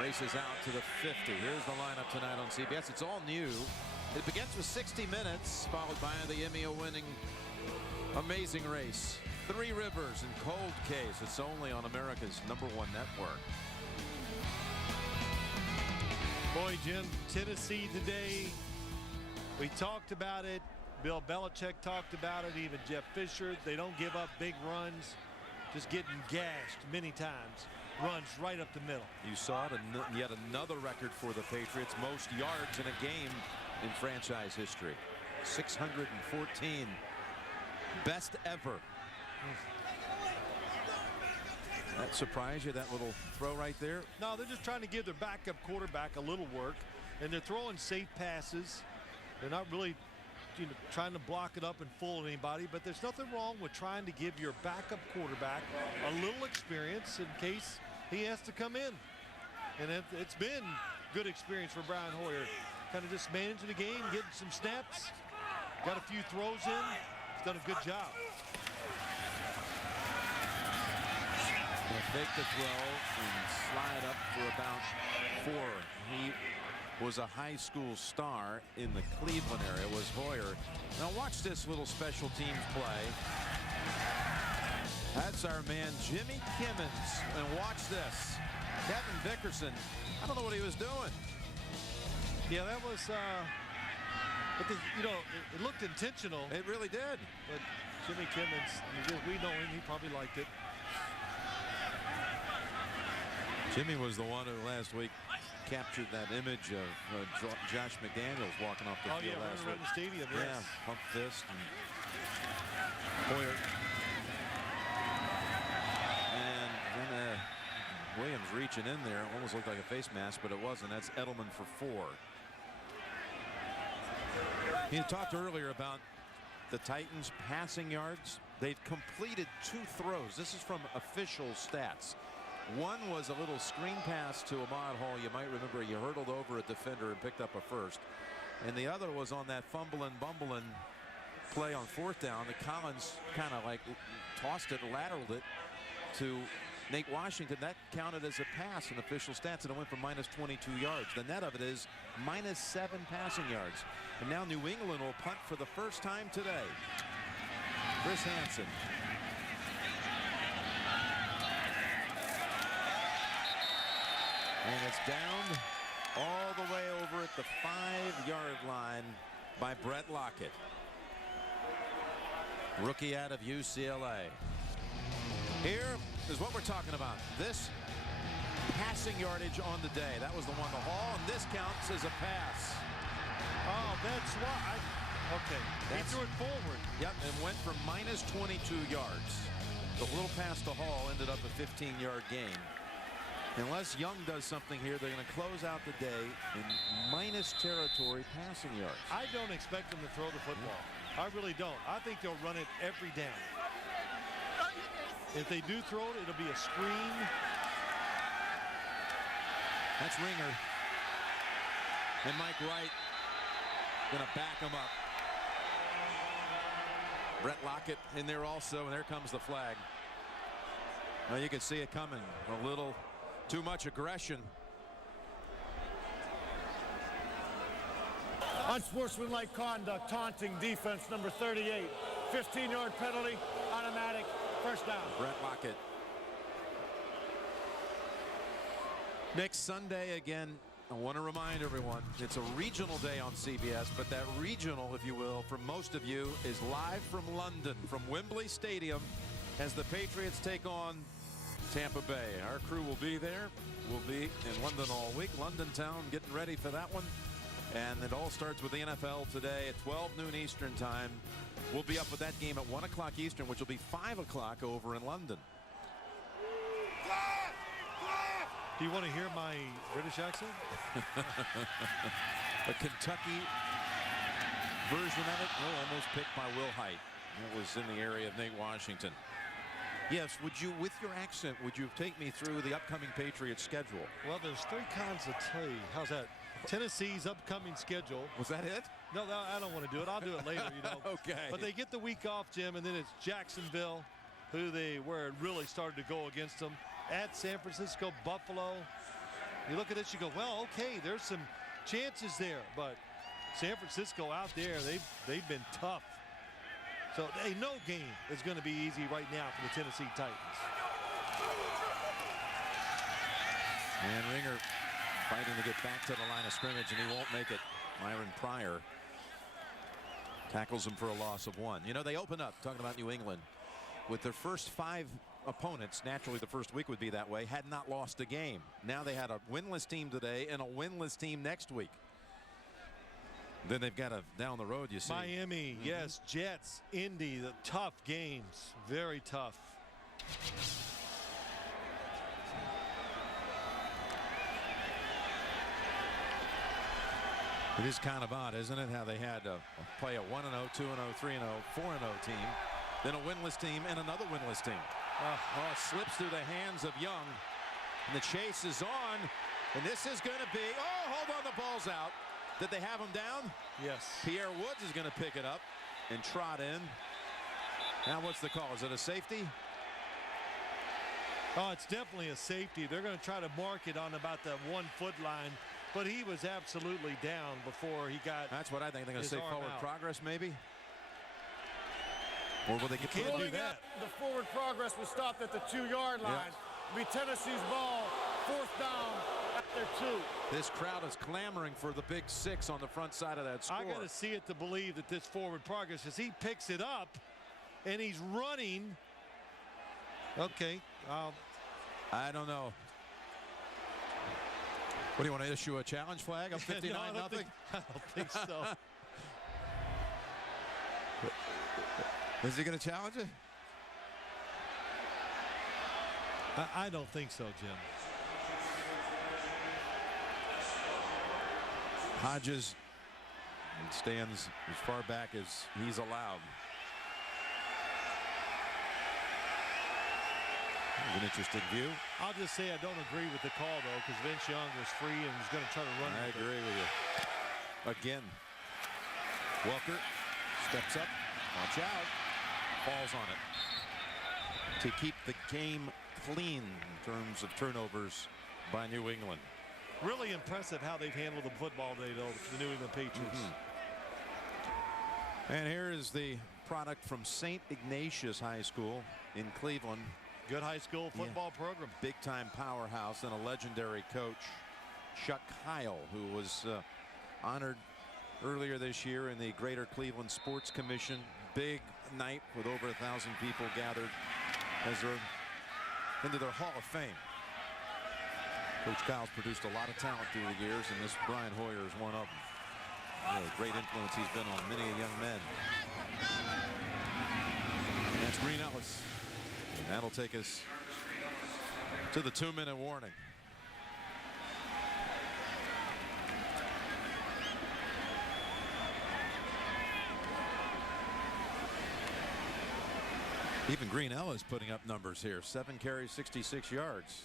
races out to the 50. Here's the lineup tonight on CBS. It's all new. It begins with 60 minutes, followed by the Emmy-winning Amazing Race. 3 Rivers and Cold Case. It's only on America's #1 network. Boy, Jim, Tennessee today, we talked about it. Bill Belichick talked about it, even Jeff Fisher. They don't give up big runs, just getting gashed many times. Runs right up the middle. You saw it, and yet another record for the Patriots. Most yards in a game in franchise history. 614. Best ever. That surprised you, that little throw right there? No, they're just trying to give their backup quarterback a little work, and they're throwing safe passes. They're not really trying to block it up and fool anybody, but there's nothing wrong with trying to give your backup quarterback a little experience in case he has to come in. And it's been good experience for Brian Hoyer. Kind of just managing the game, getting some snaps, got a few throws in. He's done a good job. Fake the throw and slide up for about 4. He was a high school star in the Cleveland area, was Hoyer. Now watch this little special teams play. That's our man Jimmy Kimmons. And watch this. Kevin Vickerson, I don't know what he was doing. Yeah, that was, it looked intentional. It really did. But Jimmy Kimmons, we know him, he probably liked it. Jimmy was the one who last week captured that image of Josh McDaniels walking off the field last week. Around the stadium, yes. Yeah, pump fist. And Hoyer. And then Williams reaching in there. Almost looked like a face mask, but it wasn't. That's Edelman for 4. He talked earlier about the Titans' passing yards. They've completed 2 throws. This is from official stats. One was a little screen pass to Ahmad Hall. You might remember he hurdled over a defender and picked up a first. And the other was on that fumbling, bumbling play on 4th down. The Collins kind of like tossed it, lateraled it to Nate Washington. That counted as a pass in official stats, and it went for minus 22 yards. The net of it is minus 7 passing yards. And now New England will punt for the first time today. Chris Hansen. And it's down all the way over at the 5-yard line by Brett Lockett. Rookie out of UCLA. Here is what we're talking about. This passing yardage on the day. That was the one to Hall, and this counts as a pass. Oh, that's why. Okay. He threw it forward. Yep, and went for minus 22 yards. The little pass to Hall ended up a 15-yard gain. Unless Young does something here, they're going to close out the day in minus territory passing yards. I don't expect them to throw the football. I really don't. I think they'll run it every down. If they do throw it, it'll be a screen. That's Ringer. And Mike Wright going to back him up. Brett Lockett in there also, and there comes the flag. Well, you can see it coming. A little too much aggression. Unsportsmanlike conduct, taunting defense, number 38. 15-yard penalty, automatic, first down. Brett Lockett. Next Sunday again, I want to remind everyone, it's a regional day on CBS, but that regional, if you will, for most of you, is live from London, from Wembley Stadium, as the Patriots take on Tampa Bay. Our crew will be there. We'll be in London all week. London town getting ready for that one. And it all starts with the NFL today at 12 noon Eastern time. We'll be up with that game at 1 o'clock Eastern, which will be 5 o'clock over in London. Do you want to hear my British accent? A Kentucky version of it. Oh, almost picked by Will Height. That was in the area of Nate Washington. Yes, would you, with your accent, would you take me through the upcoming Patriots schedule? Well, there's 3 kinds of tea. How's that? Tennessee's upcoming schedule. Was that it? No, I don't want to do it. I'll do it later, you know. Okay. But they get the week off, Jim, and then it's Jacksonville, where it really started to go against them. At San Francisco, Buffalo. You look at this, you go, well, okay, there's some chances there. But San Francisco out there, they've been tough. So no game is going to be easy right now for the Tennessee Titans. And Ringer fighting to get back to the line of scrimmage, and he won't make it. Myron Pryor tackles him for a loss of 1. You know, they open up, talking about New England, with their first 5 opponents. Naturally, the first week would be that way, had not lost a game. Now they had a winless team today and a winless team next week. Then they've got a down the road, you see. Miami, yes, Jets, Indy, the tough games, very tough. It is kind of odd, isn't it, how they had to play a 1-0, 2-0, 3-0, 4-0 team, then a winless team, and another winless team. It slips through the hands of Young, and the chase is on, and this is going to be, hold on, the ball's out. Did they have him down? Yes. Pierre Woods is going to pick it up and trot in. Now what's the call? Is it a safety? Oh, it's definitely a safety. They're going to try to mark it on about the 1 foot line, but he was absolutely down before he got. That's what I think. They're going to say forward out. Progress, maybe. Or will they get can't do that? The forward progress was stopped at the 2-yard line. It'll be Tennessee's ball, 4th down at their 2. This crowd is clamoring for the big 6 on the front side of that score. I got to see it to believe that this forward progress, as he picks it up and he's running. Okay. I don't know. What do you want to issue a challenge flag of 59-0? No, I don't think so. Is he going to challenge it? I don't think so, Jim. Hodges stands as far back as he's allowed. An interesting view. I'll just say I don't agree with the call, though, because Vince Young was free and was going to try to run. I agree with you. Again, Welker steps up, watch out, falls on it to keep the game clean in terms of turnovers by New England. Really impressive how they've handled the football today, though, the New England Patriots. And here is the product from St. Ignatius High School in Cleveland. Good high school football program. Big-time powerhouse and a legendary coach, Chuck Heil, who was honored earlier this year in the Greater Cleveland Sports Commission. Big night with over 1,000 people gathered as they're into their Hall of Fame. Coach Kyle's produced a lot of talent through the years, and this Brian Hoyer is one of them. What a great influence he's been on many young men. And that's Green Ellis. And that'll take us to the 2-minute warning. Even Green Ellis putting up numbers here. 7 carries, 66 yards.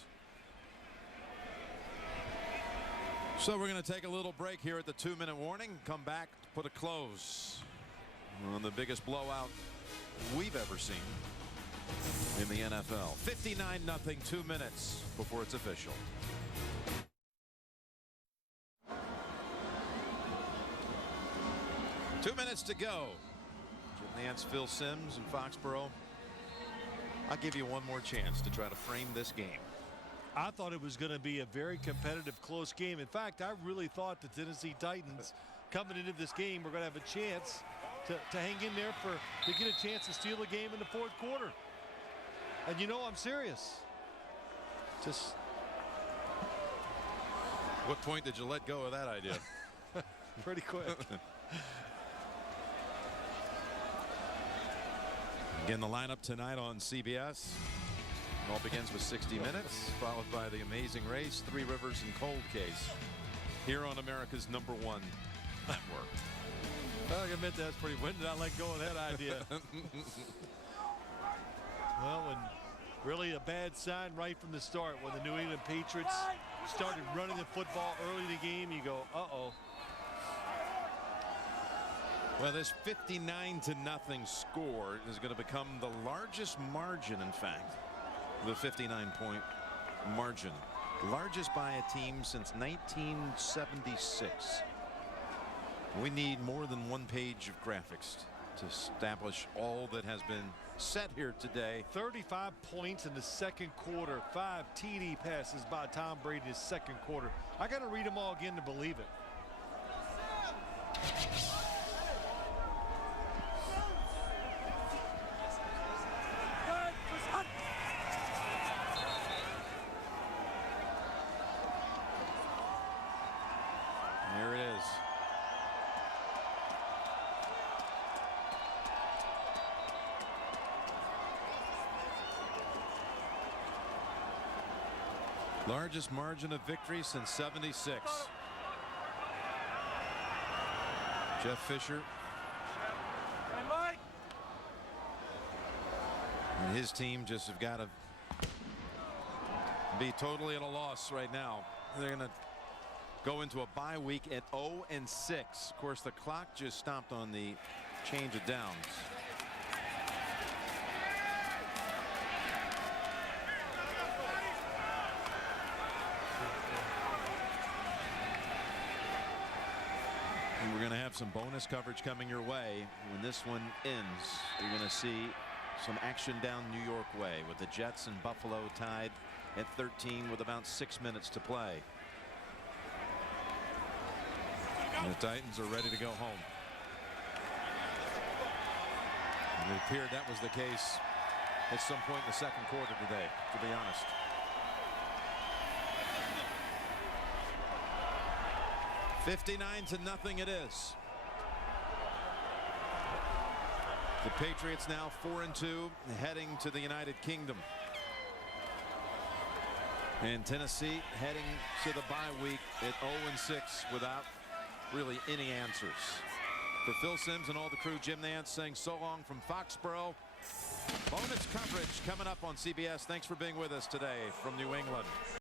So we're going to take a little break here at the 2-minute warning. Come back to put a close on the biggest blowout we've ever seen in the NFL. 59-0, 2 minutes before it's official. Two minutes to go. Jim Nantz, Phil Simms, and Foxborough. I'll give you one more chance to try to frame this game. I thought it was going to be a very competitive, close game. In fact, I really thought the Tennessee Titans coming into this game were going to have a chance to hang in there to get a chance to steal the game in the 4th quarter. And you know I'm serious. Just. What point did you let go of that idea? Pretty quick. Again, the lineup tonight on CBS. It all begins with 60 Minutes, followed by The Amazing Race, Three Rivers, and Cold Case. Here on America's #1 network. I admit that's pretty. When did I let go of that idea? Well, when really a bad sign right from the start. When the New England Patriots started running the football early in the game, you go, uh-oh. Well, this 59-0 score is going to become the largest margin, in fact. The 59-point margin. Largest by a team since 1976. We need more than one page of graphics to establish all that has been said here today. 35 points in the 2nd quarter. 5 TD passes by Tom Brady in his 2nd quarter. I got to read them all again to believe it. There it is. Largest margin of victory since '76. Jeff Fisher and his team just have got to be totally at a loss right now. They're going to go into a bye week at 0-6. Of course, the clock just stopped on the change of downs. And we're going to have some bonus coverage coming your way when this one ends. You're going to see some action down New York way with the Jets and Buffalo tied at 13 with about 6 minutes to play. And the Titans are ready to go home. And it appeared that was the case at some point in the second quarter today, to be honest. $59-0 it is. The Patriots now 4-2, heading to the United Kingdom. And Tennessee heading to the bye week at 0-6 without really any answers. For Phil Simms and all the crew, Jim Nantz saying so long from Foxborough. Bonus coverage coming up on CBS. Thanks for being with us today from New England.